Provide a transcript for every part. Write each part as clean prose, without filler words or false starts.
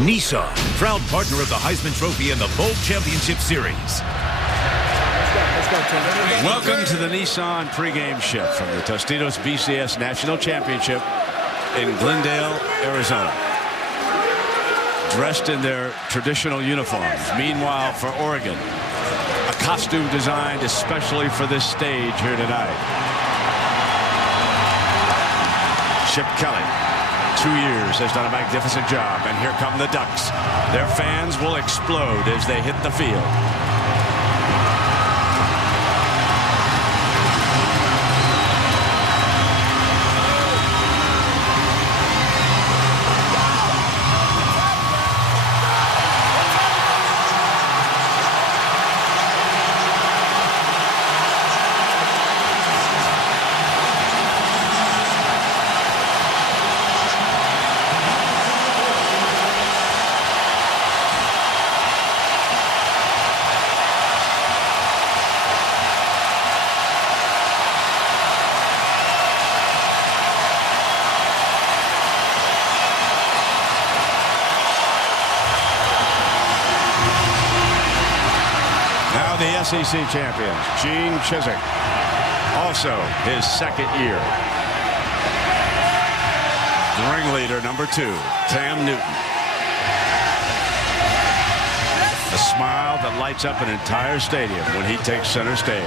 Nissan, proud partner of the Heisman Trophy and the Bowl Championship Series. Welcome to the Nissan pregame shift from the Tostitos BCS National Championship in Glendale, Arizona. Dressed in their traditional uniforms. Meanwhile, for Oregon, a costume designed especially for this stage here tonight. Chip Kelly, 2 years, has done a magnificent job, and here come the Ducks. Their fans will explode as they hit the field. The SEC champions, Gene Chizik, also his second year. The ringleader, number 2, Cam Newton. A smile that lights up an entire stadium when he takes center stage.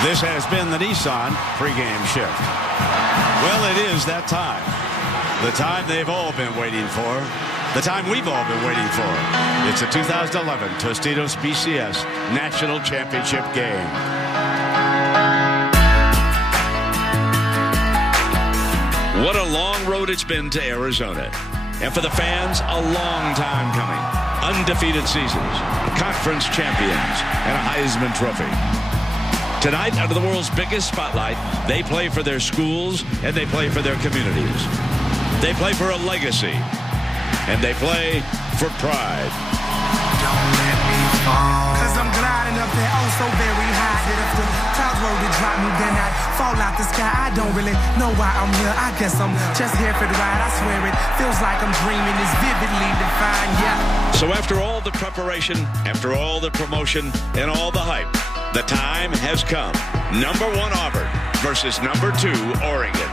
This has been the Nissan pregame shift. Well, it is that time. The time they've all been waiting for. The time we've all been waiting for. It's the 2011 Tostitos BCS National Championship game. What a long road it's been to Arizona. And for the fans, a long time coming. Undefeated seasons, conference champions, and a Heisman Trophy. Tonight, under the world's biggest spotlight, they play for their schools and they play for their communities. They play for a legacy, and they play for pride. Don't let me fall, 'cause I'm gliding up there, oh so very high, that if the clouds were to drop me, then I'd fall out the sky. I don't really know why I'm here. I guess I'm just here for the ride. I swear it feels like I'm dreaming. It's vividly defined, yeah. So after all the preparation, after all the promotion, and all the hype, the time has come. Number 1 Auburn versus number 2 Oregon.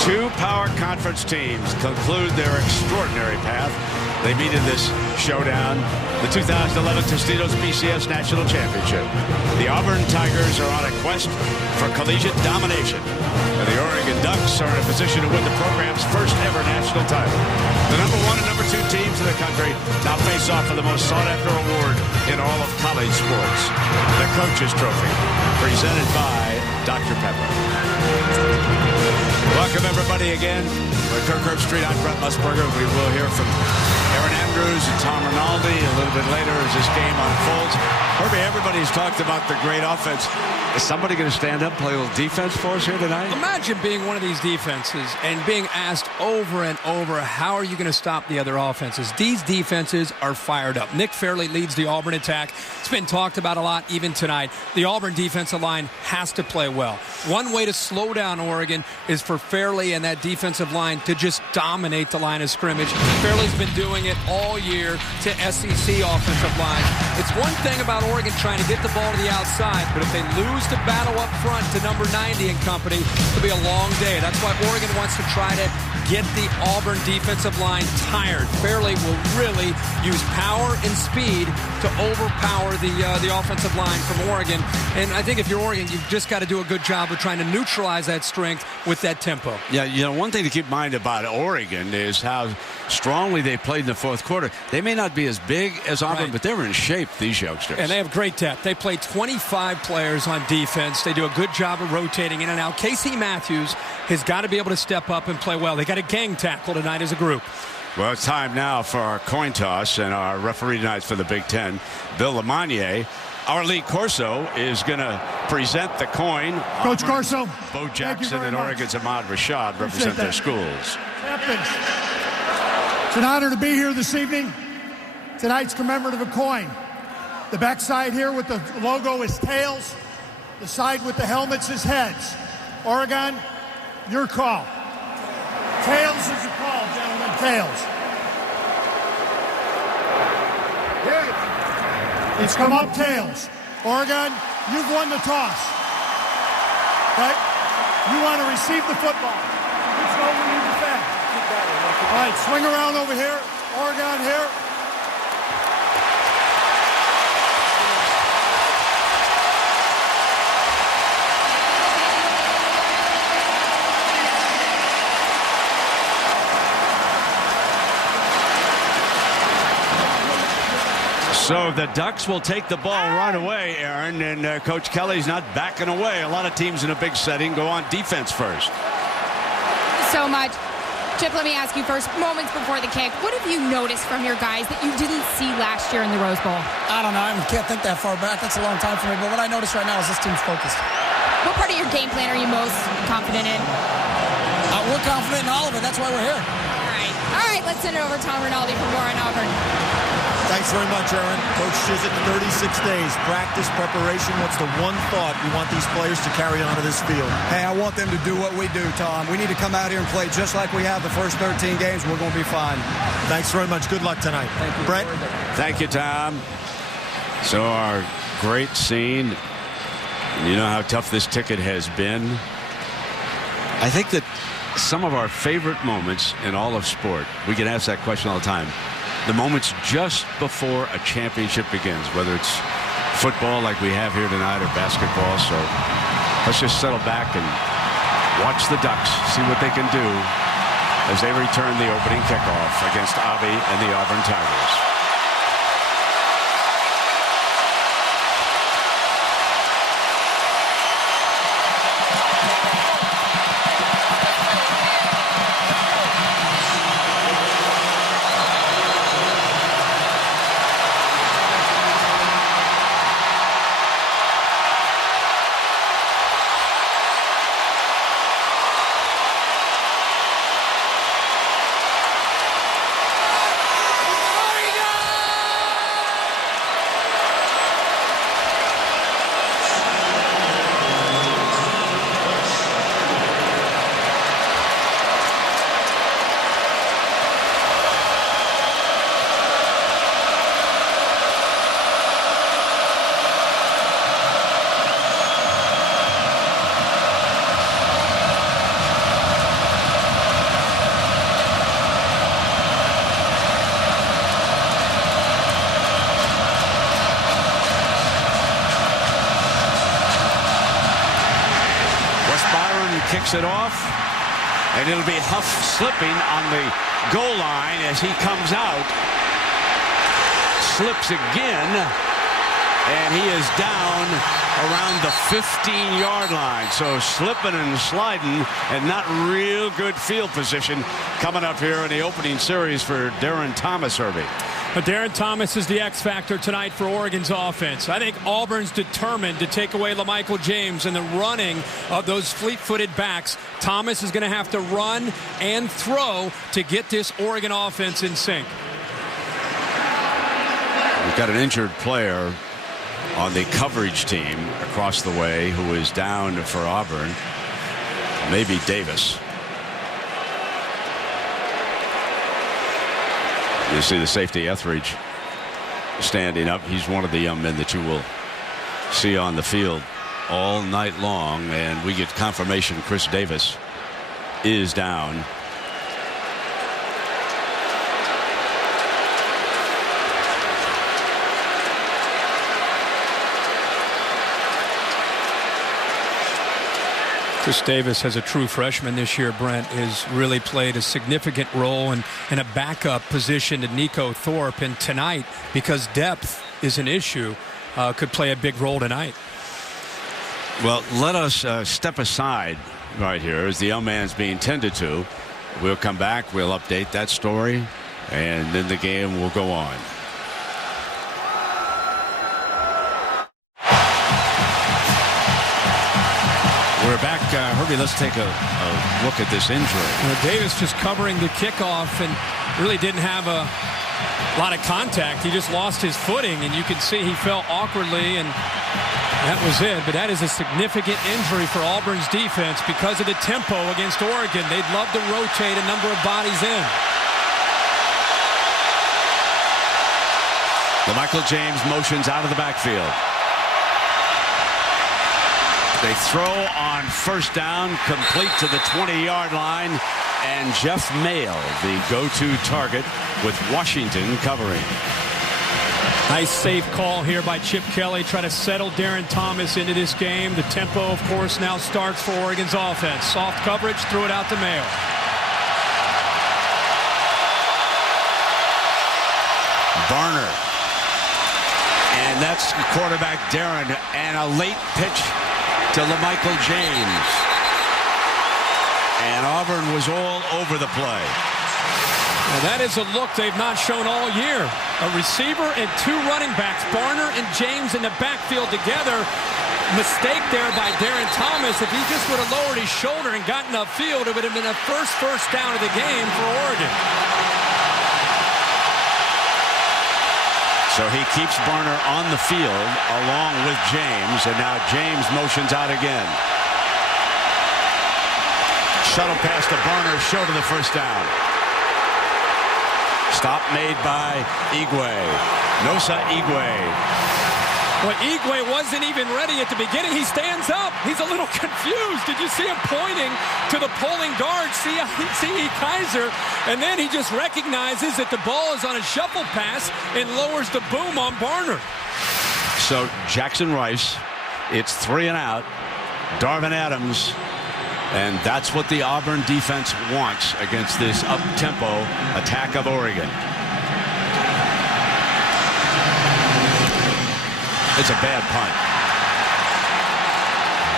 Two power conference teams conclude their extraordinary path. They meet in this showdown, the 2011 Tostitos BCS National Championship. The Auburn Tigers are on a quest for collegiate domination, and the Oregon Ducks are in a position to win the program's first ever national title. The number 1 and number 2 teams in the country now face off for the most sought-after award in all of college sports, the Coach's Trophy, presented by Dr. Pepper. Welcome, everybody, again. We're at Kirk Street. I'm Brett Musburger. We will hear from Aaron Andrews and Tom Rinaldi a little bit later as this game unfolds. Herbie, everybody's talked about the great offense. Is somebody going to stand up and play a little defense for us here tonight? Imagine being one of these defenses and being asked over and over, how are you going to stop the other offenses? These defenses are fired up. Nick Fairley leads the Auburn attack. It's been talked about a lot even tonight. The Auburn defensive line has to play well. One way to slow down Oregon is for Fairley and that defensive line to just dominate the line of scrimmage. Fairley's been doing it all year to SEC offensive line. It's one thing about Oregon trying to get the ball to the outside, but if they lose wants to battle up front to number 90 and company, it'll be a long day. That's why Oregon wants to try to get the Auburn defensive line tired. Fairley will really use power and speed to overpower the offensive line from Oregon. And I think if you're Oregon, you've just got to do a good job of trying to neutralize that strength with that tempo. Yeah, you know, one thing to keep in mind about Oregon is how strongly they played in the fourth quarter. They may not be as big as Auburn, but they were in shape, these youngsters. And they have great depth. They play 25 players on defense. They do a good job of rotating in and out. Casey Matthews has got to be able to step up and play well. They got a gang tackle tonight as a group. Well, it's time now for our coin toss, and our referee tonight for the Big Ten, Bill Lamagnier. Our Lee Corso is going to present the coin. Coach Corso. Bo Jackson and Oregon's Ahmad Rashad represent their schools. Captains, it's an honor to be here this evening. Tonight's commemorative of coin. The back side here with the logo is tails. The side with the helmets is heads. Oregon, your call. Tails is your call, gentlemen. Tails. It's come up tails. Oregon, you've won the toss. Right? You want to receive the football. Let's go when you defend. All right, swing around over here. Oregon here. So the Ducks will take the ball right away, Aaron, and Coach Kelly's not backing away. A lot of teams in a big setting go on defense first. So much. Chip, let me ask you first, moments before the kick, what have you noticed from your guys that you didn't see last year in the Rose Bowl? I don't know. I can't think that far back. That's a long time for me. But what I notice right now is this team's focused. What part of your game plan are you most confident in? We're confident in all of it. That's why we're here. All right, let's send it over to Tom Rinaldi for more on Auburn. Thanks very much, Aaron. Coach Chizik, 36 days, practice, preparation. What's the one thought you want these players to carry onto this field? Hey, I want them to do what we do, Tom. We need to come out here and play just like we have the first 13 games. We're going to be fine. Thanks very much. Good luck tonight. Thank you. Brett? Thank you, Tom. So our great scene. You know how tough this ticket has been. I think that some of our favorite moments in all of sport, we get asked that question all the time, the moments just before a championship begins, whether it's football like we have here tonight or basketball. So let's just settle back and watch the Ducks, see what they can do as they return the opening kickoff against Avi and the Auburn Tigers. Kicks it off, and it'll be Huff slipping on the goal line as he comes out. Slips again, and he is down around the 15-yard line. So slipping and sliding, and not real good field position coming up here in the opening series for Darren Thomas, Herbie. But Darren Thomas is the X factor tonight for Oregon's offense. I think Auburn's determined to take away LaMichael James and the running of those fleet-footed backs. Thomas is going to have to run and throw to get this Oregon offense in sync. We've got an injured player on the coverage team across the way who is down for Auburn. Maybe Davis. You see the safety Etheridge standing up. He's one of the young men that you will see on the field. all night long, and we get confirmation Chris Davis is down. Chris Davis, as a true freshman this year, Brent, has really played a significant role in a backup position to Nico Thorpe. And tonight, because depth is an issue, could play a big role tonight. Well, let us step aside right here as the young man's being tended to. We'll come back. We'll update that story, and then the game will go on. We're back. Herbie, let's take a look at this injury. Davis just covering the kickoff and really didn't have a lot of contact. He just lost his footing, and you can see he fell awkwardly, and that was it. But that is a significant injury for Auburn's defense because of the tempo against Oregon. They'd love to rotate a number of bodies in. Michael James motions out of the backfield. They throw on first down, complete to the 20-yard line, and Jeff Mayle, the go-to target, with Washington covering. Nice safe call here by Chip Kelly. Try to settle Darren Thomas into this game. The tempo, of course, now starts for Oregon's offense. Soft coverage, threw it out to Mayle. Barner. And that's quarterback Darren, and a late pitch to LaMichael James. And Auburn was all over the play. Well, that is a look they've not shown all year. A receiver and two running backs, Barner and James in the backfield together. Mistake there by Darren Thomas. If he just would have lowered his shoulder and gotten upfield, it would have been a first down of the game for Oregon. So he keeps Barner on the field along with James, and now James motions out again. Shuttle pass to Barner, short of the first down. Stop made by Igwe. Nosa Igwe. Well, Igwe wasn't even ready at the beginning. He stands up. He's a little confused. Did you see him pointing to the pulling guard, C.E. Kaiser? And then he just recognizes that the ball is on a shuffle pass and lowers the boom on Barner. So Jackson Rice, it's 3 and out. Darvin Adams. And that's what the Auburn defense wants against this up-tempo attack of Oregon. It's a bad punt.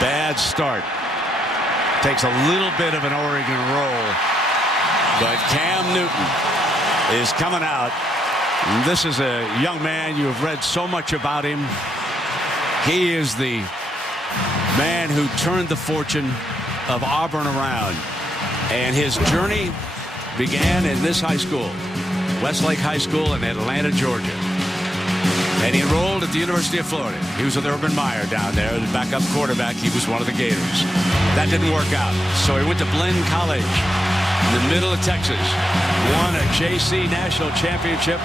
Bad start. Takes a little bit of an Oregon roll. But Cam Newton is coming out. And this is a young man. You have read so much about him. He is the man who turned the fortune of Auburn around. And his journey began in this high school, Westlake High School in Atlanta, Georgia. And he enrolled at the University of Florida. He was with Urban Meyer down there, the backup quarterback. He was one of the Gators. That didn't work out. So he went to Blinn College in the middle of Texas. Won a JC National Championship.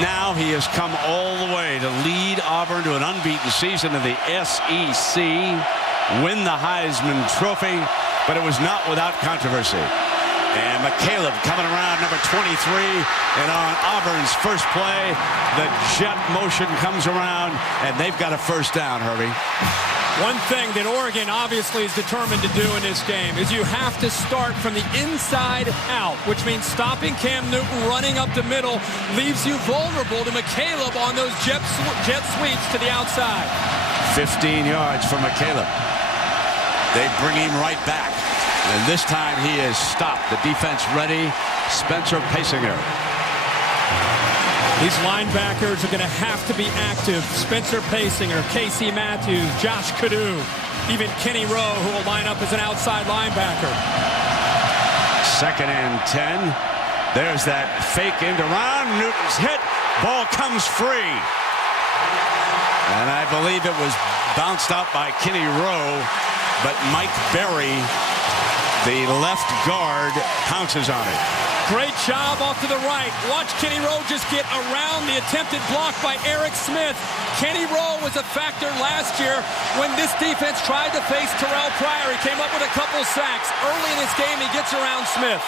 Now he has come all the way to lead Auburn to an unbeaten season in the SEC, win the Heisman Trophy, but it was not without controversy. And McCaleb coming around, number 23, and on Auburn's first play, the jet motion comes around, and they've got a first down, Herbie. One thing that Oregon obviously is determined to do in this game is you have to start from the inside out, which means stopping Cam Newton running up the middle leaves you vulnerable to McCaleb on those jet sweeps to the outside. 15 yards for McCaleb. They bring him right back. And this time he is stopped. The defense ready. Spencer Paysinger. These linebackers are going to have to be active. Spencer Paysinger, Casey Matthews, Josh Cadeau, even Kenny Rowe, who will line up as an outside linebacker. 2nd and 10. There's that fake end around. Newton's hit. Ball comes free. And I believe it was bounced out by Kenny Rowe, but Mike Berry, the left guard, pounces on it. Great job off to the right. Watch Kenny Rowe just get around the attempted block by Eric Smith. Kenny Rowe was a factor last year when this defense tried to face Terrell Pryor. He came up with a couple sacks. Early in this game, he gets around Smith.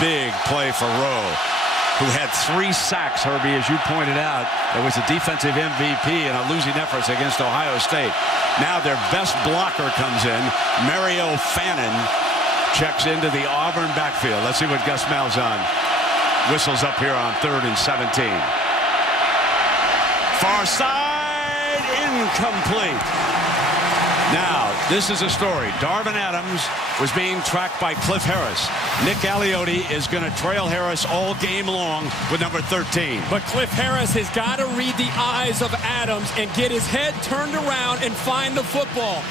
Big play for Rowe, who had 3 sacks, Herbie, as you pointed out. It was a defensive MVP in a losing effort against Ohio State. Now their best blocker comes in. Mario Fannin checks into the Auburn backfield. Let's see what Gus Malzahn whistles up here on 3rd and 17. Far side, incomplete. Now, this is a story. Darvin Adams was being tracked by Cliff Harris. Nick Aliotti is going to trail Harris all game long with number 13. But Cliff Harris has got to read the eyes of Adams and get his head turned around and find the football.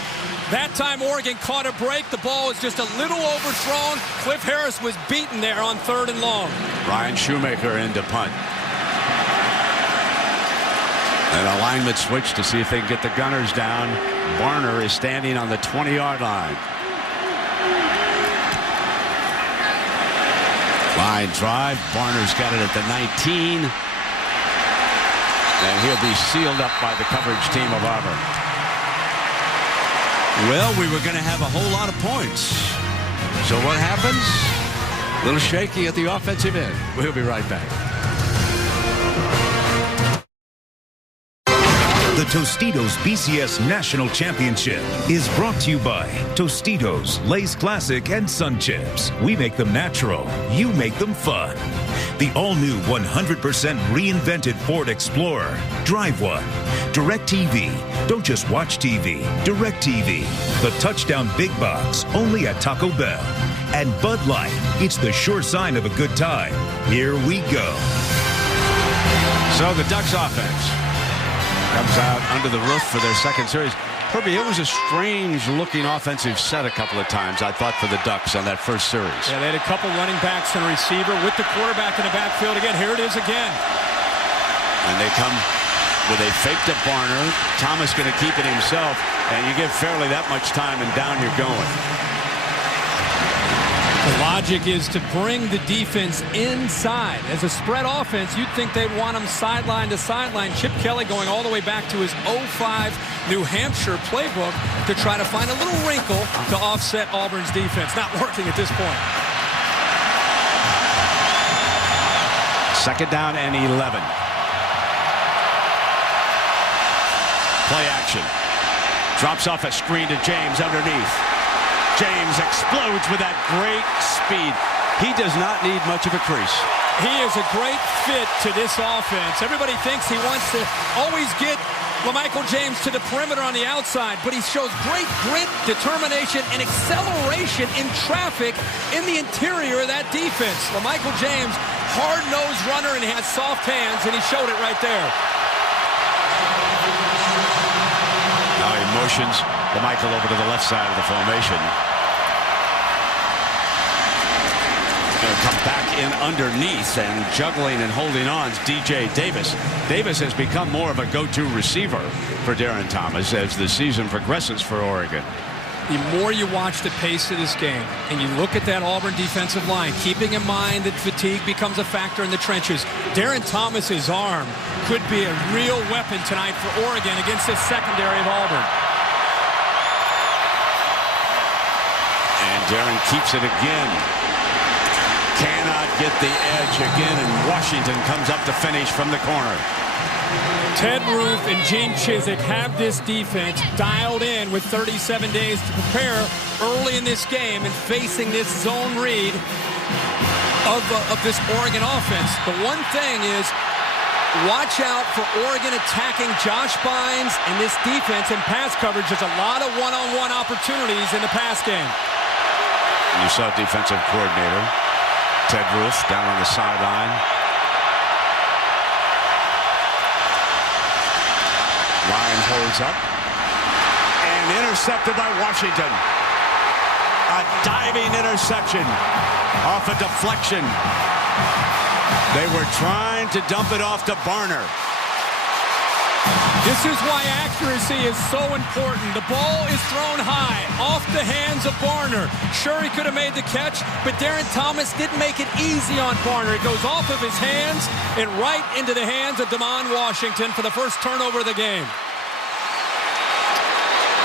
That time Oregon caught a break. The ball was just a little overthrown. Cliff Harris was beaten there on 3rd and long. Ryan Shoemaker in to punt. An alignment switch to see if they can get the Gunners down. Barner is standing on the 20-yard line. Line drive. Barner's got it at the 19. And he'll be sealed up by the coverage team of Auburn. Well, we were going to have a whole lot of points. So what happens? A little shaky at the offensive end. We'll be right back. The Tostitos BCS National Championship is brought to you by Tostitos, Lay's Classic, and Sun Chips. We make them natural. You make them fun. The all-new 100% reinvented Ford Explorer. Drive one. DirecTV. Don't just watch TV. DirecTV. The touchdown big box, only at Taco Bell. And Bud Light. It's the sure sign of a good time. Here we go. So the Ducks offense comes out under the roof for their second series. Herbie, it was a strange-looking offensive set a couple of times, I thought, for the Ducks on that first series. Yeah, they had a couple running backs and a receiver with the quarterback in the backfield again. Here it is again. And they come with a fake to Barner. Thomas going to keep it himself, and you give Fairley that much time, and down you're going. The logic is to bring the defense inside. As a spread offense, you'd think they'd want them sideline to sideline. Chip Kelly going all the way back to his 05 New Hampshire playbook to try to find a little wrinkle to offset Auburn's defense. Not working at this point. 2nd down and 11. Play action. Drops off a screen to James underneath. James explodes with that great speed. He does not need much of a crease. He is a great fit to this offense. Everybody thinks he wants to always get LaMichael James to the perimeter on the outside, but he shows great grit, determination, and acceleration in traffic in the interior of that defense. LaMichael James, hard-nosed runner, and he has soft hands, and he showed it right there. Now he motions LaMichael over to the left side of the formation. Going to come back in underneath, and juggling and holding on is DJ Davis. Davis has become more of a go-to receiver for Darren Thomas as the season progresses for Oregon. The more you watch the pace of this game and you look at that Auburn defensive line, keeping in mind that fatigue becomes a factor in the trenches, Darren Thomas's arm could be a real weapon tonight for Oregon against this secondary of Auburn. And Darren keeps it again. Cannot get the edge again, and Washington comes up to finish from the corner. Ted Roof and Gene Chizik have this defense dialed in with 37 days to prepare early in this game and facing this zone read of this Oregon offense. The one thing is, watch out for Oregon attacking Josh Bynes and this defense in pass coverage. There's a lot of one-on-one opportunities in the pass game. You saw defensive coordinator Ted Roof down on the sideline. Line holds up and intercepted by Washington. A diving interception off a deflection. They were trying to dump it off to Barner. This is why accuracy is so important. The ball is thrown high, off the hands of Barner. Sure, he could have made the catch, but Darren Thomas didn't make it easy on Barner. It goes off of his hands and right into the hands of Damon Washington for the first turnover of the game.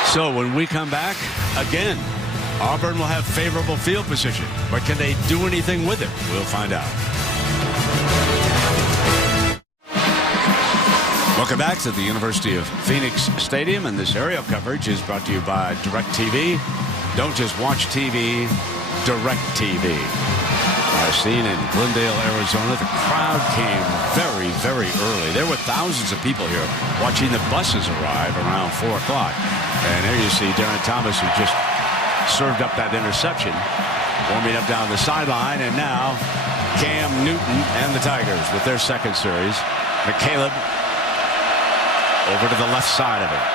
So when we come back, again, Auburn will have favorable field position. But can they do anything with it? We'll find out. Welcome back to the University of Phoenix Stadium, and this aerial coverage is brought to you by DirecTV. Don't just watch TV, DirecTV. As seen in Glendale, Arizona, the crowd came very, very early. There were thousands of people here watching the buses arrive around 4 o'clock. And there you see Darren Thomas, who just served up that interception, warming up down the sideline. And now Cam Newton and the Tigers with their second series. McCaleb over to the left side of it.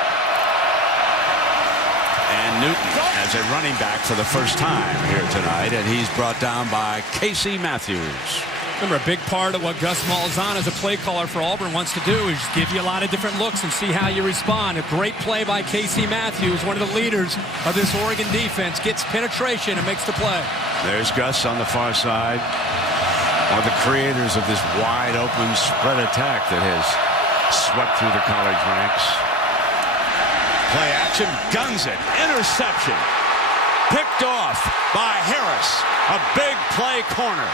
And Newton as a running back for the first time here tonight, and he's brought down by Casey Matthews. Remember, a big part of what Gus Malzahn as a play caller for Auburn wants to do is give you a lot of different looks and see how you respond. A great play by Casey Matthews, one of the leaders of this Oregon defense, gets penetration and makes the play. There's Gus on the far side, one of the creators of this wide open spread attack that has swept through the college ranks. Play action, guns it, interception. Picked off by Harris. A big play corner.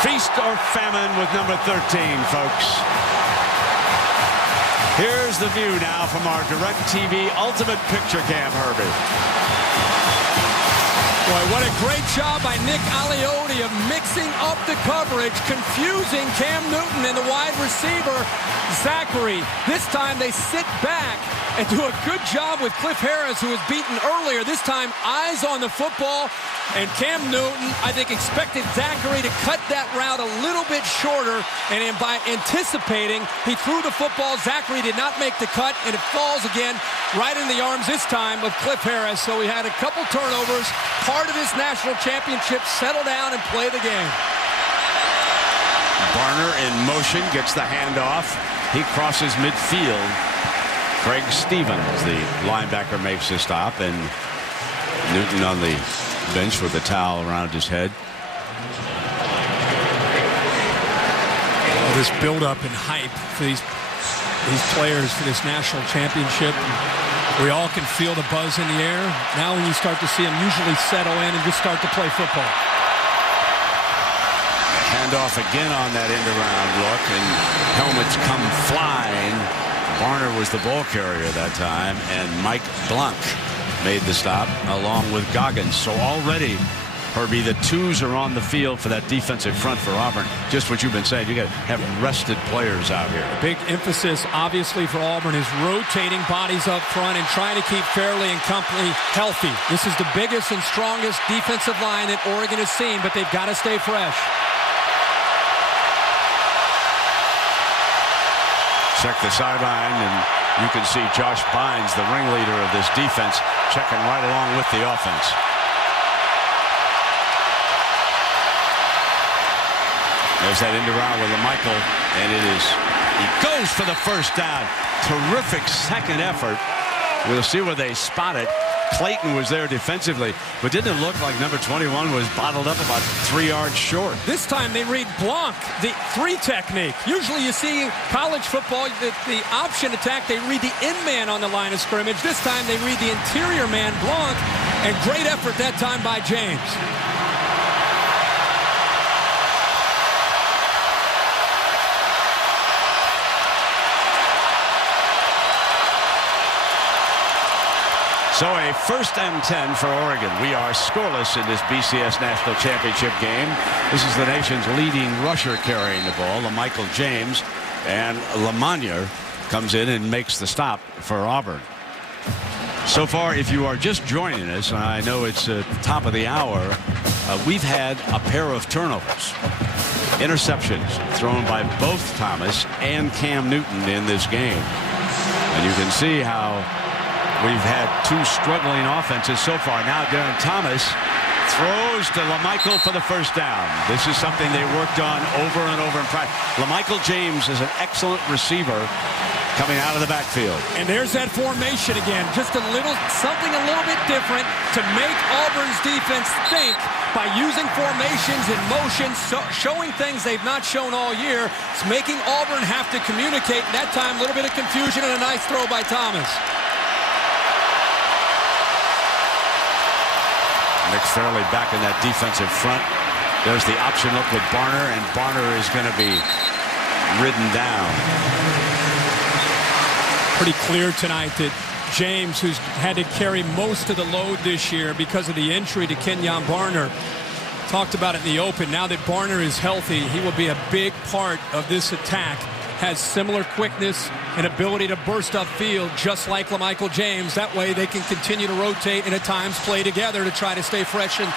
Feast or famine with number 13, folks. Here's the view now from our DirecTV Ultimate Picture Cam, Herbie. Boy, what a great job by Nick Aliotti of mixing up the coverage, confusing Cam Newton and the wide receiver, Zachary. This time they sit back and do a good job with Cliff Harris, who was beaten earlier. This time, eyes on the football. And Cam Newton, I think, expected Zachary to cut that route a little bit shorter. And by anticipating, he threw the football. Zachary did not make the cut, and it falls again right in the arms this time of Cliff Harris. So we had a couple turnovers. Part of this national championship. Settle down and play the game. Barner in motion, gets the handoff. He crosses midfield. Craig Stevens, the linebacker, makes the stop, and Newton on the bench with a towel around his head. All this build-up and hype for these players for this national championship. We all can feel the buzz in the air. Now when you start to see them usually settle in and just start to play football. Handoff again on that end-around look, and helmets come flying. Barner was the ball carrier that time, and Mike Blanc made the stop along with Goggins. So already, Herbie, the twos are on the field for that defensive front for Auburn. Just what you've been saying, you got to have rested players out here. A big emphasis, obviously, for Auburn is rotating bodies up front and trying to keep Fairley and company healthy. This is the biggest and strongest defensive line that Oregon has seen, but they've got to stay fresh. Check the sideline, and you can see Josh Bynes, the ringleader of this defense, checking right along with the offense. There's that end around with LaMichael, and he goes for the first down. Terrific second effort. We'll see where they spot it. Clayton was there defensively, but didn't it look like number 21 was bottled up about 3 yards short? This time they read Blanc, the 3 technique. Usually you see college football, the option attack, they read the in man on the line of scrimmage. This time they read the interior man, Blanc, and great effort that time by James. So a 1st and 10 for Oregon. We are scoreless in this BCS National Championship game. This is the nation's leading rusher carrying the ball, LaMichael James, and Lamagna comes in and makes the stop for Auburn. So far, if you are just joining us, and I know it's the top of the hour, we've had a pair of turnovers. Interceptions thrown by both Thomas and Cam Newton in this game. And you can see how we've had 2 struggling offenses so far. Now Darren Thomas Throws to LaMichael for the first down. This is something they worked on over and over in practice. LaMichael James is an excellent receiver coming out of the backfield. And there's that formation again. Just something a little bit different to make Auburn's defense think by using formations and motions, showing things they've not shown all year. It's making Auburn have to communicate. That time, a little bit of confusion and a nice throw by Thomas. Nick Fairley back in that defensive front. There's the option look with Barner, and Barner is going to be ridden down. Pretty clear tonight that James, who's had to carry most of the load this year because of the injury to Kenyon Barner, talked about it in the open. Now that Barner is healthy, he will be a big part of this attack. Has similar quickness and ability to burst upfield, just like LaMichael James. That way they can continue to rotate and at times play together to try to stay fresh and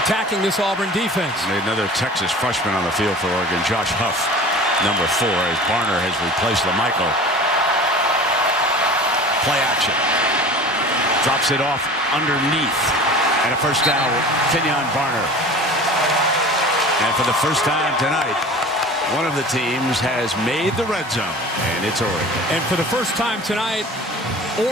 attacking this Auburn defense. Another Texas freshman on the field for Oregon, Josh Huff, number 4, as Barner has replaced LaMichael. Play action. Drops it off underneath. And a first down, Kenyon Barner. And for the first time tonight, one of the teams has made the red zone, and it's Oregon. And for the first time tonight,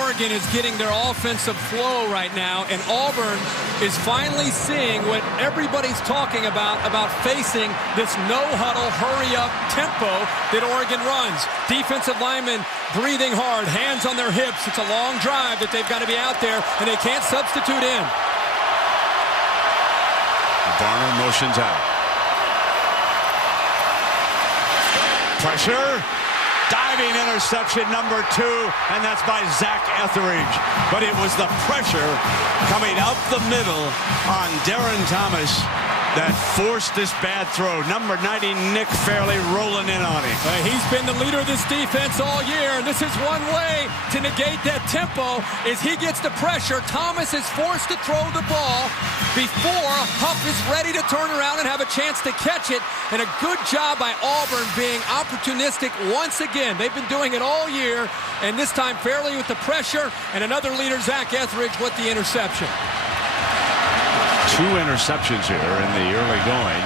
Oregon is getting their offensive flow right now, and Auburn is finally seeing what everybody's talking about facing this no-huddle, hurry-up tempo that Oregon runs. Defensive linemen breathing hard, hands on their hips. It's a long drive that they've got to be out there, and they can't substitute in. Barner motions out. Pressure, diving interception number 2, and that's by Zach Etheridge. But it was the pressure coming up the middle on Darren Thomas that forced this bad throw. Number 90, Nick Fairley, rolling in on him. He's been the leader of this defense all year, and this is one way to negate that tempo is he gets the pressure. Thomas is forced to throw the ball before Huff is ready to turn around and have a chance to catch it. And a good job by Auburn being opportunistic once again. They've been doing it all year, and this time Fairley with the pressure, and another leader, Zach Etheridge, with the interception. 2 interceptions here in the early going.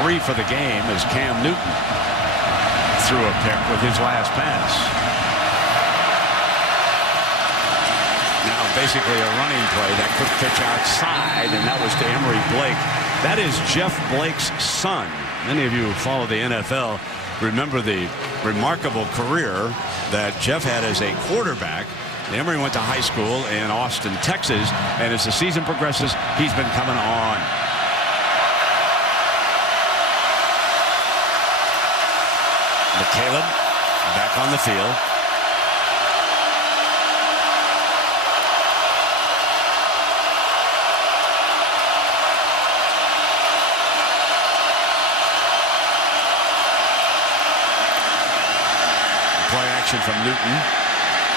3 for the game as Cam Newton threw a pick with his last pass. Now basically a running play, that quick pitch outside, and that was to Emory Blake. That is Jeff Blake's son. Many of you who follow the NFL remember the remarkable career that Jeff had as a quarterback. Emory went to high school in Austin, Texas, and as the season progresses, he's been coming on. McCaleb back on the field. Play action from Newton.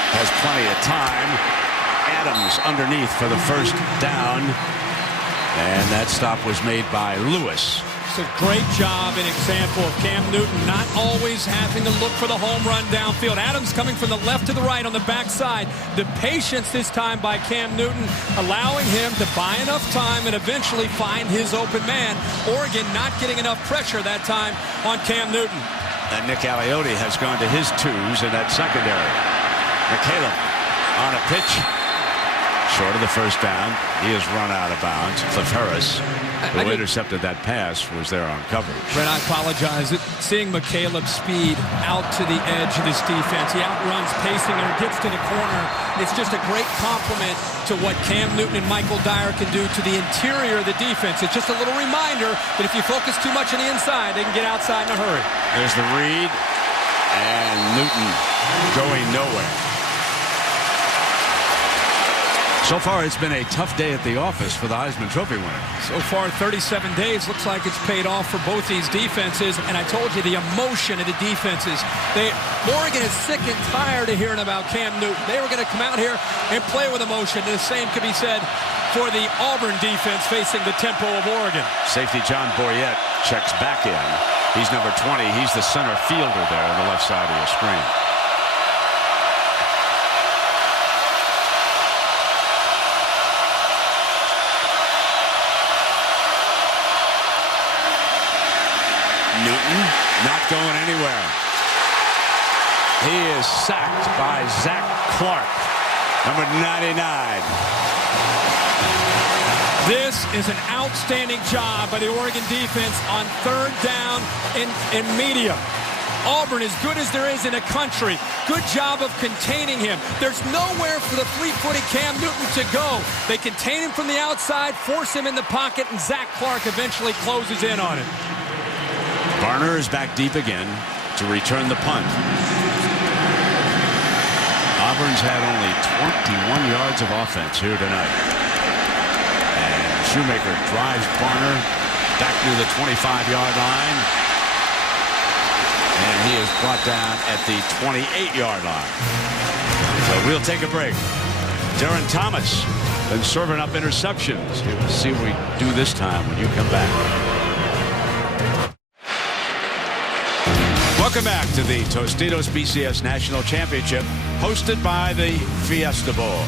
Has plenty of time. Adams underneath for the first down. And that stop was made by Lewis. It's a great job and example of Cam Newton not always having to look for the home run downfield. Adams coming from the left to the right on the backside. The patience this time by Cam Newton, allowing him to buy enough time and eventually find his open man. Oregon not getting enough pressure that time on Cam Newton. And Nick Aliotti has gone to his 2s in that secondary. McCaleb on a pitch. Short of the first down. He has run out of bounds. Cliff Harris, who intercepted that pass, was there on coverage. Brent, I apologize. Seeing McCaleb's speed out to the edge of this defense. He outruns pacing and gets to the corner. It's just a great compliment to what Cam Newton and Michael Dyer can do to the interior of the defense. It's just a little reminder that if you focus too much on the inside, they can get outside in a hurry. There's the read, and Newton going nowhere. So far, it's been a tough day at the office for the Heisman Trophy winner. So far, 37 days. Looks like it's paid off for both these defenses. And I told you, the emotion of the defenses. Oregon is sick and tired of hearing about Cam Newton. They were going to come out here and play with emotion. And the same could be said for the Auburn defense facing the tempo of Oregon. Safety John Boyette checks back in. He's number 20. He's the center fielder there on the left side of your screen. not going anywhere. He is sacked by Zach Clark, number 99. This is an outstanding job by the Oregon defense on third down in medium. Auburn, as good as there is in a country, good job of containing him. There's nowhere for the fleet-footed Cam Newton to go. They contain him from the outside, force him in the pocket, and Zach Clark eventually closes in on him. Barner is back deep again to return the punt. Auburn's had only 21 yards of offense here tonight. And Shoemaker drives Barner back to the 25-yard line. And he is brought down at the 28-yard line. So we'll take a break. Darren Thomas been serving up interceptions. We'll see what we do this time when you come back. Welcome back to the Tostitos BCS National Championship, hosted by the Fiesta Bowl.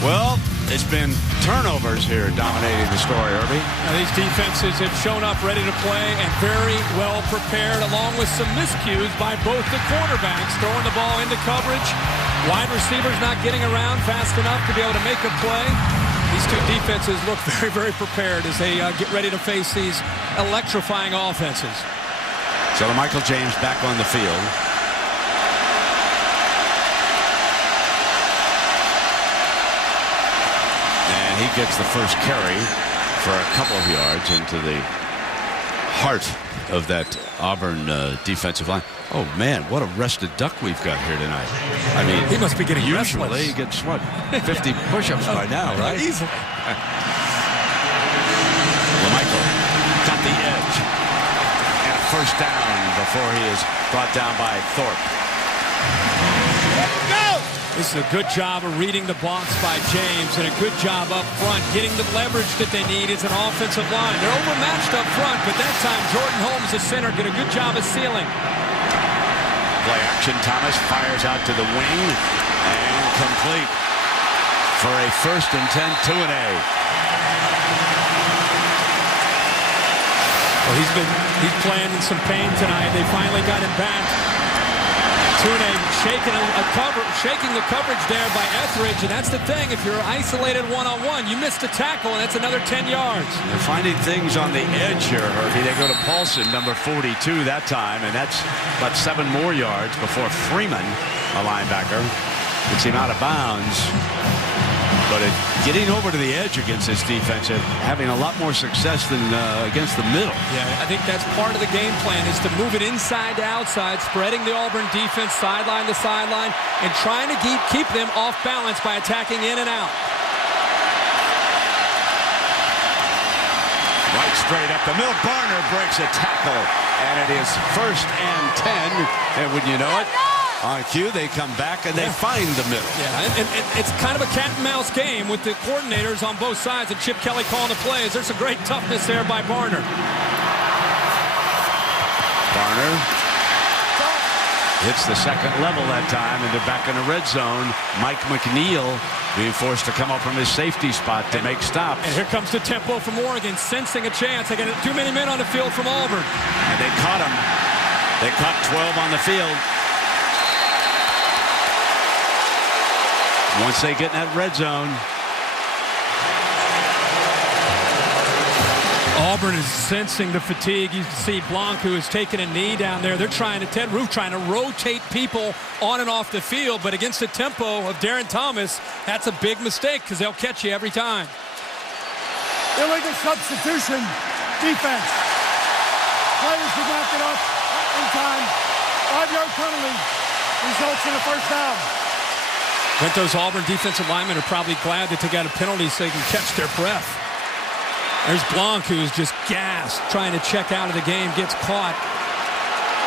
Well, it's been turnovers here dominating the story, Irby. Now, these defenses have shown up ready to play and very well prepared, along with some miscues by both the quarterbacks, throwing the ball into coverage. Wide receivers not getting around fast enough to be able to make a play. These two defenses look very, very prepared as they get ready to face these electrifying offenses. So Michael James back on the field. And he gets the first carry for a couple of yards into the heart of that Auburn defensive line. Oh, man, what a rested duck we've got here tonight. I mean, he must be getting usually restless. He gets, what, 50 push-ups by now, right? Easily. Michael got the edge. And a first down before he is brought down by Thorpe. This is a good job of reading the blocks by James and a good job up front, getting the leverage that they need as an offensive line. They're overmatched up front, but that time Jordan Holmes, the center, did a good job of sealing. Play action. Thomas fires out to the wing and complete for a 1st and 10, 2-and-A. Well, he's playing in some pain tonight. They finally got him back. Tune shaking the coverage there by Etheridge, and that's the thing. If you're isolated one-on-one, you missed a tackle, and that's another 10 yards. They're finding things on the edge here, Hervey. They go to Paulson, number 42 that time, and that's about 7 more yards before Freeman, a linebacker, gets him out of bounds. But getting over to the edge against this defense, having a lot more success than against the middle. Yeah, I think that's part of the game plan, is to move it inside to outside, spreading the Auburn defense sideline to sideline, and trying to keep them off balance by attacking in and out. Right straight up the middle. Barner breaks a tackle, and it is 1st and 10. And wouldn't you know it? On cue, they come back and they find the middle. Yeah, and it's kind of a cat and mouse game with the coordinators on both sides, and Chip Kelly calling the plays. There's some great toughness there by Barner. Barner hits the second level that time, and they're back in the red zone. Mike McNeil being forced to come up from his safety spot to make stops. And here comes the tempo from Oregon, sensing a chance. They got too many men on the field from Auburn. And they caught him. They caught 12 on the field. Once they get in that red zone. Auburn is sensing the fatigue. You can see Blanc, who has taken a knee down there. They're trying to, Ted Roof trying to rotate people on and off the field, but against the tempo of Darren Thomas, that's a big mistake because they'll catch you every time. Illegal substitution defense. Players did not get up in time. 5-yard penalty results in a first down. I think those Auburn defensive linemen are probably glad that they got a penalty so they can catch their breath. There's Blanc, who is just gassed, trying to check out of the game, gets caught.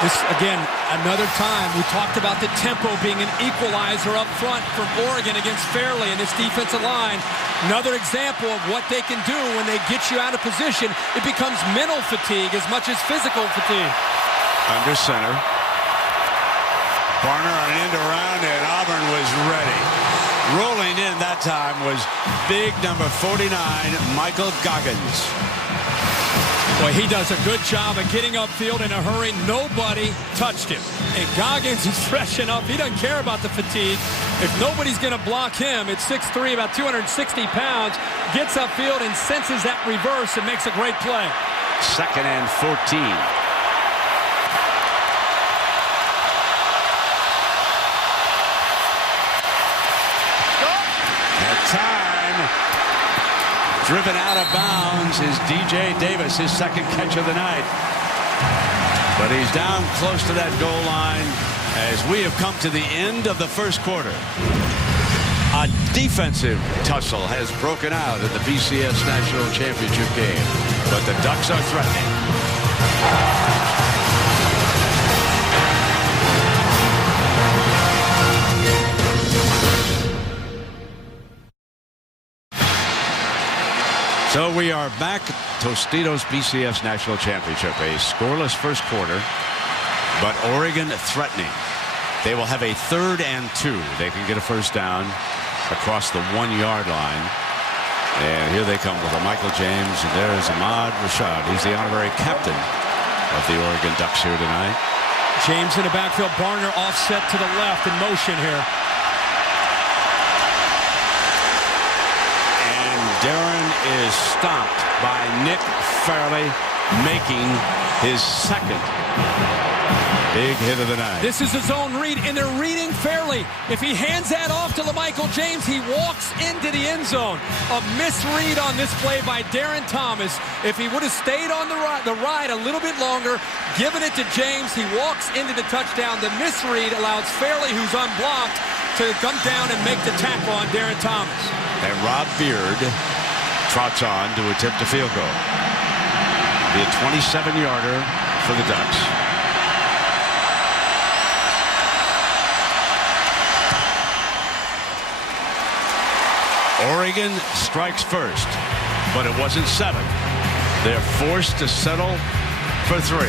This, again, another time. We talked about the tempo being an equalizer up front from Oregon against Fairleigh and this defensive line. Another example of what they can do when they get you out of position. It becomes mental fatigue as much as physical fatigue. Under center. Barner on an end around, and Auburn was ready. Rolling in that time was big number 49, Michael Goggins. Boy, he does a good job of getting upfield in a hurry. Nobody touched him. And Goggins is fresh enough. He doesn't care about the fatigue. If nobody's going to block him, at 6'3", about 260 pounds, gets upfield and senses that reverse and makes a great play. 2nd and 14. Driven out of bounds is DJ Davis, his 2nd catch of the night. But he's down close to that goal line as we have come to the end of the first quarter. A defensive tussle has broken out in the BCS National Championship game, but the Ducks are threatening. So we are back at Tostitos BCS National Championship. A scoreless first quarter, but Oregon threatening. They will have a 3rd and 2. They can get a first down across the 1-yard line. And here they come with a Michael James, and there's Ahmad Rashad. He's the honorary captain of the Oregon Ducks here tonight. James in the backfield. Barner offset to the left in motion here. Darren is stopped by Nick Fairley, making his 2nd big hit of the night. This is a zone read, and they're reading Fairley. If he hands that off to LaMichael James, he walks into the end zone. A misread on this play by Darren Thomas. If he would have stayed on the ride a little bit longer, given it to James, he walks into the touchdown. The misread allows Fairley, who's unblocked, to come down and make the tackle on Darren Thomas. And Rob Beard trots on to attempt a field goal. Be a 27-yarder for the Ducks. Oregon strikes first, but it wasn't 7. They're forced to settle for 3.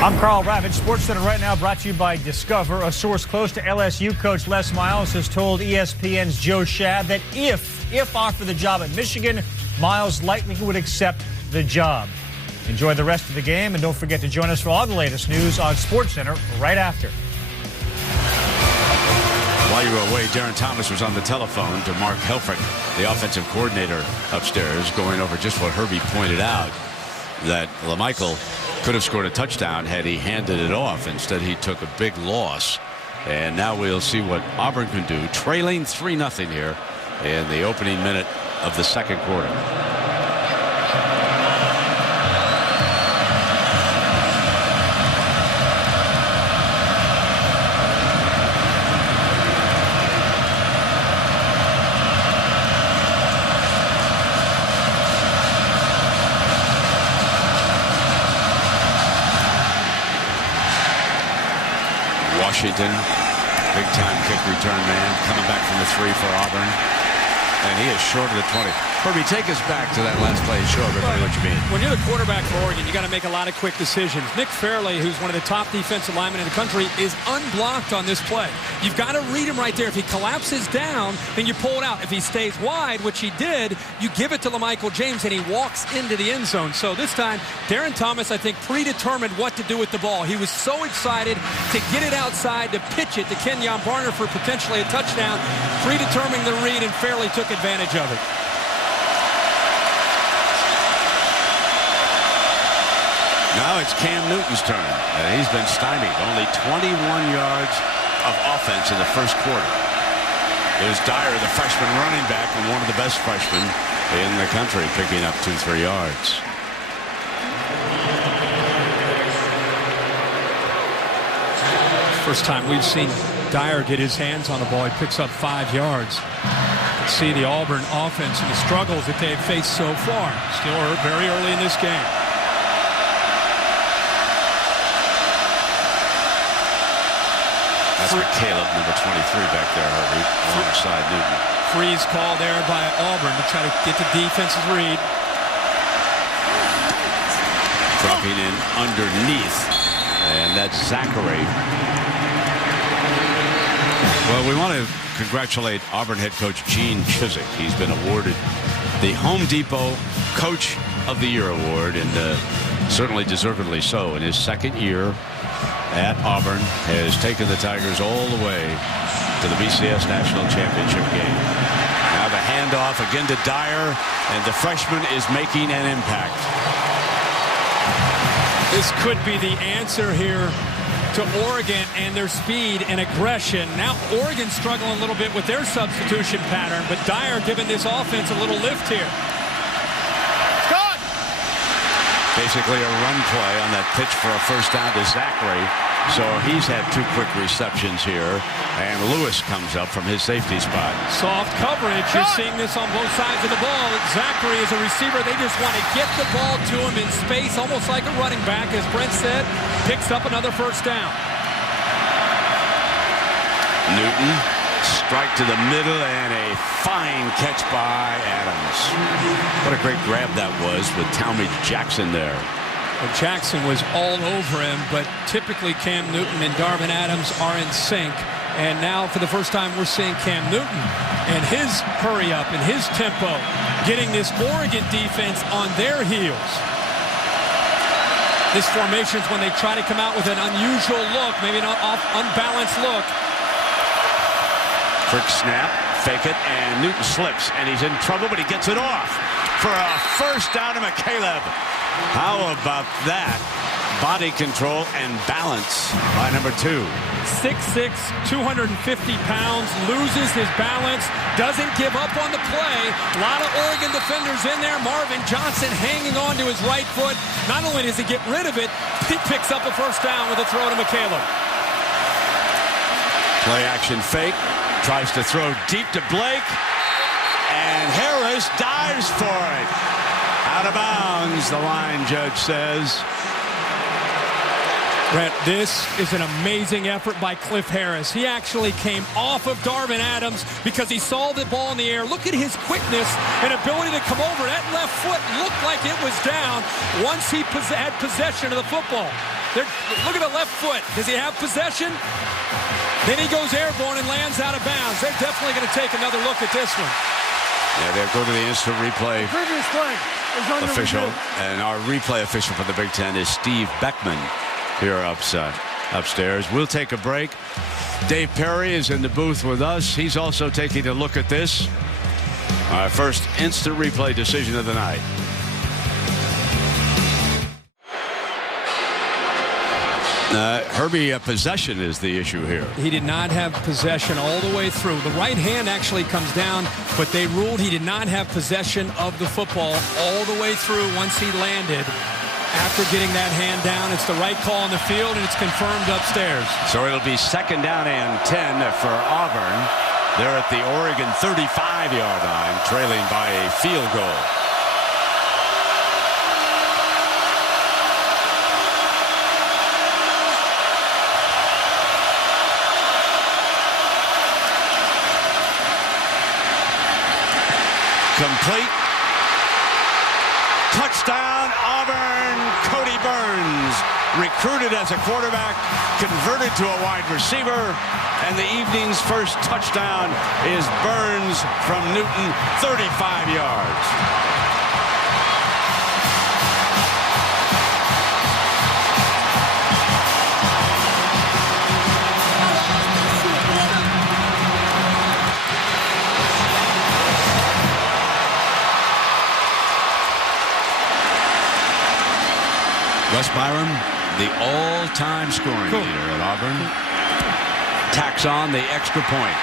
I'm Carl Ravitch. SportsCenter right now brought to you by Discover. A source close to LSU coach Les Miles has told ESPN's Joe Shad that if offered the job at Michigan, Miles likely would accept the job. Enjoy the rest of the game, and don't forget to join us for all the latest news on SportsCenter right after. While you were away, Darren Thomas was on the telephone to Mark Helfrich, the offensive coordinator upstairs, going over just what Herbie pointed out, that LaMichael could have scored a touchdown had he handed it off. Instead, he took a big loss. And now we'll see what Auburn can do, trailing 3-0 here in the opening minute of the 2nd quarter. Washington, big-time kick return man, coming back from the 3 for Auburn. And he is short of the 20. Herbie, take us back to that last play. Show everybody what you mean. When you're the quarterback for Oregon, you got to make a lot of quick decisions. Nick Fairley, who's one of the top defensive linemen in the country, is unblocked on this play. You've got to read him right there. If he collapses down, then you pull it out. If he stays wide, which he did, you give it to LaMichael James, and he walks into the end zone. So this time, Darren Thomas, I think, predetermined what to do with the ball. He was so excited to get it outside, to pitch it to Kenyon Barner for potentially a touchdown, predetermining the read, and Fairley took advantage of it. Now it's Cam Newton's turn, and he's been stymied. Only 21 yards of offense in the first quarter. There's Dyer, the freshman running back, and one of the best freshmen in the country, picking up 2-3 yards. First time we've seen Dyer get his hands on the ball. He picks up 5 yards. You can see the Auburn offense and the struggles that they've faced so far. Still very early in this game. That's McCaleb, number 23 back there, Herbie, alongside Newton. Freeze call there by Auburn to try to get the defense's read. Dropping in underneath, and that's Zachary. Well, we want to congratulate Auburn head coach Gene Chiswick. He's been awarded the Home Depot Coach of the Year award, and certainly deservedly so. In his second year at Auburn, has taken the Tigers all the way to the BCS National Championship game. Now the handoff again to Dyer, and the freshman is making an impact. This could be the answer here to Oregon and their speed and aggression. Now Oregon struggling a little bit with their substitution pattern, but Dyer giving this offense a little lift here. Scott! Basically a run play on that pitch for a first down to Zachary. So he's had 2 quick receptions here, and Lewis comes up from his safety spot. Soft coverage. You're seeing this on both sides of the ball. Zachary is a receiver. They just want to get the ball to him in space, almost like a running back, as Brent said. Picks up another first down. Newton, strike to the middle, and a fine catch by Adams. What a great grab that was with Talmadge Jackson there. Well, Jackson was all over him, but typically Cam Newton and Darvin Adams are in sync. And now, for the first time, we're seeing Cam Newton and his hurry up and his tempo, getting this Oregon defense on their heels. This formation is when they try to come out with an unusual look, maybe an unbalanced look. Trick snap, fake it, and Newton slips, and he's in trouble, but he gets it off for a first down to McCaleb. How about that? Body control and balance by number 2. 6'6", 250 pounds, loses his balance, doesn't give up on the play. A lot of Oregon defenders in there. Marvin Johnson hanging on to his right foot. Not only does he get rid of it, he picks up a first down with a throw to McCaleb. Play action fake. Tries to throw deep to Blake. And Harris dives for it. Out of bounds, the line judge says. Brett, this is an amazing effort by Cliff Harris. He actually came off of Darvin Adams because he saw the ball in the air. Look at his quickness and ability to come over. That left foot looked like it was down once he had possession of the football. Look at the left foot. Does he have possession? Then he goes airborne and lands out of bounds. They're definitely going to take another look at this one. Yeah, they'll go to the instant replay Previous play. official. And our replay official for the Big Ten is Steve Beckman here upstairs. We'll take a break. Dave Perry is in the booth with us. He's also taking a look at this. Our first instant replay decision of the night. Herbie, possession is the issue here. He did not have possession all the way through. The right hand actually comes down, but they ruled he did not have possession of the football all the way through once he landed. After getting that hand down, it's the right call on the field, and it's confirmed upstairs. So it'll be second down and 10 for Auburn. They're at the Oregon 35-yard line, trailing by a field goal. Complete. Touchdown, Auburn. Cody Burns, recruited as a quarterback, converted to a wide receiver, and the evening's first touchdown is Burns from Newton, 35 yards. Wes Byram, the all-time scoring leader at Auburn, tacks on the extra point.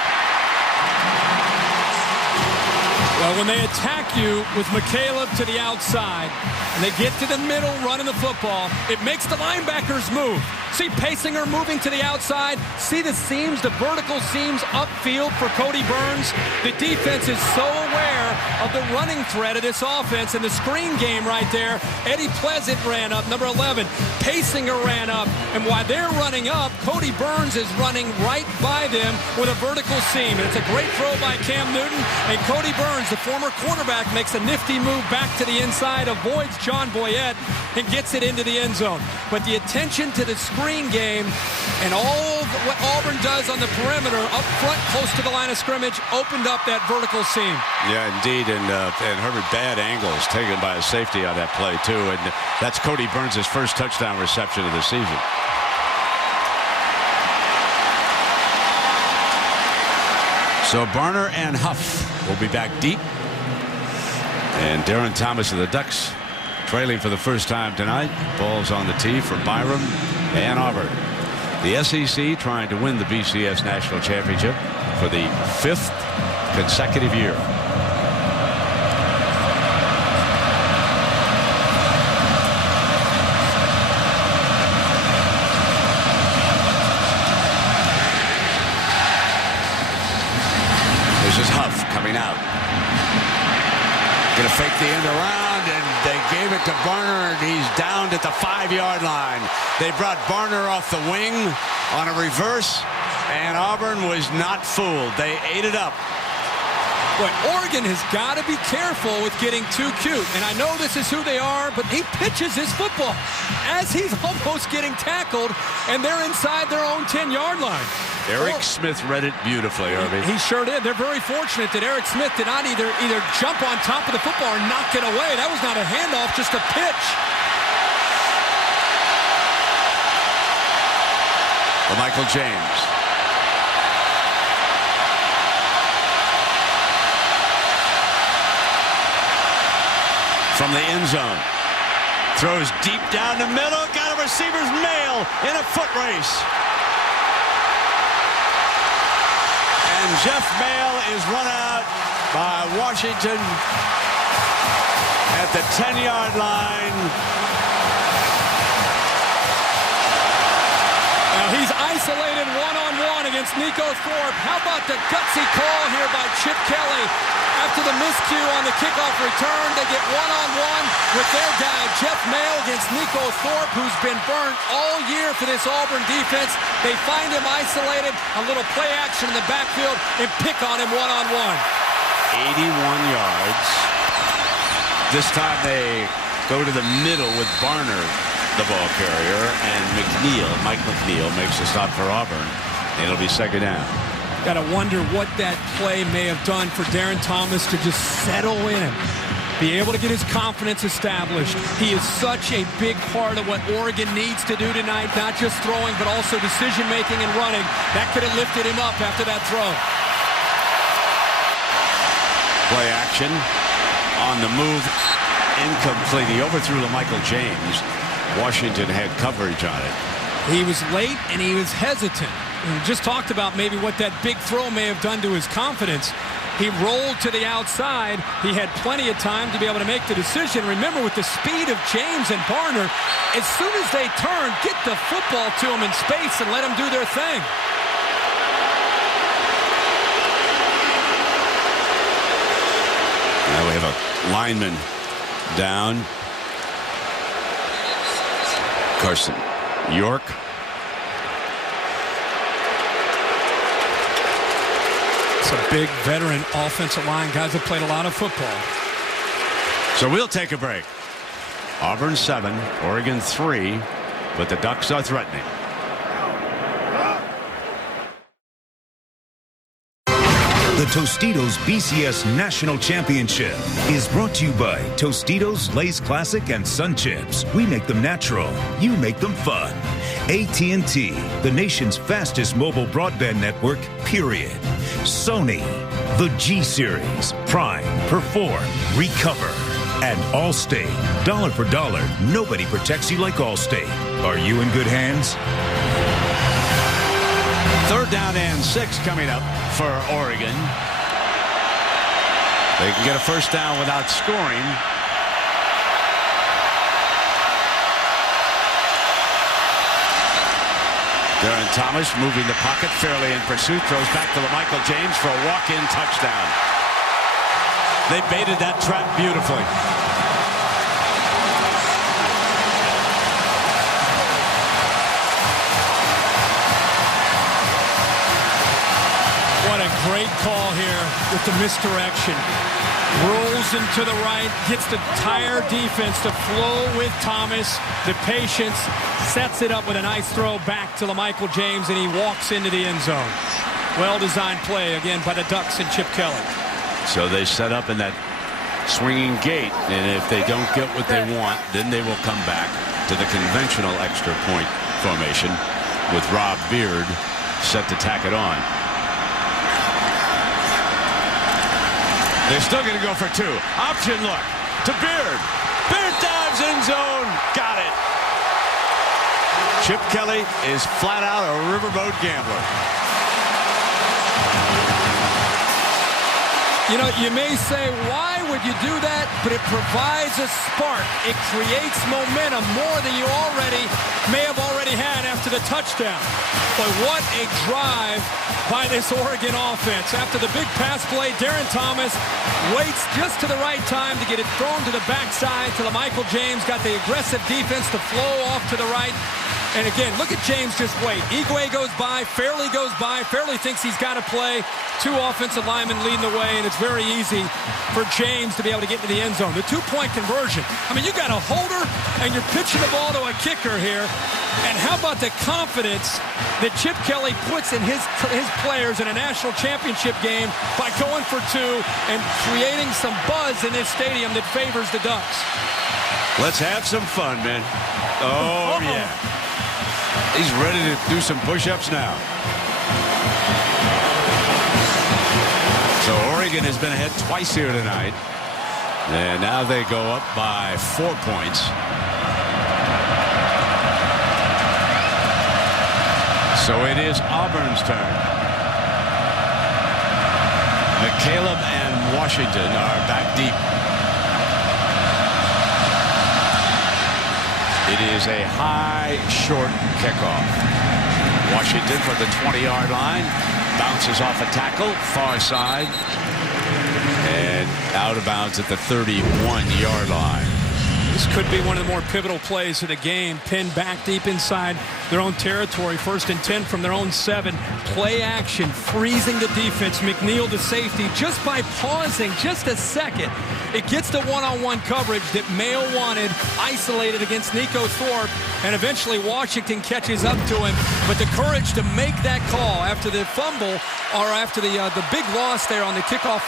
Well, when they attack you with McCaleb to the outside, and they get to the middle running the football, it makes the linebackers move. See Pasinger moving to the outside. See the seams, the vertical seams upfield for Cody Burns. The defense is so aware of the running threat of this offense. In the screen game right there, Eddie Pleasant ran up, number 11. Paysinger ran up. And while they're running up, Cody Burns is running right by them with a vertical seam. And it's a great throw by Cam Newton. And Cody Burns, the former quarterback, makes a nifty move back to the inside, avoids John Boyette, and gets it into the end zone. But the attention to the screen game and all what Auburn does on the perimeter up front close to the line of scrimmage opened up that vertical seam. Yeah, indeed. And Herbert, bad angles taken by a safety on that play, too. And that's Cody Burns' first touchdown reception of the season. So Barner and Huff will be back deep. And Darren Thomas of the Ducks trailing for the first time tonight. Ball's on the tee for Byram and Auburn. The SEC trying to win the BCS National Championship for the 5th consecutive year. This is Huff coming out. Going to fake the end around, and they gave it to Barner, and he's down at the 5-yard line. They brought Barner off the wing on a reverse, and Auburn was not fooled. They ate it up. Boy, Oregon has got to be careful with getting too cute. And I know this is who they are, but he pitches his football as he's almost getting tackled, and they're inside their own 10-yard line. Eric Smith read it beautifully, Irby. He sure did. They're very fortunate that Eric Smith did not either jump on top of the football or knock it away. That was not a handoff, just a pitch. Well, Michael James. From the end zone. Throws deep down the middle. Got a receiver's mail in a foot race. And Jeff Mail is run out by Washington at the 10-yard line. Now he's isolated one-on-one against Nico Thorpe. How about the gutsy call here by Chip Kelly? After the miscue on the kickoff return, they get one-on-one with their guy, Jeff Mail, against Nico Thorpe, who's been burned all year for this Auburn defense. They find him isolated, a little play action in the backfield, and pick on him one-on-one. 81 yards. This time they go to the middle with Barner, the ball carrier, and Mike McNeil, makes a stop for Auburn. It'll be second down. Got to wonder what that play may have done for Darren Thomas to just settle in, be able to get his confidence established. He is such a big part of what Oregon needs to do tonight, not just throwing, but also decision-making and running. That could have lifted him up after that throw. Play action on the move, incomplete. He overthrew Michael James. Washington had coverage on it. He was late and he was hesitant. We just talked about maybe what that big throw may have done to his confidence. He rolled to the outside. He had plenty of time to be able to make the decision. Remember, with the speed of James and Barner, as soon as they turn, get the football to them in space and let them do their thing. Now we have a lineman down. Carson York. It's a big veteran offensive line. Guys have played a lot of football. So we'll take a break. Auburn 7, Oregon 3, but the Ducks are threatening. The Tostitos BCS National Championship is brought to you by Tostitos, Lay's Classic, and Sun Chips. We make them natural. You make them fun. AT&T, the nation's fastest mobile broadband network, period. Sony, the G-Series, Prime, Perform, Recover. And Allstate, dollar for dollar, nobody protects you like Allstate. Are you in good hands? 3rd down and 6 coming up for Oregon. They can get a first down without scoring. Darren Thomas moving the pocket, fairly in pursuit, throws back to Michael James for a walk-in touchdown. They baited that trap beautifully. What a great call here with the misdirection. Rolls him to the right, gets the entire defense to flow with Thomas. The patience, sets it up with a nice throw back to LaMichael James, and he walks into the end zone. Well-designed play, again, by the Ducks and Chip Kelly. So they set up in that swinging gate, and if they don't get what they want, then they will come back to the conventional extra point formation with Rob Beard set to tack it on. They're still going to go for two. Option look to Beard. Beard dives end zone. Got it. Chip Kelly is flat out a riverboat gambler. You know, you may say, why would you do that? But it provides a spark. It creates momentum more than you may have already had after the touchdown. But what a drive by this Oregon offense. After the big pass play, Darren Thomas waits just to the right time to get it thrown to the backside to LaMichael James. Got the aggressive defense to flow off to the right. And again, look at James just wait. Igwe goes by, Fairley goes by. Fairley thinks he's got to play. Two offensive linemen leading the way, and it's very easy for James to be able to get into the end zone. The two-point conversion. I mean, you got a holder, and you're pitching the ball to a kicker here. And how about the confidence that Chip Kelly puts in his players in a national championship game by going for two and creating some buzz in this stadium that favors the Ducks. Let's have some fun, man. Oh, yeah. He's ready to do some push-ups now. So Oregon has been ahead twice here tonight. And now they go up by 4 points. So it is Auburn's turn. McCaleb and Washington are back deep. It is a high, short kickoff. Washington for the 20-yard line. Bounces off a tackle, far side. And out of bounds at the 31-yard line. This could be one of the more pivotal plays of the game. Pinned back deep inside their own territory. 1st and 10 from their own 7. Play action, freezing the defense. McNeil to safety just by pausing just a second. It gets the one-on-one coverage that Mayo wanted, isolated against Nico Thorpe, and eventually Washington catches up to him. But the courage to make that call after the fumble, or after the big loss there on the kickoff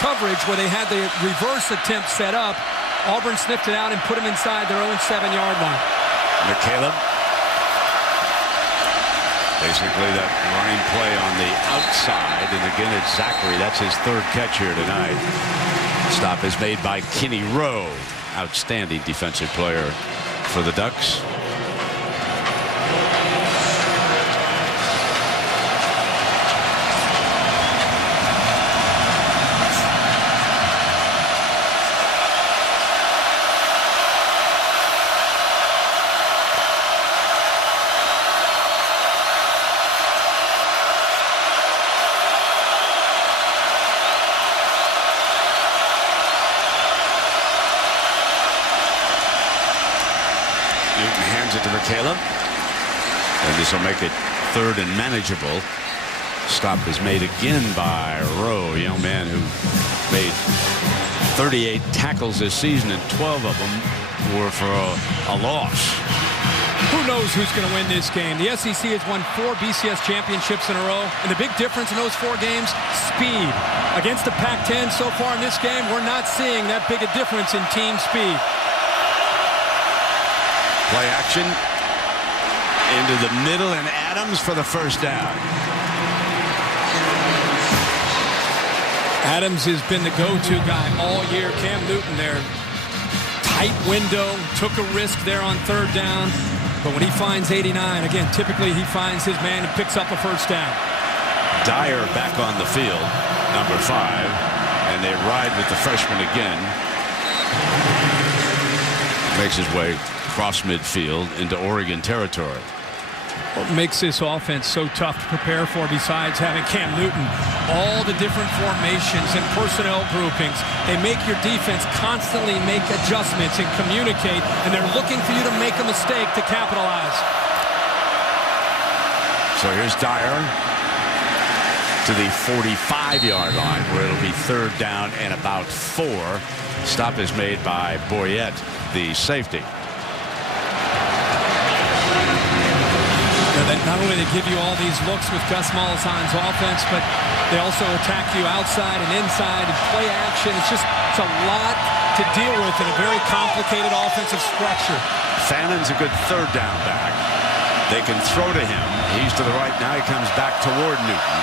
coverage where they had the reverse attempt set up, Auburn sniffed it out and put him inside their own 7-yard line. McCaleb. Basically that running play on the outside. And again, it's Zachary. That's his 3rd catch here tonight. Stop is made by Kenny Rowe. Outstanding defensive player for the Ducks. To McCaleb, and this will make it 3rd and manageable. Stop is made again by Rowe, a young man who made 38 tackles this season, and 12 of them were for a loss. Who knows who's going to win this game? The SEC has won 4 BCS championships in a row, and the big difference in those 4 games, speed. Against the Pac-10 so far in this game, we're not seeing that big a difference in team speed. Play action into the middle, and Adams for the 1st down. Adams has been the go-to guy all year. Cam Newton there. Tight window, took a risk there on 3rd down. But when he finds 89, again, typically he finds his man and picks up a 1st down. Dyer back on the field, number 5. And they ride with the freshman again. Makes his way across midfield into Oregon territory. What makes this offense so tough to prepare for, besides having Cam Newton, all the different formations and personnel groupings, they make your defense constantly make adjustments and communicate, and they're looking for you to make a mistake to capitalize. So here's Dyer to the 45-yard line, where it'll be 3rd down and about 4. Stop is made by Boyette, the safety. Not only they give you all these looks with Gus Malzahn's offense, but they also attack you outside and inside and play action. It's a lot to deal with in a very complicated offensive structure. Fannon's a good 3rd down back. They can throw to him. He's to the right. Now he comes back toward Newton.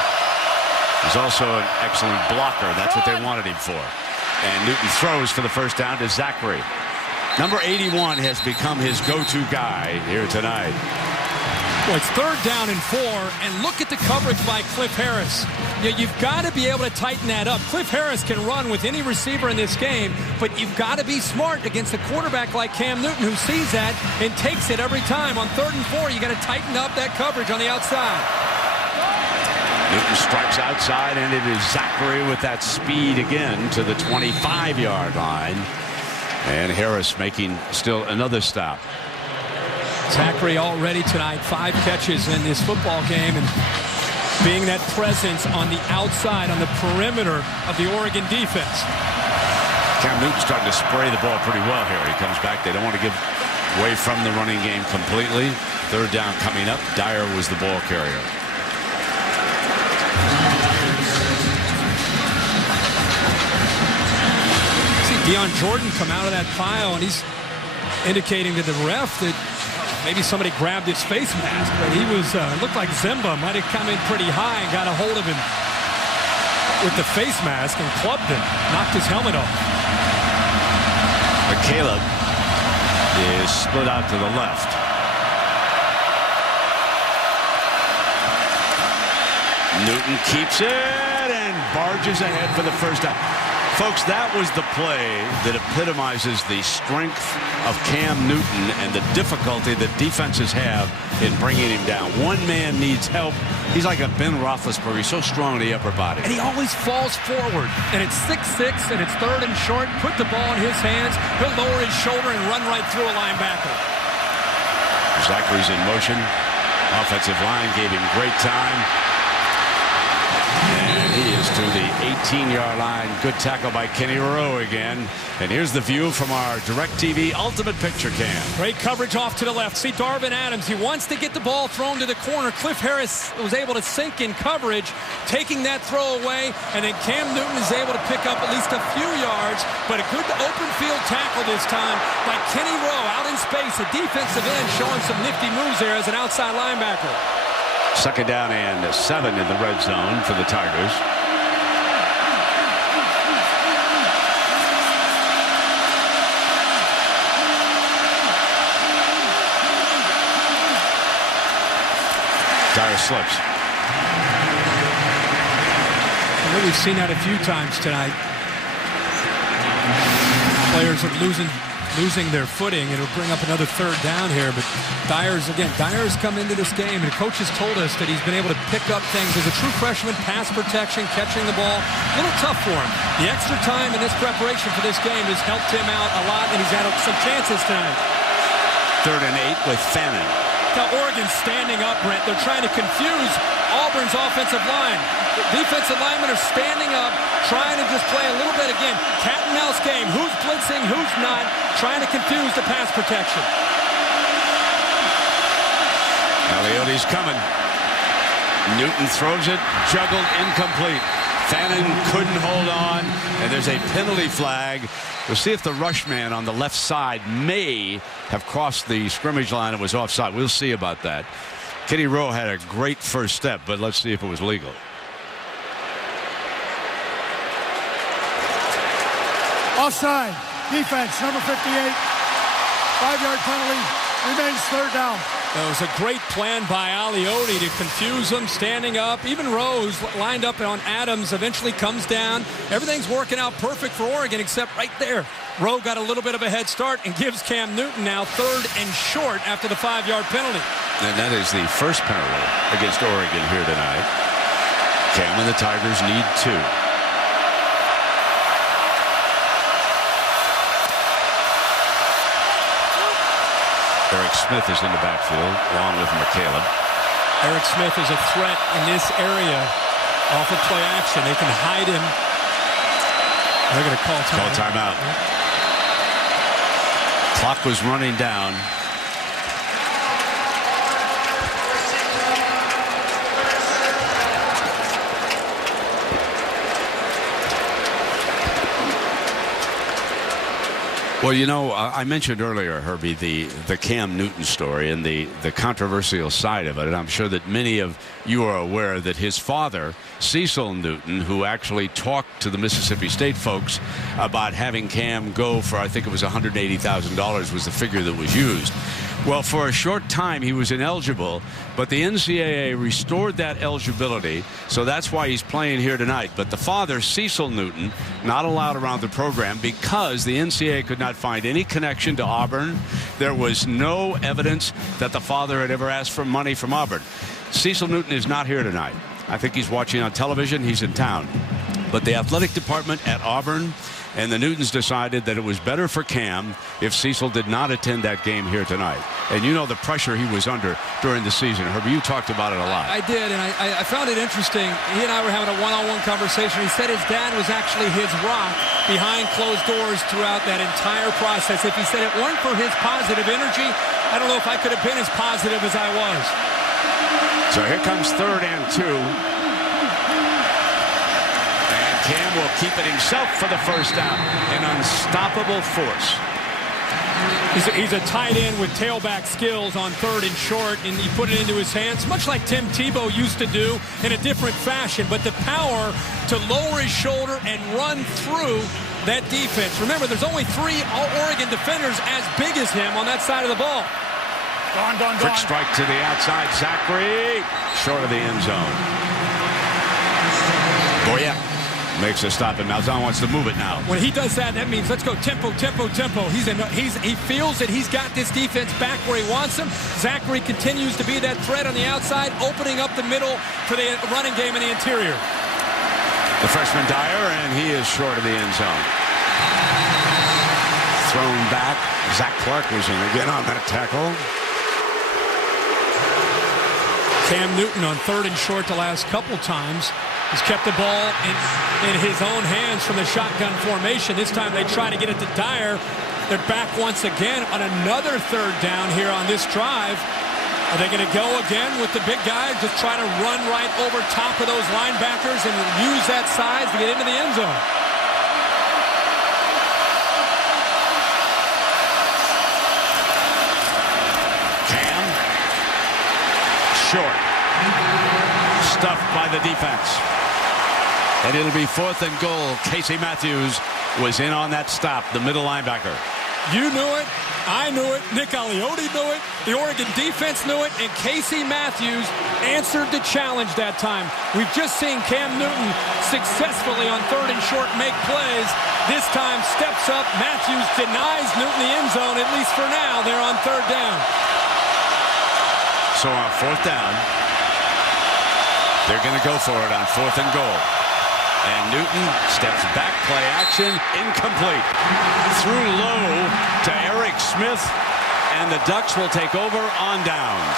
He's also an excellent blocker. That's what they wanted him for. And Newton throws for the 1st down to Zachary. Number 81 has become his go-to guy here tonight. Well, it's 3rd down and 4, and look at the coverage by Cliff Harris. You've got to be able to tighten that up. Cliff Harris can run with any receiver in this game, but you've got to be smart against a quarterback like Cam Newton, who sees that and takes it every time. On 3rd and 4, you got to tighten up that coverage on the outside. Newton strikes outside, and it is Zachary with that speed again to the 25-yard line. And Harris making still another stop. Zachary already tonight, 5 catches in this football game, and being that presence on the outside, on the perimeter of the Oregon defense. Cam Newton's starting to spray the ball pretty well here. He comes back. They don't want to give away from the running game completely. 3rd down coming up. Dyer was the ball carrier. See Deion Jordan come out of that pile, and he's indicating to the ref that maybe somebody grabbed his face mask, but he was, looked like Zimba might have come in pretty high and got a hold of him with the face mask and clubbed him, knocked his helmet off. But Caleb is split out to the left. Newton keeps it and barges ahead for the 1st down. Folks, that was the play that epitomizes the strength of Cam Newton and the difficulty that defenses have in bringing him down. One man needs help. He's like a Ben Roethlisberger. He's so strong in the upper body. And he always falls forward. And it's 6'6", and it's 3rd and short. Put the ball in his hands. He'll lower his shoulder and run right through a linebacker. Zachary's in motion. Offensive line gave him great time. And he is to the 18-yard line. Good tackle by Kenny Rowe again. And here's the view from our DirecTV Ultimate Picture Cam. Great coverage off to the left. See Darvin Adams. He wants to get the ball thrown to the corner. Cliff Harris was able to sink in coverage, taking that throw away. And then Cam Newton is able to pick up at least a few yards. But a good open field tackle this time by Kenny Rowe out in space. A defensive end showing some nifty moves there as an outside linebacker. 2nd down and 7 in the red zone for the Tigers. Dyer slips. Well, we've seen that a few times tonight. Players are losing their footing, and it'll bring up another 3rd down here. But Dyer's come into this game, and the coach has told us that he's been able to pick up things as a true freshman, pass protection, catching the ball. A little tough for him. The extra time in this preparation for this game has helped him out a lot, and he's had some chances tonight. 3rd and 8 with Fannin. Now Oregon's standing up, Brent. They're trying to confuse Auburn's offensive line. The defensive linemen are standing up, trying to just play a little bit, again, cat and mouse game. Who's blitzing, who's not, trying to confuse the pass protection. Alioti's coming. Newton throws it, juggled, incomplete. Fannin couldn't hold on, and there's a penalty flag. We'll see if the rush man on the left side may have crossed the scrimmage line and was offside. We'll see about that. Kenny Rowe had a great first step, but let's see if it was legal. Offside. Defense, number 58. 5-yard penalty. Remains 3rd down. It was a great plan by Alioti to confuse them, standing up. Even Rose lined up on Adams, eventually comes down. Everything's working out perfect for Oregon except right there. Rowe got a little bit of a head start and gives Cam Newton now 3rd and short after the 5-yard penalty. And that is the first penalty against Oregon here tonight. Cam and the Tigers need 2. Eric Smith is in the backfield along with McCaleb. Eric Smith is a threat in this area off of play action. They can hide him. They're going to call timeout. Clock was running down. Well, you know, I mentioned earlier, Herbie, the Cam Newton story and the controversial side of it. And I'm sure that many of you are aware that his father, Cecil Newton, who actually talked to the Mississippi State folks about having Cam go for, I think it was $180,000 was the figure that was used. Well, for a short time, he was ineligible, but the NCAA restored that eligibility, so that's why he's playing here tonight. But the father, Cecil Newton, not allowed around the program because the NCAA could not find any connection to Auburn. There was no evidence that the father had ever asked for money from Auburn. Cecil Newton is not here tonight. I think he's watching on television. He's in town. But the athletic department at Auburn and the Newtons decided that it was better for Cam if Cecil did not attend that game here tonight. And you know the pressure he was under during the season. Herbie, you talked about it a lot. I did, and I found it interesting. He and I were having a one-on-one conversation. He said his dad was actually his rock behind closed doors throughout that entire process. If he said it weren't for his positive energy, I don't know if I could have been as positive as I was. So here comes 3rd and 2. Cam will keep it himself for the first down. An unstoppable force. He's a tight end with tailback skills on 3rd and short, and he put it into his hands, much like Tim Tebow used to do in a different fashion. But the power to lower his shoulder and run through that defense. Remember, there's only 3 Oregon defenders as big as him on that side of the ball. Gone. Quick strike to the outside. Zachary short of the end zone. Boyette makes a stop, and Malzahn wants to move it now. When he does that, that means let's go tempo. He feels that he's got this defense back where he wants them. Zachary continues to be that threat on the outside, opening up the middle for the running game in the interior. The freshman Dyer, and he is short of the end zone. Thrown back. Zach Clark was in again on that tackle. Cam Newton on 3rd and short the last couple times. He's kept the ball in his own hands from the shotgun formation. This time they try to get it to Dyer. They're back once again on another 3rd down here on this drive. Are they going to go again with the big guy? Just try to run right over top of those linebackers and use that size to get into the end zone. Cam. Short. Stuffed by the defense. And it'll be 4th and goal. Casey Matthews was in on that stop, the middle linebacker. You knew it. I knew it. Nick Aliotti knew it. The Oregon defense knew it. And Casey Matthews answered the challenge that time. We've just seen Cam Newton successfully on 3rd and short make plays. This time steps up. Matthews denies Newton the end zone, at least for now. They're on 3rd down. So on 4th down, they're going to go for it on 4th and goal. And Newton steps back, play action, incomplete. Threw low to Eric Smith, and the Ducks will take over on downs.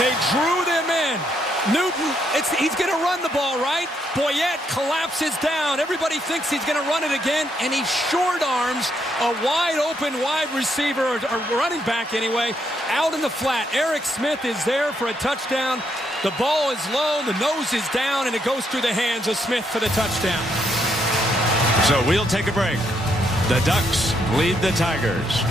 They drew them in. Newton, he's going to run the ball, right? Boyette collapses down. Everybody thinks he's going to run it again, and he short arms a wide receiver, or running back anyway, out in the flat. Eric Smith is there for a touchdown. The ball is low, the nose is down, and it goes through the hands of Smith for the touchdown. So we'll take a break. The Ducks lead the Tigers.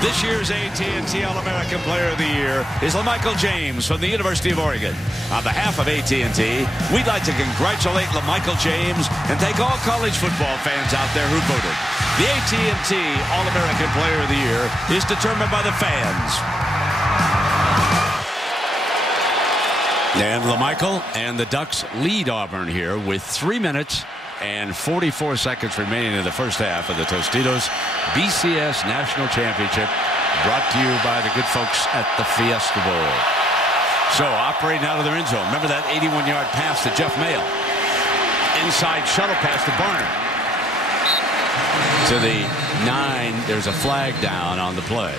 This year's AT&T All-American Player of the Year is LaMichael James from the University of Oregon. On behalf of AT&T, we'd like to congratulate LaMichael James and thank all college football fans out there who voted. The AT&T All-American Player of the Year is determined by the fans. And LaMichael and the Ducks lead Auburn here with 3 minutes, and 44 seconds remaining in the first half of the Tostitos BCS National Championship, brought to you by the good folks at the Fiesta Bowl. So operating out of their end zone. Remember that 81-yard pass to Jeff Mayle. Inside shuttle pass to Barner. To the 9, there's a flag down on the play.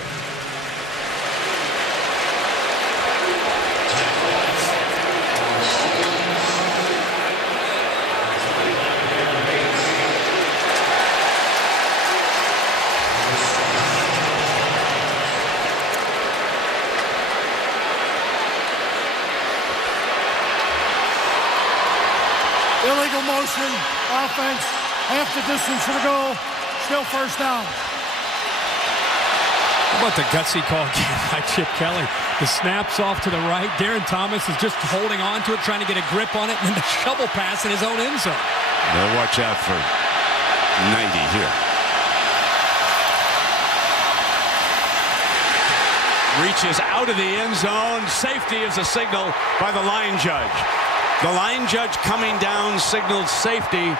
Illegal motion, offense, half the distance to the goal, still first down. How about the gutsy call by Chip Kelly? The snap's off to the right. Darren Thomas is just holding on to it, trying to get a grip on it, and then the shovel pass in his own end zone. They'll watch out for 90 here. Reaches out of the end zone. Safety is a signal by the line judge. The line judge coming down signaled safety.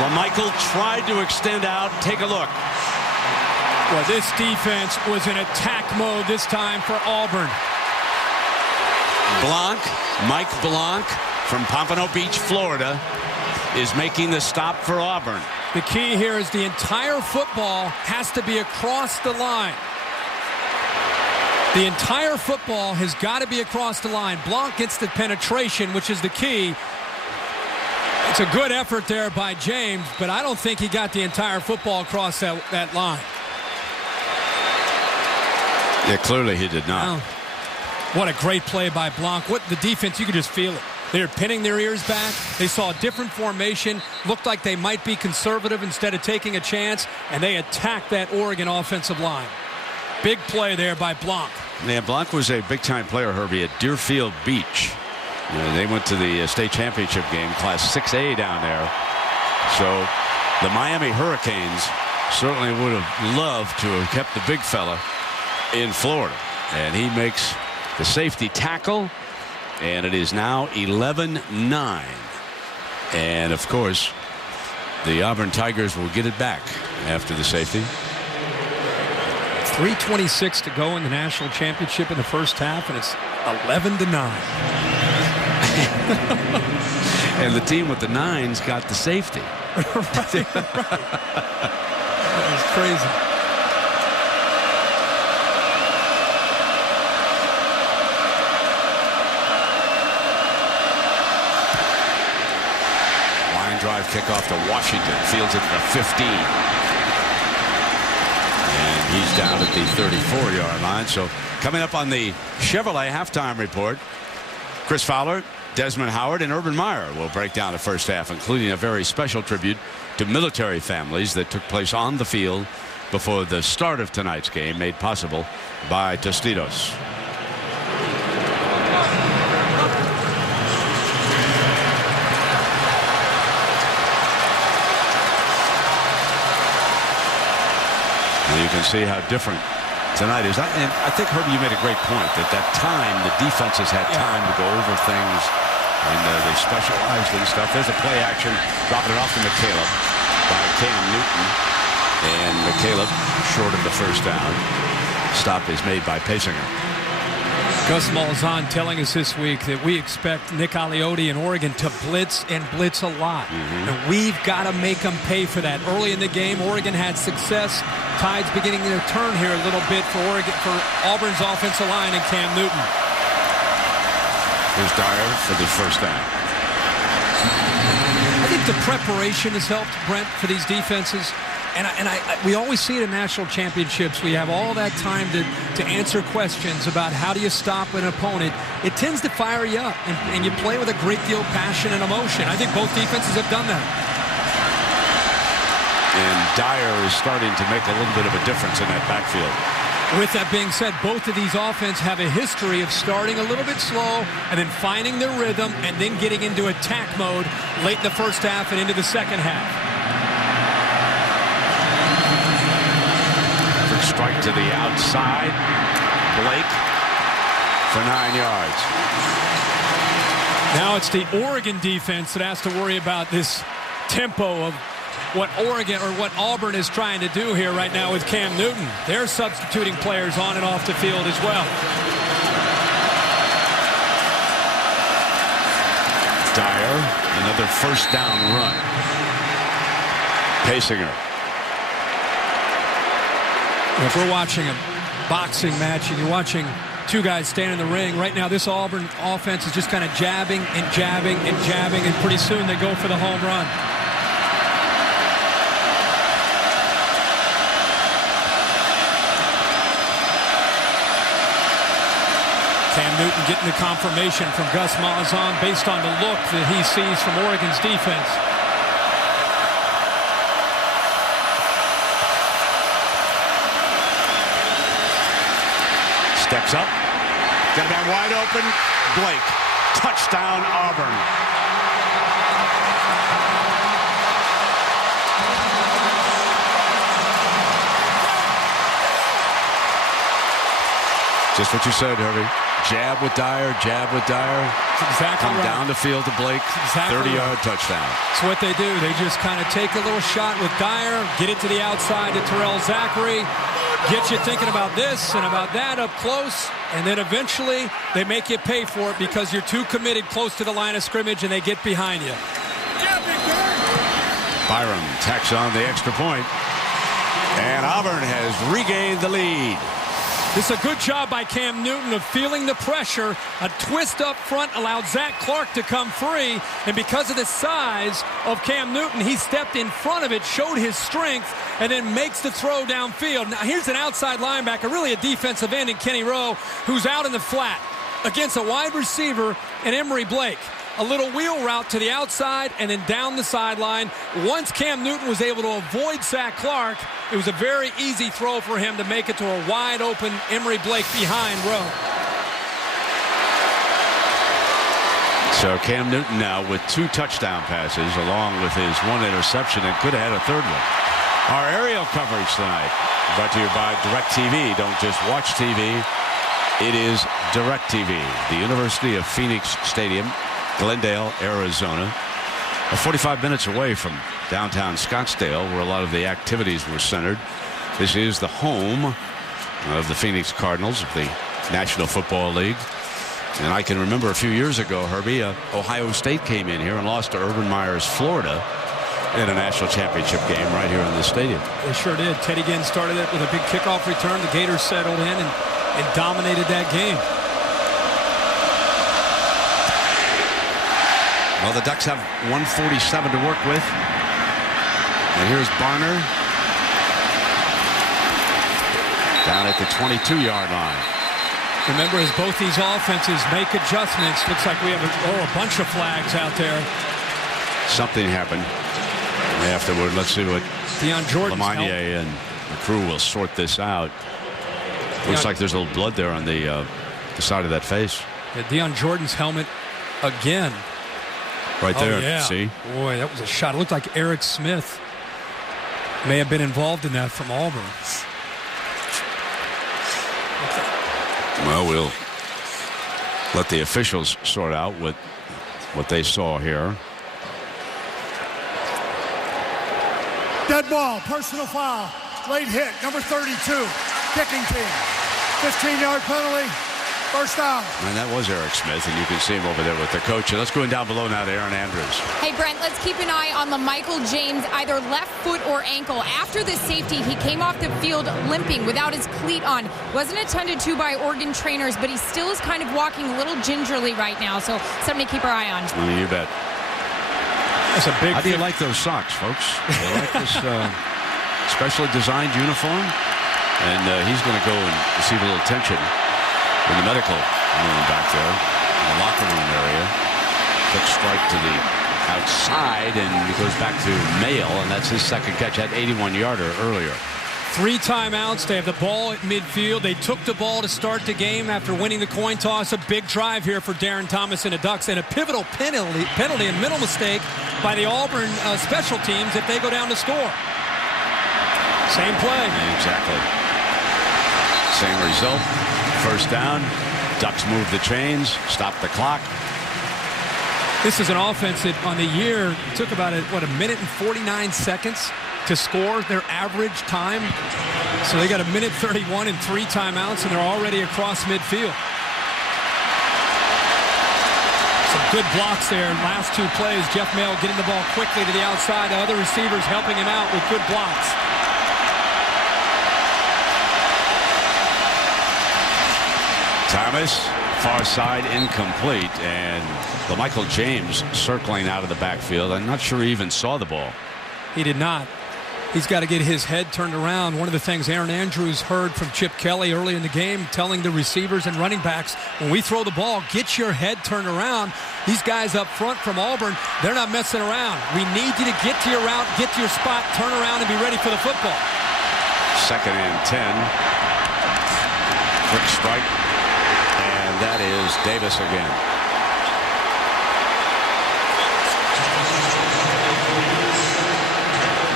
Well, Michael tried to extend out. Take a look. Well, this defense was in attack mode this time for Auburn. Mike Blanc from Pompano Beach, Florida, is making the stop for Auburn. The key here is the entire football has to be across the line. The entire football has got to be across the line. Blanc gets the penetration, which is the key. It's a good effort there by James, but I don't think he got the entire football across that line. Yeah, clearly he did not. Wow. What a great play by Blanc. What the defense, you could just feel it. They're pinning their ears back. They saw a different formation. Looked like they might be conservative instead of taking a chance, and they attacked that Oregon offensive line. Big play there by Blanc. Yeah, Blanc was a big-time player, Herbie, at Deerfield Beach. They went to the state championship game, Class 6A down there. So the Miami Hurricanes certainly would have loved to have kept the big fella in Florida. And he makes the safety tackle, and it is now 11-9. And, of course, the Auburn Tigers will get it back after the safety. 3:26 to go in the national championship in the first half, and it's 11-9. And the team with the 9s got the safety. Right. That was crazy. Line drive kickoff to Washington. Fields it to the 15. He's down at the 34-yard line. So coming up on the Chevrolet halftime report, Chris Fowler, Desmond Howard, and Urban Meyer will break down the first half, including a very special tribute to military families that took place on the field before the start of tonight's game, made possible by Tostitos. You can see how different tonight is. And I think, Herbie, you made a great point that time the defenses had time to go over things, and they specialized in stuff. There's a play action, dropping it off to McCaleb by Cam Newton, and McCaleb short of the first down. Stop is made by Pasinger. Gus Malzahn telling us this week that we expect Nick Aliotti in Oregon to blitz and blitz a lot. And we've got to make them pay for that. Early in the game, Oregon had success. Tide's beginning to turn here a little bit for Auburn's offensive line and Cam Newton. Here's Dyer for the first down. I think the preparation has helped, Brent, for these defenses. And we always see it in national championships. We have all that time to answer questions about how do you stop an opponent. It tends to fire you up, and you play with a great deal of passion and emotion. I think both defenses have done that. And Dyer is starting to make a little bit of a difference in that backfield. With that being said, both of these offenses have a history of starting a little bit slow and then finding their rhythm and then getting into attack mode late in the first half and into the second half. Strike to the outside. Blake for 9 yards. Now it's the Oregon defense that has to worry about this tempo of what Auburn is trying to do here right now with Cam Newton. They're substituting players on and off the field as well. Dyer, another first down run. Pacing her. If we're watching a boxing match and you're watching two guys stand in the ring, right now this Auburn offense is just kind of jabbing and jabbing and jabbing, and pretty soon they go for the home run. Cam Newton getting the confirmation from Gus Malzahn based on the look that he sees from Oregon's defense. Steps up. Got that wide open. Blake. Touchdown, Auburn. Just what you said, Herbie. Jab with Dyer, jab with Dyer. Exactly Come right. down the field to Blake. Exactly 30-yard touchdown. That's what they do. They just kind of take a little shot with Dyer, get it to the outside to Terrell Zachary, get you thinking about this and about that up close, and then eventually they make you pay for it because you're too committed close to the line of scrimmage and they get behind you. Byram tacks on the extra point, and Auburn has regained the lead. This is a good job by Cam Newton of feeling the pressure. A twist up front allowed Zach Clark to come free. And because of the size of Cam Newton, he stepped in front of it, showed his strength, and then makes the throw downfield. Now here's an outside linebacker, really a defensive end in Kenny Rowe, who's out in the flat against a wide receiver in Emory Blake. A little wheel route to the outside and then down the sideline. Once Cam Newton was able to avoid Zach Clark, it was a very easy throw for him to make it to a wide open Emory Blake behind Rowe. So Cam Newton now with 2 touchdown passes along with his 1 interception, and could have had a 3rd one. Our aerial coverage tonight brought to you by DirecTV. Don't just watch TV. It is DirecTV. The University of Phoenix Stadium, Glendale, Arizona. 45 minutes away from downtown Scottsdale, where a lot of the activities were centered. This is the home of the Phoenix Cardinals of the National Football League. And I can remember a few years ago, Herbie, Ohio State came in here and lost to Urban Meyer's Florida in a national championship game right here in the stadium. They sure did. Teddy Ginn started it with a big kickoff return. The Gators settled in and dominated that game. Well, the Ducks have 147 to work with. And here's Barner down at the 22-yard line. Remember, as both these offenses make adjustments, looks like we have a bunch of flags out there. Something happened afterward. Let's see what Deion Jordan's Lamagna and the crew will sort this out. Looks like there's a little blood there on the side of that face. Yeah, Deion Jordan's helmet again. Right there, yeah. See? Boy, that was a shot. It looked like Eric Smith may have been involved in that from Auburn. Well, we'll let the officials sort out what they saw here. Dead ball, personal foul, late hit, number 32, kicking team. 15-yard penalty, first down. And that was Eric Smith, and you can see him over there with the coach. And let's go down below now to Aaron Andrews. Hey, Brent, let's keep an eye on the Michael James, either left foot or ankle. After the safety, he came off the field limping without his cleat on. Wasn't attended to by Oregon trainers, but he still is kind of walking a little gingerly right now, so something to keep our eye on. Well, you bet. That's a big. How do you like those socks, folks? You like this specially designed uniform? And he's going to go and receive a little attention in the medical room back there, in the locker room area. Quick strike to the outside, and he goes back to Mail, and that's his second catch. That 81-yarder earlier. 3 timeouts. They have the ball at midfield. They took the ball to start the game after winning the coin toss. A big drive here for Darren Thomas and the Ducks, and a pivotal penalty and mental mistake by the Auburn special teams if they go down to score. Same play. Exactly. Same result. First down. Ducks move the chains, stop the clock. This is an offense that on the year took about a minute and 49 seconds to score their average time. So they got a minute 31 and 3 timeouts, and they're already across midfield. Some good blocks there in last 2 plays. Jeff Mail getting the ball quickly to the outside. The other receivers helping him out with good blocks. Thomas, far side, incomplete, and Michael James circling out of the backfield. I'm not sure he even saw the ball. He did not. He's got to get his head turned around. One of the things Aaron Andrews heard from Chip Kelly early in the game, telling the receivers and running backs, when we throw the ball, get your head turned around. These guys up front from Auburn, they're not messing around. We need you to get to your route, get to your spot, turn around, and be ready for the football. 2nd and 10. Quick strike. And that is Davis again.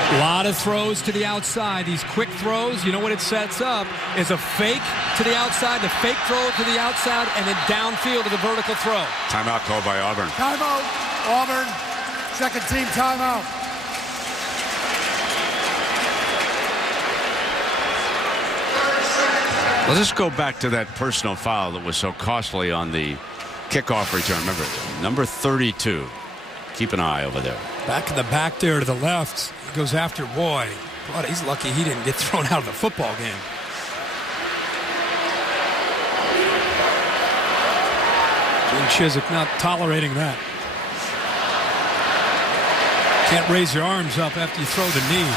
A lot of throws to the outside. These quick throws, you know what it sets up is a fake to the outside, the fake throw to the outside, and then downfield to the vertical throw. Timeout called by Auburn. Timeout, Auburn. Second team timeout. Let's just go back to that personal foul that was so costly on the kickoff return. Remember, number 32. Keep an eye over there. Back in the back there to the left. He goes after, boy, he's lucky he didn't get thrown out of the football game. Gene Chizik not tolerating that. Can't raise your arms up after you throw the knee.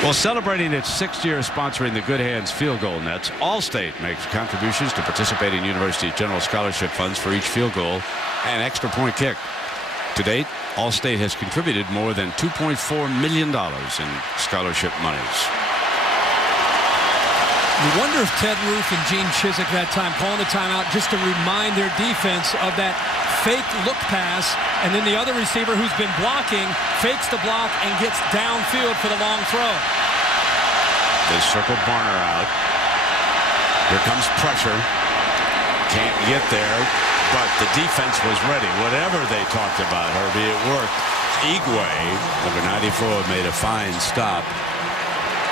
Well, celebrating its 6th year sponsoring the Good Hands field goal nets, Allstate makes contributions to participating university general scholarship funds for each field goal and extra point kick. To date, Allstate has contributed more than $2.4 million in scholarship monies. You wonder if Ted Roof and Gene Chizik that time calling the timeout just to remind their defense of that fake look pass, and then the other receiver who's been blocking fakes the block and gets downfield for the long throw. They circle Barner out. Here comes pressure. Can't get there, but the defense was ready. Whatever they talked about, Herbie, it worked. Igwe, number 94, made a fine stop.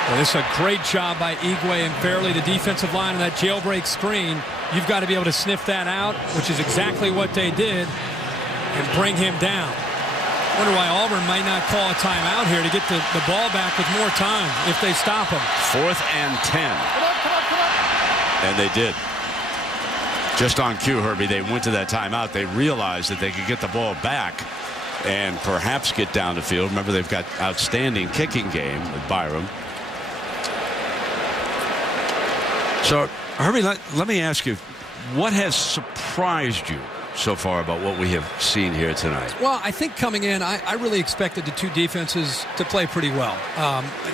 Well, this is a great job by Igwe and Fairley, the defensive line on that jailbreak screen. You've got to be able to sniff that out, which is exactly what they did, and bring him down. Wonder why Auburn might not call a timeout here to get the ball back with more time if they stop him. 4th and 10. Come on. And they did. Just on cue, Herbie, they went to that timeout. They realized that they could get the ball back and perhaps get down the field. Remember, they've got outstanding kicking game with Byram. So, Herbie, let me ask you, what has surprised you so far about what we have seen here tonight? Well, I think coming in, I really expected the two defenses to play pretty well.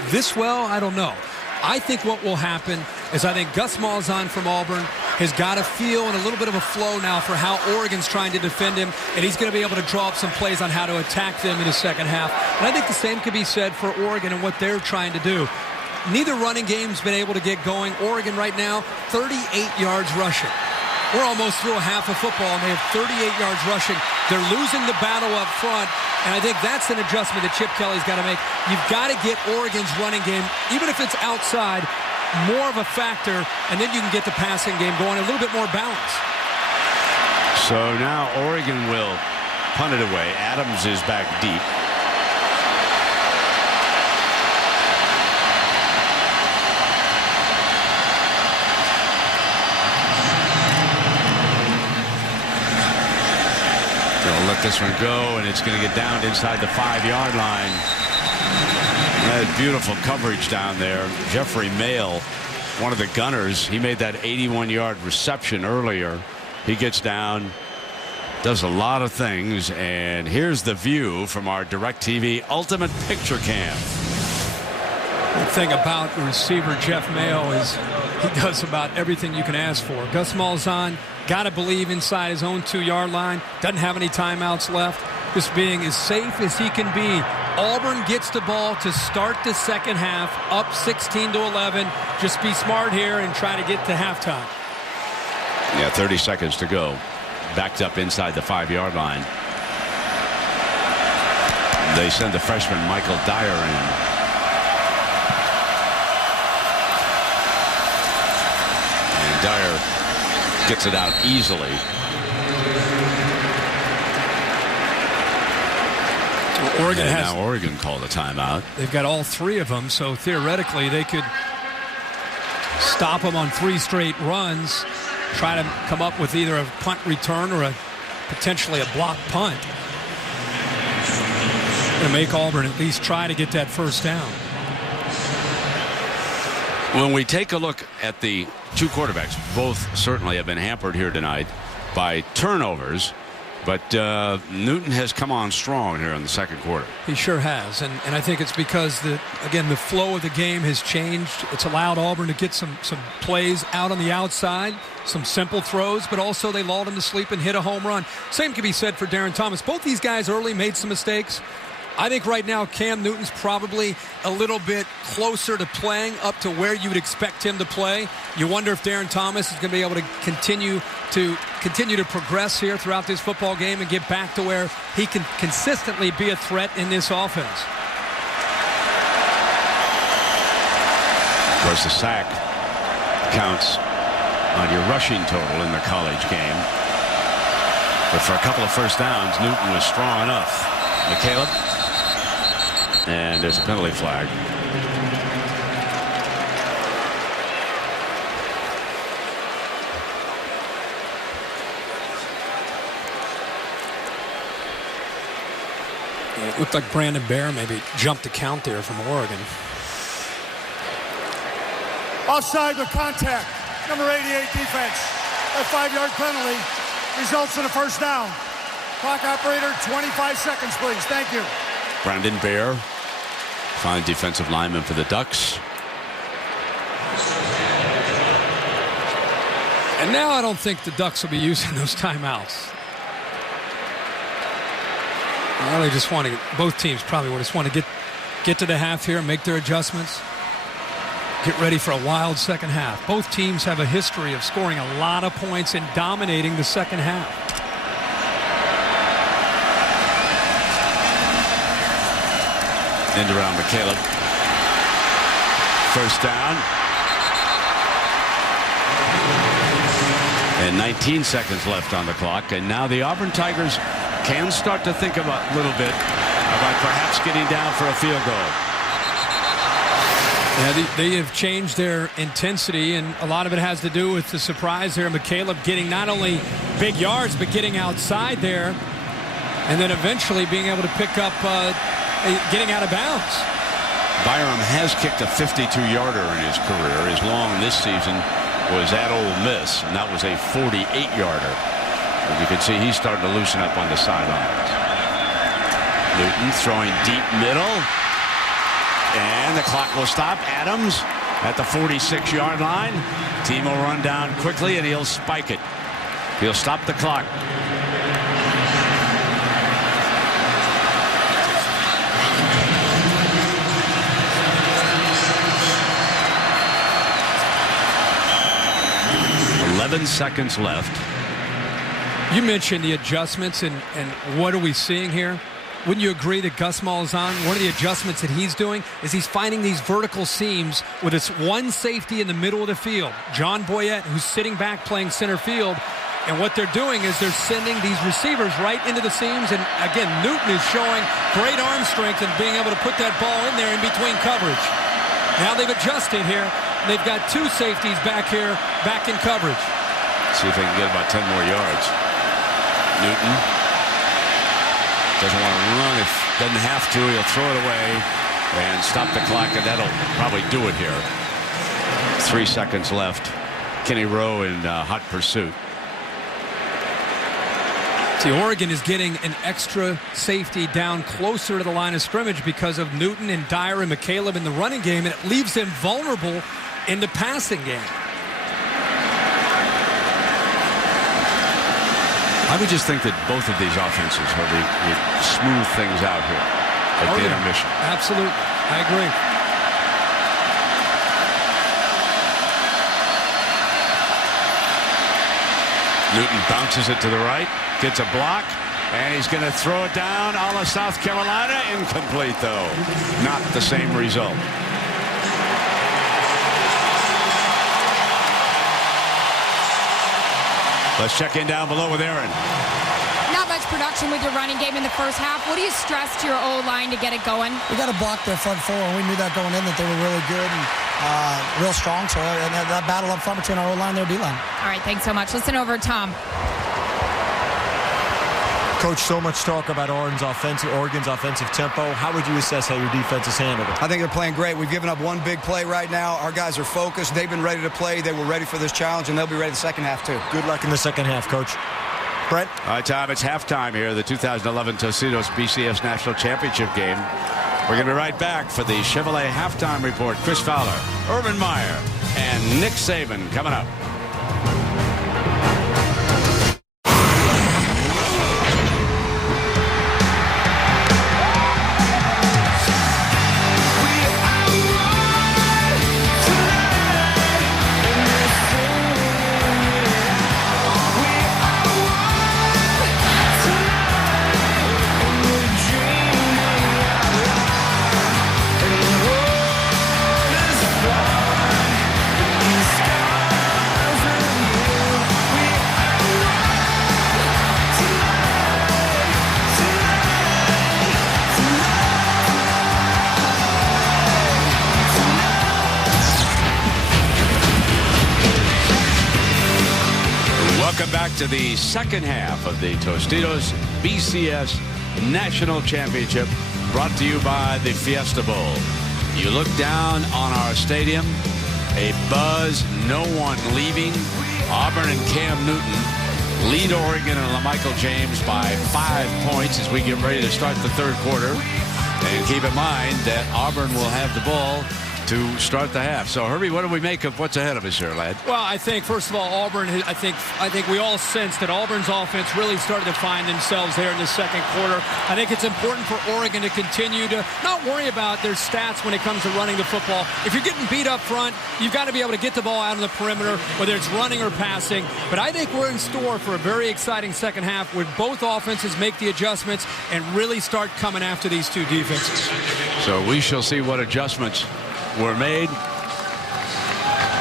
This well, I don't know. I think what will happen is I think Gus Malzahn from Auburn has got a feel and a little bit of a flow now for how Oregon's trying to defend him, and he's going to be able to draw up some plays on how to attack them in the second half. And I think the same could be said for Oregon and what they're trying to do. Neither running game's been able to get going. Oregon right now, 38 yards rushing. We're almost through a half of football, and they have 38 yards rushing. They're losing the battle up front, and I think that's an adjustment that Chip Kelly's got to make. You've got to get Oregon's running game, even if it's outside, more of a factor, and then you can get the passing game going a little bit more balanced. So now Oregon will punt it away. Adams is back deep. They'll let this one go, and it's going to get down inside the 5-yard line. That beautiful coverage down there. Jeffrey Mail, one of the gunners, he made that 81-yard reception earlier. He gets down, does a lot of things, and here's the view from our DirecTV Ultimate Picture Cam. The thing about the receiver Jeff Mayo is he does about everything you can ask for. Gus Malzahn, got to believe inside his own 2-yard line, doesn't have any timeouts left, just being as safe as he can be Auburn gets the ball to start the second half, up 16-11. Just be smart here and try to get to halftime. Yeah, 30 seconds to go. Backed up inside the 5-yard line. They send the freshman Michael Dyer in. And Dyer gets it out easily. Oregon now Oregon called a timeout. They've got all three of them, so theoretically they could stop them on 3 straight runs, try to come up with either a punt return or potentially a block punt to make Auburn at least try to get that first down. When we take a look at the two quarterbacks, both certainly have been hampered here tonight by turnovers. But Newton has come on strong here in the second quarter. He sure has. And I think it's because, the flow of the game has changed. It's allowed Auburn to get some plays out on the outside, some simple throws, but also they lulled him to sleep and hit a home run. Same can be said for Darren Thomas. Both these guys early made some mistakes. I think right now Cam Newton's probably a little bit closer to playing up to where you would expect him to play. You wonder if Darren Thomas is going to be able to continue to progress here throughout this football game and get back to where he can consistently be a threat in this offense. Of course, the sack counts on your rushing total in the college game. But for a couple of first downs, Newton was strong enough. McCaleb. And there's a penalty flag. It looked like Brandon Bear maybe jumped the count there from Oregon. Offside with contact. Number 88 defense. A 5-yard penalty results in a first down. Clock operator, 25 seconds, please. Thank you. Brandon Bear, fine defensive lineman for the Ducks. And now I don't think the Ducks will be using those timeouts. Well, they just want to, both teams probably will just want to get to the half here and make their adjustments. Get ready for a wild second half. Both teams have a history of scoring a lot of points and dominating the second half. End around McCaleb. First down. And 19 seconds left on the clock. And now the Auburn Tigers can start to think about a little bit about perhaps getting down for a field goal. Yeah, they have changed their intensity, and a lot of it has to do with the surprise there. McCaleb getting not only big yards, but getting outside there, and then eventually being able to pick up getting out of bounds. Byram has kicked a 52-yarder in his career. His long this season was at Ole Miss, and that was a 48-yarder. As you can see, he's starting to loosen up on the sidelines. Newton throwing deep middle, and the clock will stop. Adams at the 46-yard line. Team will run down quickly, and he'll spike it. He'll stop the clock. Seconds left. You mentioned the adjustments and what are we seeing here? Wouldn't you agree that Gus Malzahn, one of the adjustments that he's doing is he's finding these vertical seams with its one safety in the middle of the field, John Boyette, who's sitting back playing center field, and what they're doing is they're sending these receivers right into the seams, and again, Newton is showing great arm strength and being able to put that ball in there in between coverage. Now they've adjusted here. They've got two safeties back here, back in coverage. See if they can get about 10 more yards. Newton doesn't want to run. If doesn't have to, he'll throw it away and stop the clock, and that'll probably do it here. 3 seconds left. Kenny Rowe in hot pursuit. See, Oregon is getting an extra safety down closer to the line of scrimmage because of Newton and Dyer and McCaleb in the running game, and it leaves them vulnerable in the passing game. I would just think that both of these offenses will smooth things out here. at the intermission. Absolutely. I agree. Newton bounces it to the right, gets a block, and he's going to throw it down a la South Carolina. Incomplete, though. Not the same result. Let's check in down below with Aaron. Not much production with your running game in the first half. What do you stress to your O-line to get it going? We got to block their front four, and we knew that going in that they were really good and real strong. So and that battle up front between our O-line and their D-line. All right, thanks so much. Listen over, Tom. Coach, so much talk about Oregon's offensive tempo. How would you assess how your defense has handled it? I think they're playing great. We've given up one big play right now. Our guys are focused. They've been ready to play. They were ready for this challenge, and they'll be ready the second half, too. Good luck in the second half, Coach. Brett? All right, Tom, it's halftime here, the 2011 Tostitos BCS National Championship game. We're going to be right back for the Chevrolet halftime report. Chris Fowler, Urban Meyer, and Nick Saban coming up. To the second half of the Tostitos BCS National Championship, brought to you by the Fiesta Bowl. You look down on our stadium, a buzz, no one leaving. Auburn and Cam Newton lead Oregon and LaMichael James by 5 points as we get ready to start the third quarter. And keep in mind that Auburn will have the ball to start the half. So, Herbie, what do we make of what's ahead of us here, lad? Well, I think, first of all, Auburn, I think we all sense that Auburn's offense really started to find themselves there in the second quarter. I think it's important for Oregon to continue to not worry about their stats when it comes to running the football. If you're getting beat up front, you've got to be able to get the ball out on the perimeter, whether it's running or passing. But I think we're in store for a very exciting second half where both offenses make the adjustments and really start coming after these two defenses. So we shall see what adjustments were made.